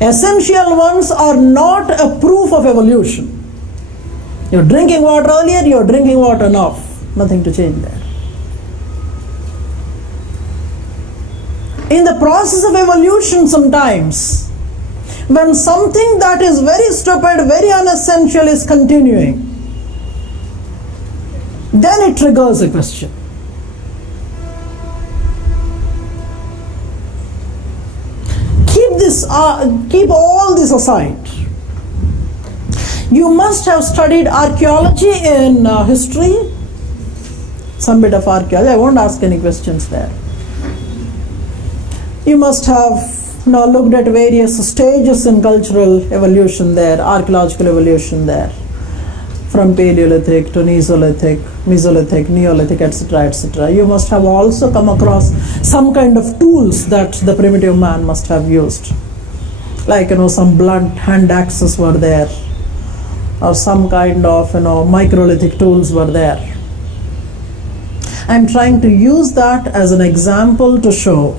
Essential ones are not a proof of evolution. You're drinking water earlier, you're drinking water now. Nothing to change there. In the process of evolution, sometimes, when something that is very stupid, very unessential is continuing, then it triggers a question. Keep all this aside. You must have studied archaeology in history, some bit of archaeology. I won't ask any questions there. You must have looked at various stages in cultural evolution there, archaeological evolution there, from Paleolithic to Mesolithic, Neolithic, etc., etc. You must have also come across some kind of tools that the primitive man must have used, like some blunt hand axes were there, or some kind of microlithic tools were there. I'm trying to use that as an example to show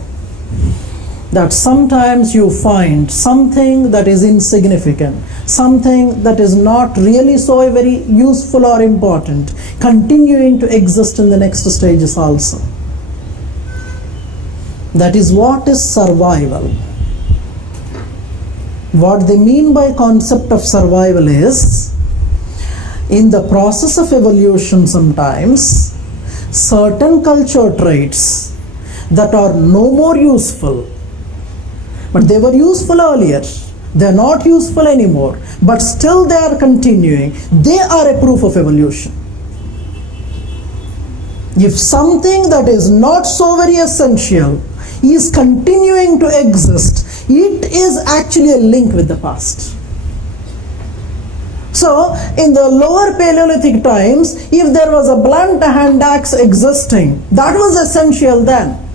that sometimes you find something that is insignificant, something that is not really so very useful or important, continuing to exist in the next stages also. That is what is survival. What they mean by concept of survival is, in the process of evolution sometimes, certain culture traits that are no more useful, but they were useful earlier, they are not useful anymore, but still they are continuing, they are a proof of evolution. If something that is not so very essential is continuing to exist, it is actually a link with the past. So, in the lower Paleolithic times, if there was a blunt hand axe existing, that was essential then.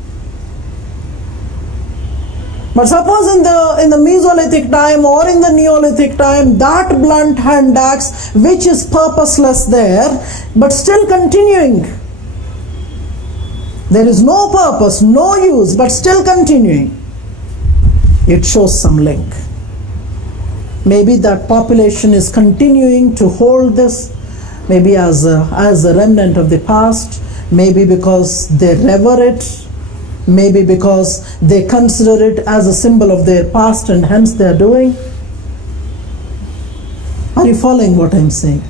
But suppose in the Mesolithic time or in the Neolithic time, that blunt hand axe, which is purposeless there, but still continuing. There is no purpose, no use, but still continuing. It shows some link. Maybe that population is continuing to hold this, maybe as a remnant of the past, maybe because they revere it, maybe because they consider it as a symbol of their past and hence they are doing. Are you following what I'm saying?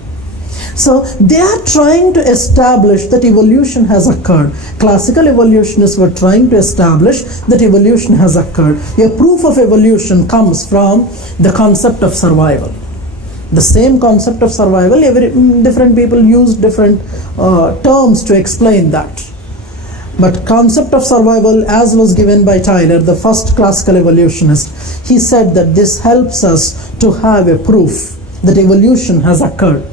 So they are trying to establish that evolution has occurred. Classical evolutionists were trying to establish that evolution has occurred. A proof of evolution comes from the concept of survival. The same concept of survival, different people use different terms to explain that. But concept of survival, as was given by Tyler, the first classical evolutionist, he said that this helps us to have a proof that evolution has occurred.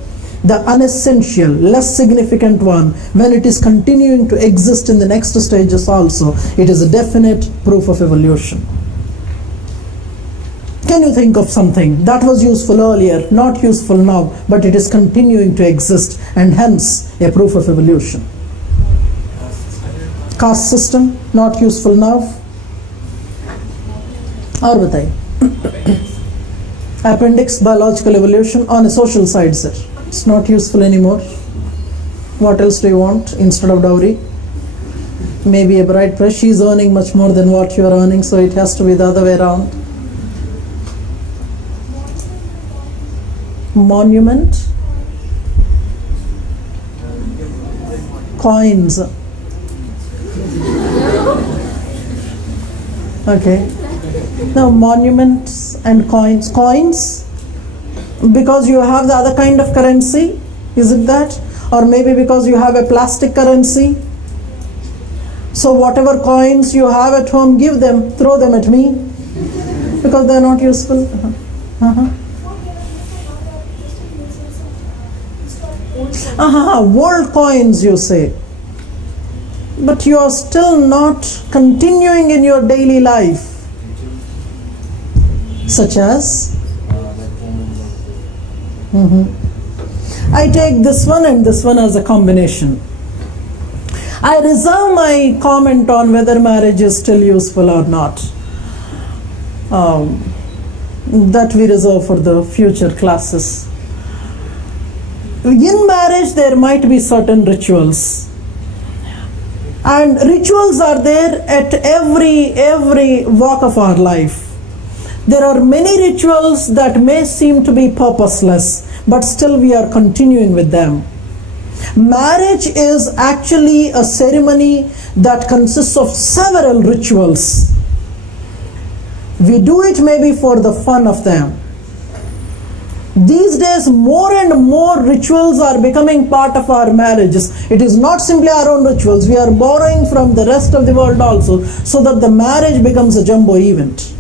The unessential, less significant one, when it is continuing to exist in the next stages also, it is a definite proof of evolution. Can you think of something that was useful earlier, not useful now, but it is continuing to exist and hence a proof of evolution? Caste system, not useful now? और बताइए. Appendix, biological evolution on a social side, sir. It's not useful anymore. What else do you want instead of dowry? Maybe a bride price. She's earning much more than what you are earning, so it has to be the other way around. Monument. coins. Okay. Now monuments and coins. Coins, because you have the other kind of currency, is it that? Or maybe because you have a plastic currency. So whatever coins you have at home, give them, throw them at me, because they are not useful. World coins, you say. But you are still not continuing in your daily life. Such as? I take this one and this one as a combination. I reserve my comment on whether marriage is still useful or not. That we reserve for the future classes. In marriage, there might be certain rituals. And rituals are there at every walk of our life. There are many rituals that may seem to be purposeless, but still we are continuing with them. Marriage is actually a ceremony that consists of several rituals. We do it maybe for the fun of them. These days, more and more rituals are becoming part of our marriages. It is not simply our own rituals. We are borrowing from the rest of the world also, so that the marriage becomes a jumbo event.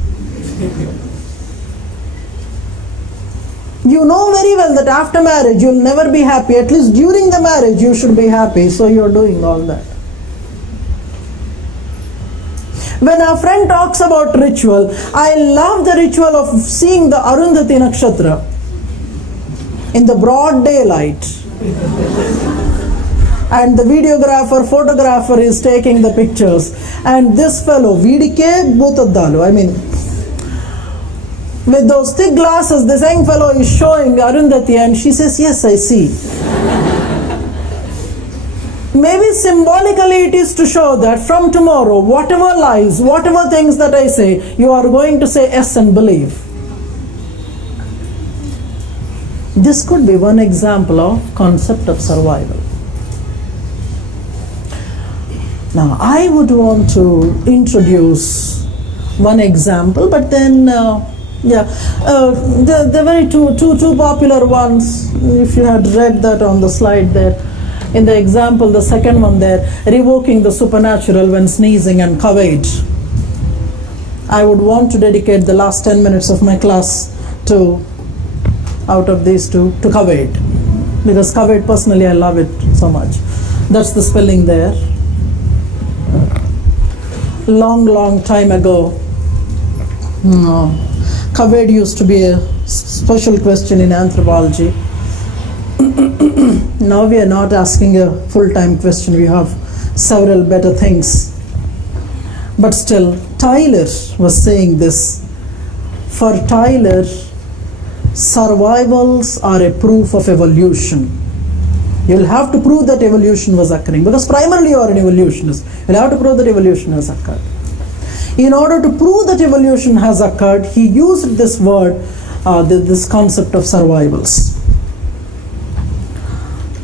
You know very well that after marriage you'll never be happy. At least during the marriage you should be happy. So you're doing all that. When a friend talks about ritual, I love the ritual of seeing the Arundhati Nakshatra in the broad daylight. And the videographer, photographer is taking the pictures. And this fellow, Vidike Bhutaddalu, I mean, with those thick glasses, this young fellow is showing Arundhati and she says, yes, I see. Maybe symbolically it is to show that from tomorrow, whatever lies, whatever things that I say, you are going to say yes and believe. This could be one example of concept of survival. Now, I would want to introduce one example, but then the very two popular ones, if you had read that on the slide there, in the example, the second one there, revoking the supernatural when sneezing and COVID. I would want to dedicate the last 10 minutes of my class to, out of these two, to COVID. Because COVID, personally, I love it so much. That's the spelling there. Long time ago, COVID used to be a special question in anthropology. Now we are not asking a full-time question. We have several better things. But still, Tyler was saying this. For Tyler, survivals are a proof of evolution. You'll have to prove that evolution was occurring, because primarily you are an evolutionist. You'll have to prove that evolution has occurred. In order to prove that evolution has occurred, he used this word, this concept of survivals.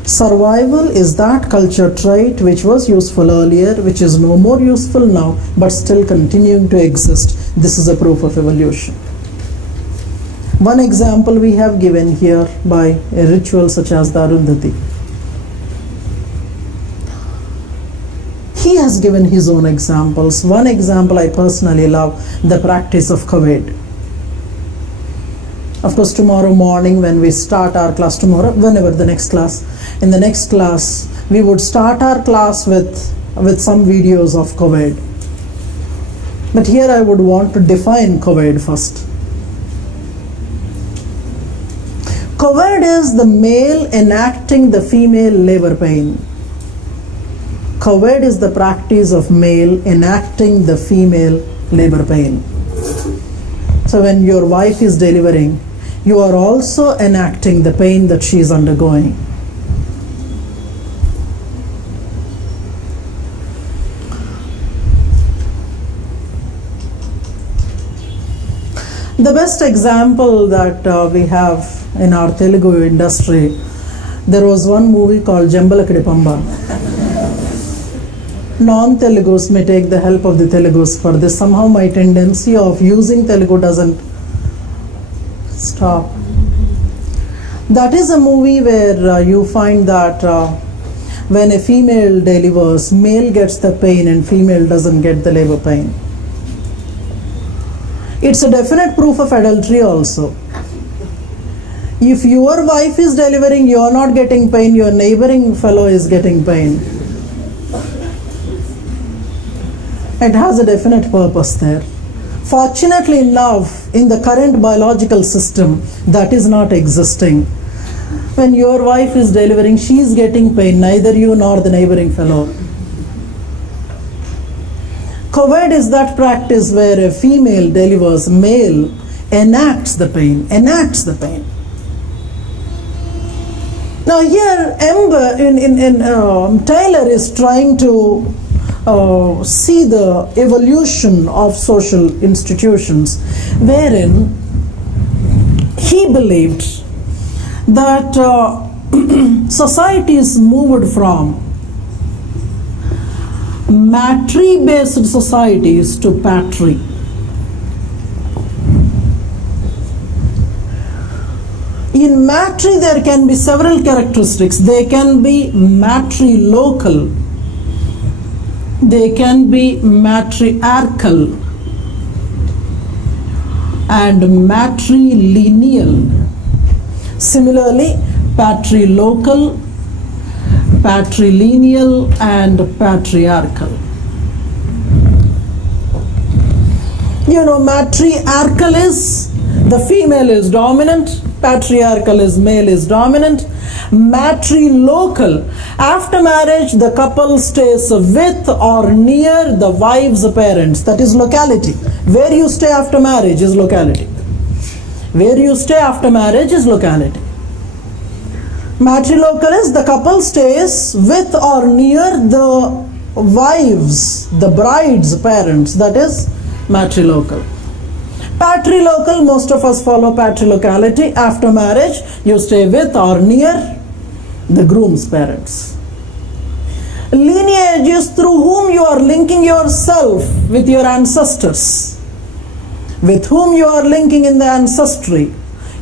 Survival is that culture trait which was useful earlier, which is no more useful now, but still continuing to exist. This is a proof of evolution. One example we have given here by a ritual such as the Arundhati. He has given his own examples. One example I personally love, the practice of COVID. Of course, tomorrow morning when we start our class, whenever the next class, in the next class, we would start our class with some videos of COVID. But here I would want to define COVID first. COVID is the male enacting the female labor pain. COVID is the practice of male enacting the female labor pain. So when your wife is delivering, you are also enacting the pain that she is undergoing. The best example that we have in our Telugu industry, there was one movie called Jambalakadi Pamba. Non-Telugus may take the help of the Telugus for this. Somehow my tendency of using Telugu doesn't stop. That is a movie where you find that when a female delivers, male gets the pain and female doesn't get the labor pain. It's a definite proof of adultery also. If your wife is delivering, you are not getting pain, your neighboring fellow is getting pain. It has a definite purpose there. Fortunately enough, in the current biological system, that is not existing. When your wife is delivering, she is getting pain, neither you nor the neighboring fellow. Covered is that practice where a female delivers, male enacts the pain, Now here, Taylor is trying to see the evolution of social institutions, wherein he believed that societies moved from matry-based societies to patry. In matry, there can be several characteristics. They can be matrilocal, they can be matriarchal, and matrilineal. Similarly, patrilocal, patrilineal, and patriarchal. Matriarchal is the female is dominant, patriarchal is male is dominant. Matrilocal, after marriage the couple stays with or near the wife's parents, that is locality. Where you stay after marriage is locality. Where you stay after marriage is locality. Matrilocal is the couple stays with or near the wives, the bride's parents, that is matrilocal. Patrilocal, most of us follow patrilocality. After marriage, you stay with or near the groom's parents. Lineage is through whom you are linking yourself with your ancestors, with whom you are linking in the ancestry.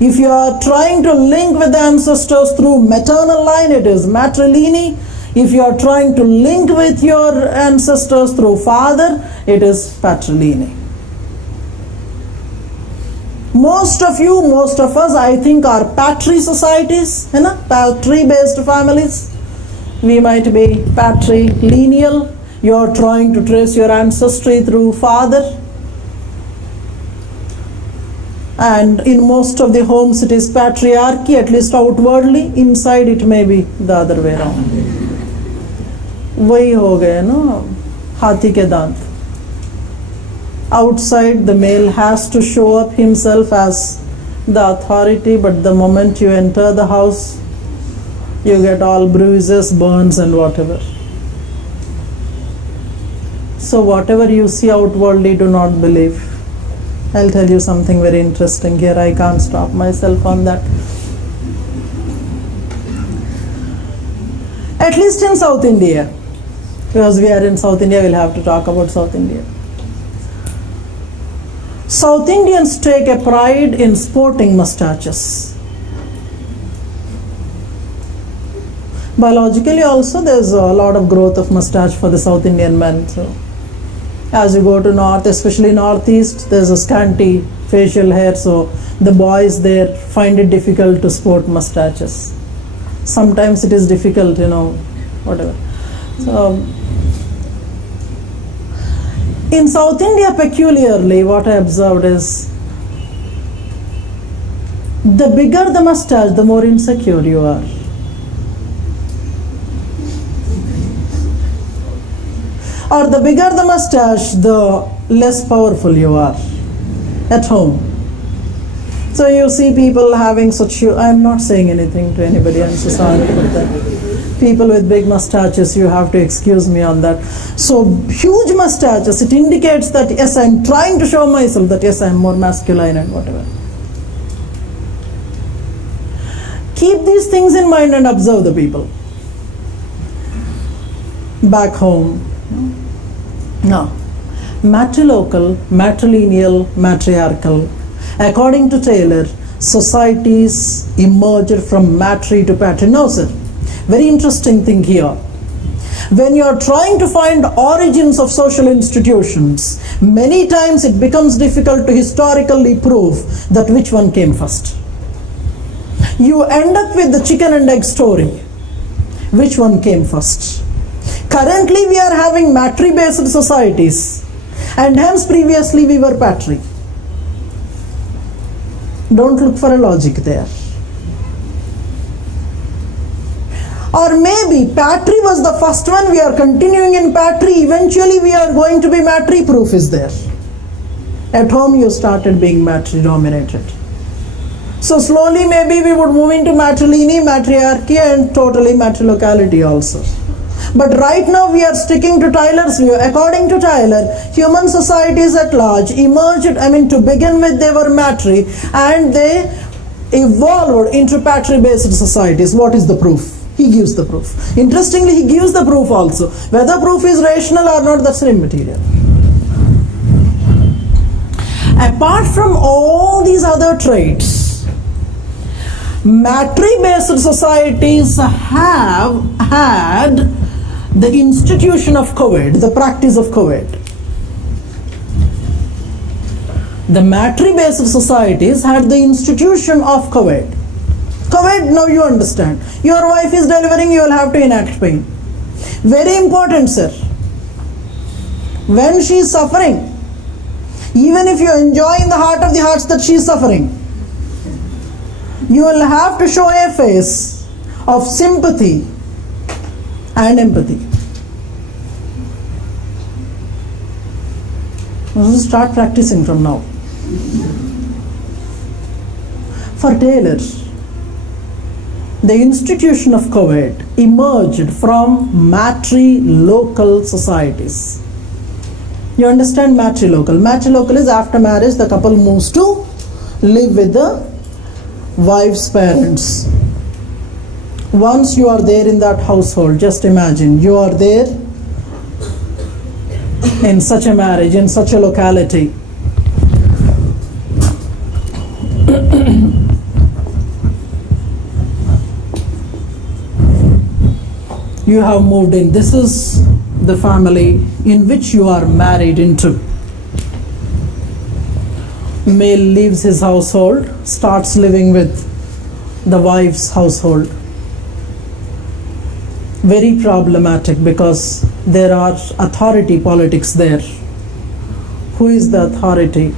If you are trying to link with the ancestors through maternal line, it is matrilineal. If you are trying to link with your ancestors through father, it is patrilineal. Most of us, I think, are patry societies, patry-based families. We might be patrilineal. You are trying to trace your ancestry through father. And in most of the homes, it is patriarchy, at least outwardly. Inside, it may be the other way around. वही हो गए ना हाथी के दांत. Outside, the male has to show up himself as the authority, but the moment you enter the house, you get all bruises, burns, and whatever. So whatever you see outwardly, do not believe. I'll tell you something very interesting here. I can't stop myself on that. At least in South India, because we are in South India, we'll have to talk about South India. South Indians take a pride in sporting mustaches. Biologically also, there's a lot of growth of mustache for the South Indian men. So as you go to north, especially northeast, there's a scanty facial hair, so the boys there find it difficult to sport mustaches. Sometimes it is difficult, whatever. So in South India, peculiarly, what I observed is the bigger the mustache, the more insecure you are. Or the bigger the mustache, the less powerful you are at home. So you see people having such, I'm not saying anything to anybody, I'm so sorry about that. People with big mustaches, you have to excuse me on that. So huge mustaches, it indicates that yes, I'm trying to show myself that yes, I'm more masculine and whatever. Keep these things in mind and observe the people. back home. No. Matrilocal, matrilineal, matriarchal. According to Taylor, societies emerged from matri to patri. No, sir. Very interesting thing here. When you are trying to find origins of social institutions, many times it becomes difficult to historically prove that which one came first. You end up with the chicken and egg story. Which one came first? Currently we are having matri-based societies, and hence previously we were patri. Don't look for a logic there. Or maybe patri was the first one, we are continuing in patri, eventually we are going to be matri. Proof is there. At home you started being matri dominated. So slowly maybe we would move into matrilineal, matriarchy, and totally matrilocality also. But right now we are sticking to Tyler's view. According to Tyler, human societies at large emerged, to begin with they were matri, and they evolved into patri-based societies. What is the proof? He gives the proof. Interestingly, he gives the proof also. Whether proof is rational or not, that's immaterial. Apart from all these other traits, matri-based societies have had the institution of coed, the practice of coed. The matri-based societies had the institution of coed. Coed, now you understand. Your wife is delivering, you will have to enact pain. Very important, sir. When she is suffering, even if you enjoy in the heart of the hearts that she is suffering, you will have to show a face of sympathy and empathy. Start practicing from now. For Taylor, the institution of coed emerged from matri-local societies. You understand matri-local? Matri-local is after marriage the couple moves to live with the wife's parents. Once you are there in that household, just imagine you are there in such a marriage, in such a locality. You have moved in. This is the family in which you are married into. Male leaves his household, starts living with the wife's household. Very problematic because there are authority politics there. Who is the authority?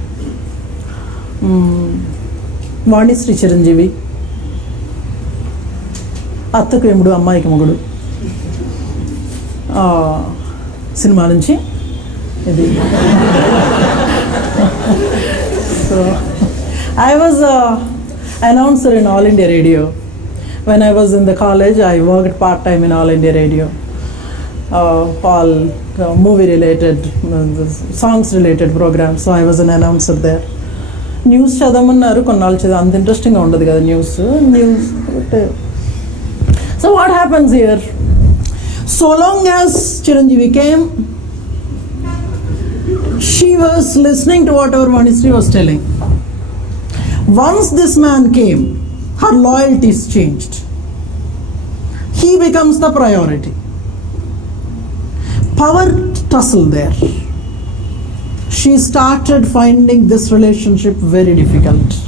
Vanisri Chiranjeevi. Attaku emudu, ammayiki mogudu. Cinema nunchi idi. So I was an announcer in All India Radio. When I was in the college, I worked part-time in All India Radio. All movie-related, songs-related programs. So I was an announcer there. News chadamannaru konnalu chada ant interesting ga undadu kada news. So what happens here? So long as Chiranjeevi came, she was listening to whatever Vanisri was telling. Once this man came, her loyalties changed. He becomes the priority. Power tussle there. She started finding this relationship very difficult.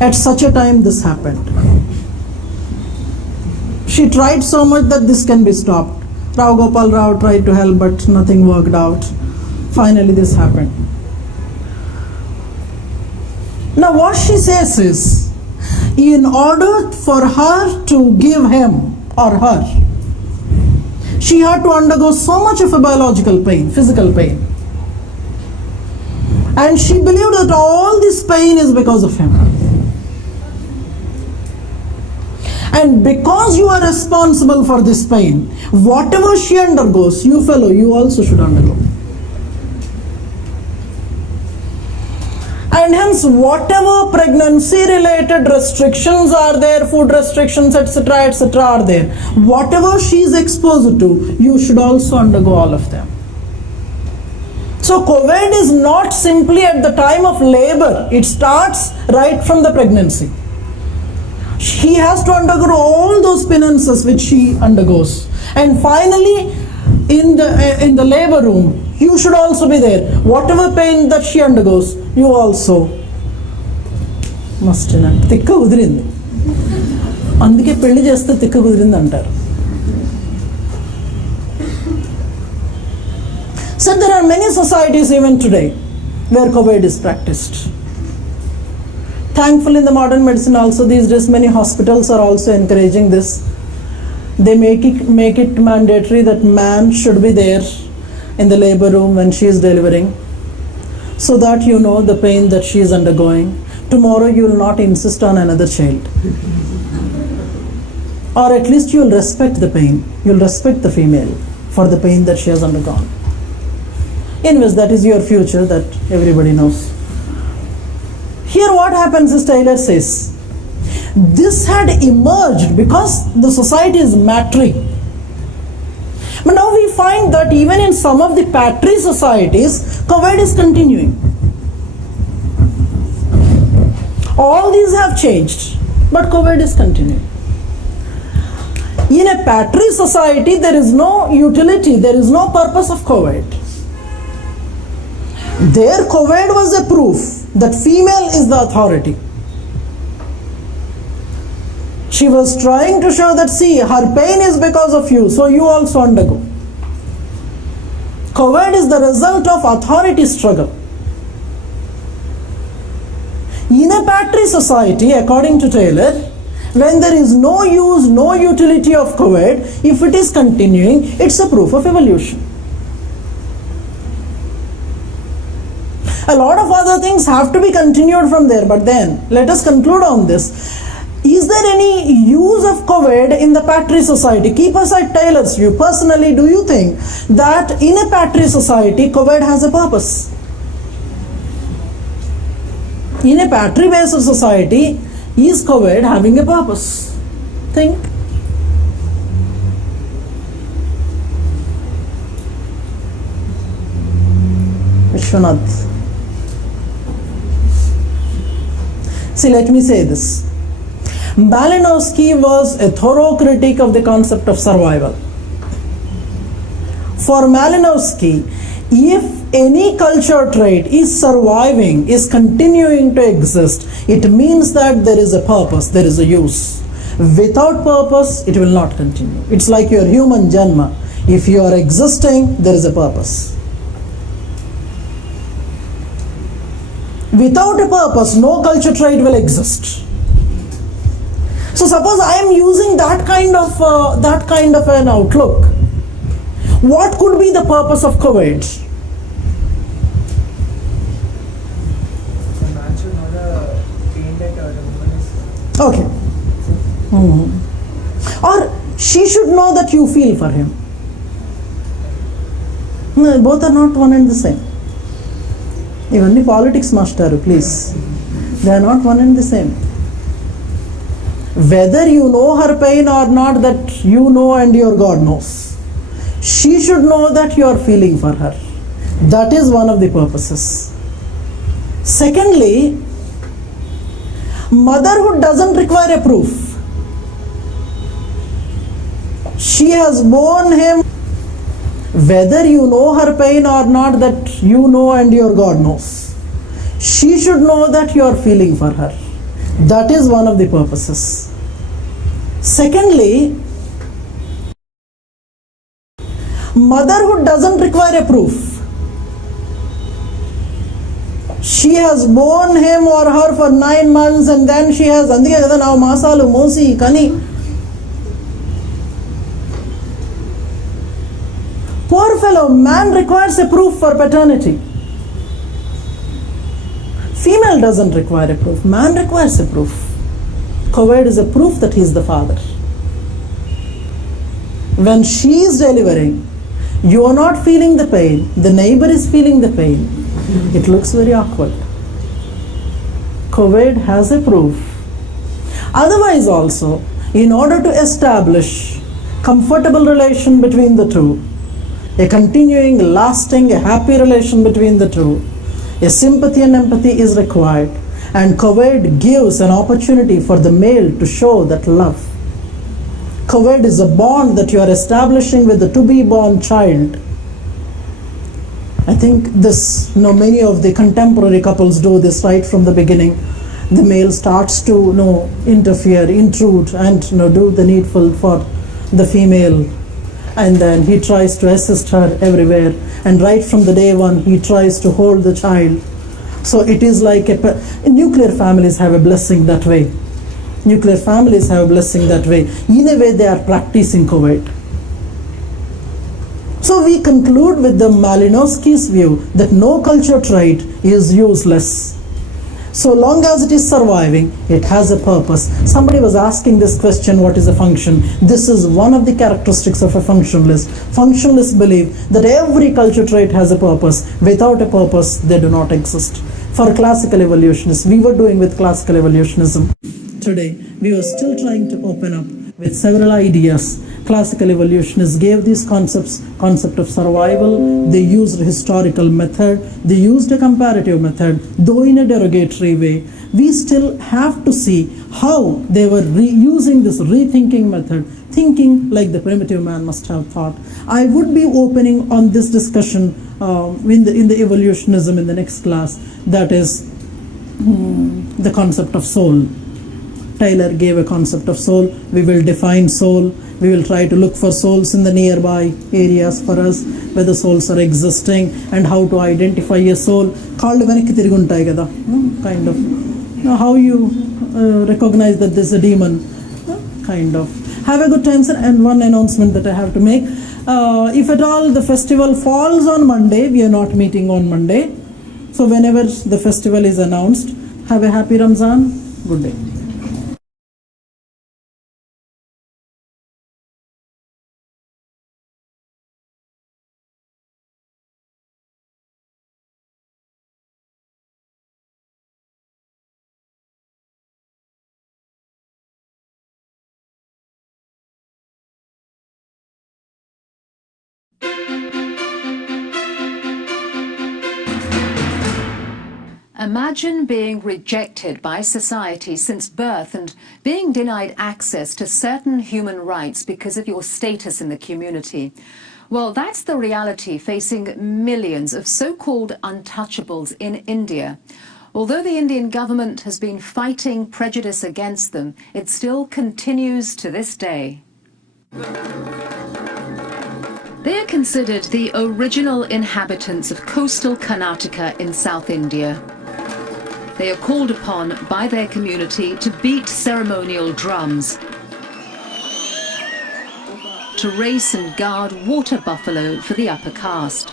At such a time this happened. She tried so much that this can be stopped. Rao Gopal Rao tried to help, but nothing worked out. Finally this happened. Now what she says is, in order for her to give him or her, she had to undergo so much of a biological pain, physical pain. And she believed that all this pain is because of him. And because you are responsible for this pain, whatever she undergoes, you fellow, you also should undergo. And And hence, whatever pregnancy-related restrictions are there, food restrictions, etc., are there, whatever she is exposed to, you should also undergo all of them. So COVID is not simply at the time of labor, it starts right from the pregnancy. He has to undergo all those penances which she undergoes. And finally, in the labor room, you should also be there. Whatever pain that she undergoes, you also must know. తిక్క కుదిరింది, అందుకే పెళ్లి చేస్తే తిక్క కుదిరింది అంటారు. So there are many societies even today where COVID is practiced. Thankfully, in the modern medicine also these days many hospitals are also encouraging this. They make it mandatory that man should be there in the labor room when she is delivering, so that you know the pain that she is undergoing. Tomorrow you will not insist on another child. Or at least you will respect the pain. You will respect the female for the pain that she has undergone. Anyways, that is your future, that everybody knows. Here what happens is, Taylor says, this had emerged because the society is matry. But now we find that even in some of the patry societies, COVID is continuing. All these have changed, but COVID is continuing. In a patry society, there is no utility, there is no purpose of COVID. There, COVID was a proof that female is the authority. She was trying to show that, see, her pain is because of you, so you also undergo. COVID is the result of authority struggle. In a patry society, according to Taylor, when there is no use, no utility of COVID, if it is continuing, it's a proof of evolution. A lot of other things have to be continued from there, but then let us conclude on this. Is there any use of COVID in the patry society? Keep aside Taylor's view. Personally, do you think that in a patry society, COVID has a purpose? In a patry-based society, is COVID having a purpose? Think. Vishwanath. See, let me say this. Malinowski was a thorough critic of the concept of survival. For Malinowski, if any culture trait is surviving, is continuing to exist, it means that there is a purpose, there is a use. Without purpose, it will not continue. It's like your human janma. If you are existing, there is a purpose. Without a purpose, no culture trait will exist. So suppose I am using that kind of an outlook. What could be the purpose of COVID? Okay. Or she should know that you feel for him. No, both are not one and the same. Even the politics master, please. They are not one and the same. Whether you know her pain or not, that you know and your God knows. She should know that you are feeling for her. That is one of the purposes. Secondly, motherhood doesn't require a proof. She has borne him. Whether you know her pain or not, that you know and your God knows. She should know that you are feeling for her. That is one of the purposes. Secondly, motherhood doesn't require a proof. She has borne him or her for 9 months and then she has now masalu mosi kani. Poor fellow, man requires a proof for paternity. Female doesn't require a proof. Man requires a proof. COVID is a proof that he is the father. When she is delivering, you are not feeling the pain. The neighbor is feeling the pain. It looks very awkward. Kuwait has a proof. Otherwise also, in order to establish comfortable relation between the two, a continuing, lasting, a happy relation between the two, a sympathy and empathy is required. And Kuwait gives an opportunity for the male to show that love. Kuwait is a bond that you are establishing with the to-be-born child. I think this, many of the contemporary couples do this right from the beginning. The male starts to interfere, intrude, and do the needful for the female. And then he tries to assist her everywhere. And right from the day one, he tries to hold the child. So it is like nuclear families have a blessing that way. Nuclear families have a blessing that way. In a way, they are practicing Kuwait. So we conclude with the Malinowski's view that no culture trait is useless. So long as it is surviving, it has a purpose. Somebody was asking this question, what is a function? This is one of the characteristics of a functionalist. Functionalists believe that every culture trait has a purpose. Without a purpose, they do not exist. For classical evolutionists, we were doing with classical evolutionism. Today, we were still trying to open up with several ideas. Classical evolutionists gave these concept of survival. They used a historical method. They used a comparative method, though in a derogatory way. We still have to see how they were using this rethinking method, thinking like the primitive man must have thought. I would be opening on this discussion in the evolutionism in the next class. That is the concept of soul. Taylor gave a concept of soul. We will define soul. We will try to look for souls in the nearby areas for us, whether souls are existing, and how to identify a soul. Called venakki tiriguntai kada, kind of. How you recognize that there's a demon, kind of. Have a good time, sir. And one announcement that I have to make. If at all the festival falls on Monday, we are not meeting on Monday. So whenever the festival is announced, have a happy Ramzan. Good day. Imagine being rejected by society since birth and being denied access to certain human rights because of your status in the community. Well, that's the reality facing millions of so-called untouchables in India. Although the Indian government has been fighting prejudice against them, it still continues to this day. They are considered the original inhabitants of coastal Karnataka in South India. They are called upon by their community to beat ceremonial drums, to race and guard water buffalo for the upper caste.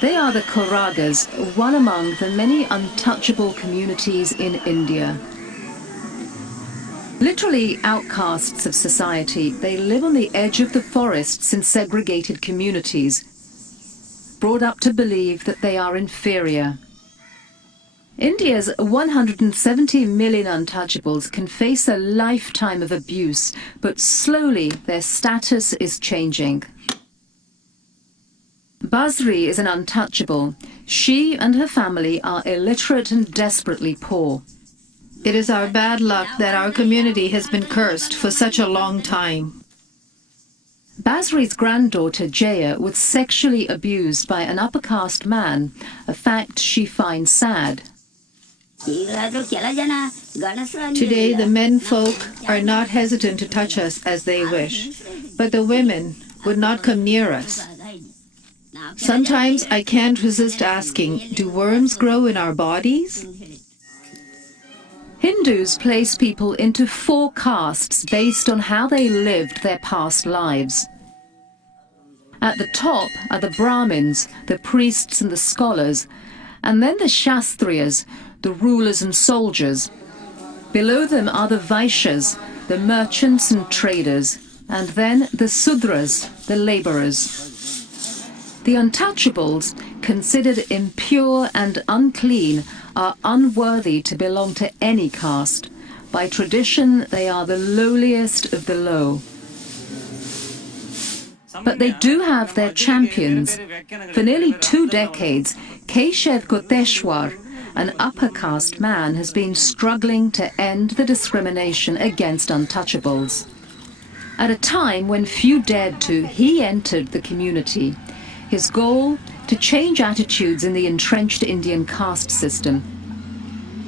They are the Koragas, one among the many untouchable communities in India. Literally outcasts of society, they live on the edge of the forests in segregated communities, brought up to believe that they are inferior. India's 170 million untouchables can face a lifetime of abuse, but slowly their status is changing. Basri is an untouchable. She and her family are illiterate and desperately poor. It is our bad luck that our community has been cursed for such a long time. Basri's granddaughter Jaya was sexually abused by an upper caste man, a fact she finds sad. Today, the men folk are not hesitant to touch us as they wish, but the women would not come near us. Sometimes I can't resist asking, do worms grow in our bodies? Hindus place people into 4 castes based on how they lived their past lives. At the top are the Brahmins, the priests and the scholars, and then the Shastriyas, the rulers and soldiers. Below them are the Vaishyas, the merchants and traders, and then the Sudras, the laborers. The untouchables considered impure and unclean are unworthy to belong to any caste. By tradition, they are the lowliest of the low. But they do have their champions. For nearly 2 decades, Keshav Koteshwar, an upper caste man, has been struggling to end the discrimination against untouchables. At a time when few dared to, he entered the community. His goal? To change attitudes in the entrenched Indian caste system,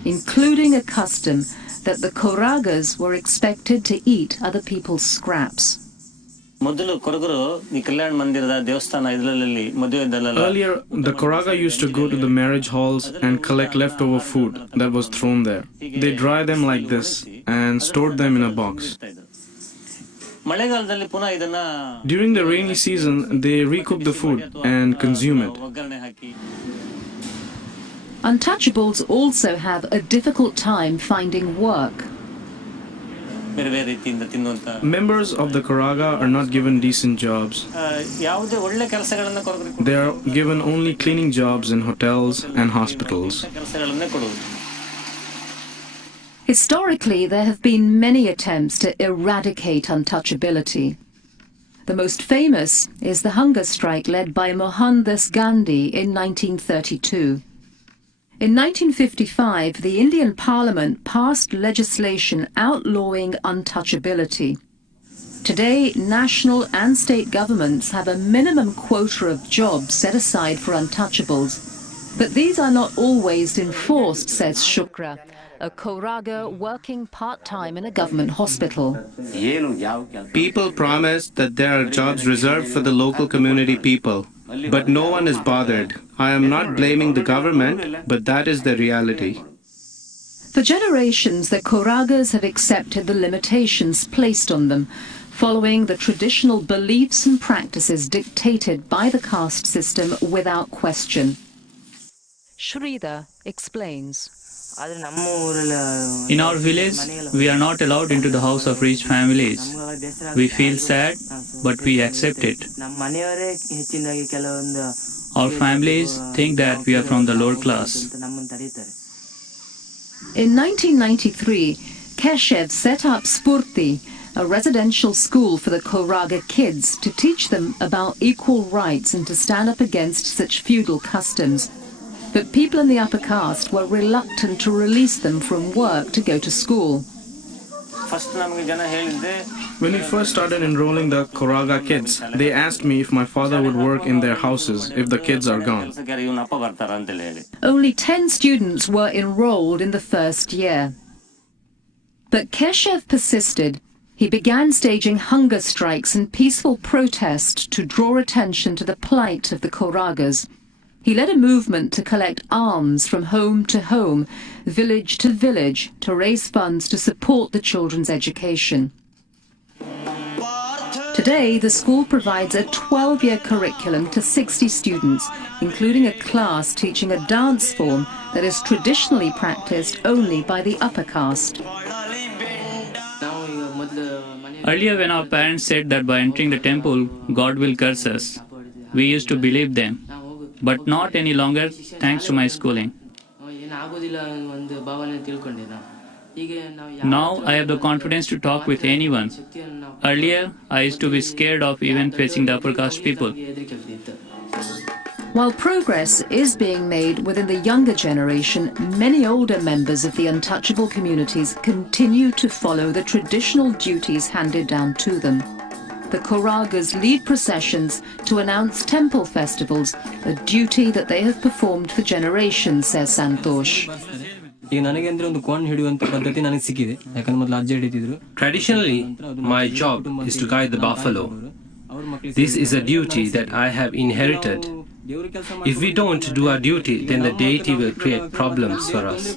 including a custom that the Koragas were expected to eat other people's scraps. Earlier, the Koraga used to go to the marriage halls and collect leftover food that was thrown there. They dry them like this and stored them in a box. During the rainy season, they recook the food and consume it. Untouchables also have a difficult time finding work. Members of the Koraga are not given decent jobs. They are given only cleaning jobs in hotels and hospitals. Historically, there have been many attempts to eradicate untouchability. The most famous is the hunger strike led by Mohandas Gandhi in 1932. In 1955, the Indian Parliament passed legislation outlawing untouchability. Today, national and state governments have a minimum quota of jobs set aside for untouchables. But these are not always enforced, says Shukra, a Koraga working part-time in a government hospital. People promise that there are jobs reserved for the local community people, but no one is bothered. I am not blaming the government, but that is the reality. For generations, the Koragas have accepted the limitations placed on them, following the traditional beliefs and practices dictated by the caste system without question. Shrida explains. In our village, we are not allowed into the house of rich families. We feel sad, but we accept it. Our families think that we are from the lower class. In 1993, Keshav set up Spurti, a residential school for the Koraga kids, to teach them about equal rights and to stand up against such feudal customs. But people in the upper caste were reluctant to release them from work to go to school. When we first started enrolling the Koraga kids, they asked me if my father would work in their houses if the kids are gone. Only 10 students were enrolled in the first year. But Keshav persisted. He began staging hunger strikes and peaceful protest to draw attention to the plight of the Koragas. He led a movement to collect alms from home to home, village to village, to raise funds to support the children's education. Today, the school provides a 12-year curriculum to 60 students, including a class teaching a dance form that is traditionally practiced only by the upper caste. Earlier, when our parents said that by entering the temple, God will curse us, we used to believe them. But not any longer, thanks to my schooling. Now I have the confidence to talk with anyone. Earlier, I used to be scared of even facing the upper caste people. While progress is being made within the younger generation, many older members of the untouchable communities continue to follow the traditional duties handed down to them. The Koragas lead processions to announce temple festivals, a duty that they have performed for generations, says Santosh. Traditionally, my job is to guide the buffalo. This is a duty that I have inherited. If we don't do our duty, then the deity will create problems for us.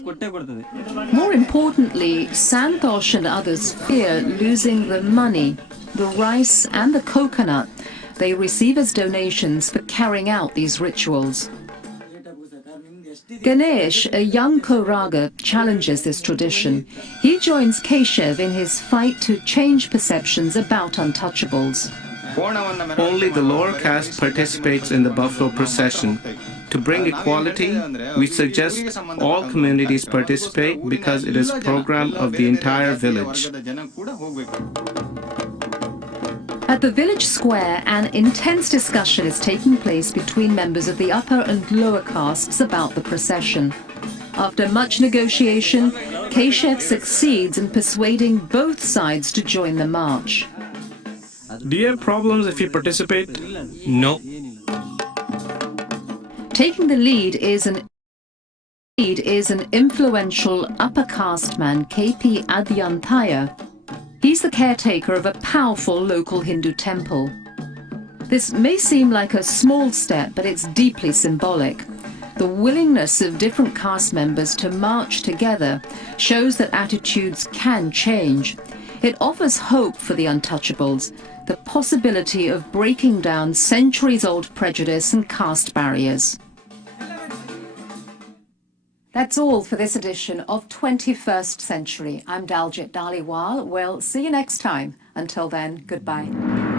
More importantly, Santosh and others fear losing the money, the rice and the coconut they receive as donations for carrying out these rituals. Ganesh, a young Koraga, challenges this tradition. He joins Keshav in his fight to change perceptions about untouchables. Only the lower caste participates in the buffalo procession. To bring equality, we suggest all communities participate because it is a program of the entire village. At the village square, an intense discussion is taking place between members of the upper and lower castes about the procession. After much negotiation, Keshav succeeds in persuading both sides to join the march. Do you have problems if you participate? No. Taking the lead is an influential upper caste man, KP Adyanthaya. He's the caretaker of a powerful local Hindu temple. This may seem like a small step, but it's deeply symbolic. The willingness of different caste members to march together shows that attitudes can change. It offers hope for the untouchables, the possibility of breaking down centuries-old prejudice and caste barriers. That's all for this edition of 21st Century. I'm Daljit Dhaliwal. We'll see you next time. Until then, goodbye.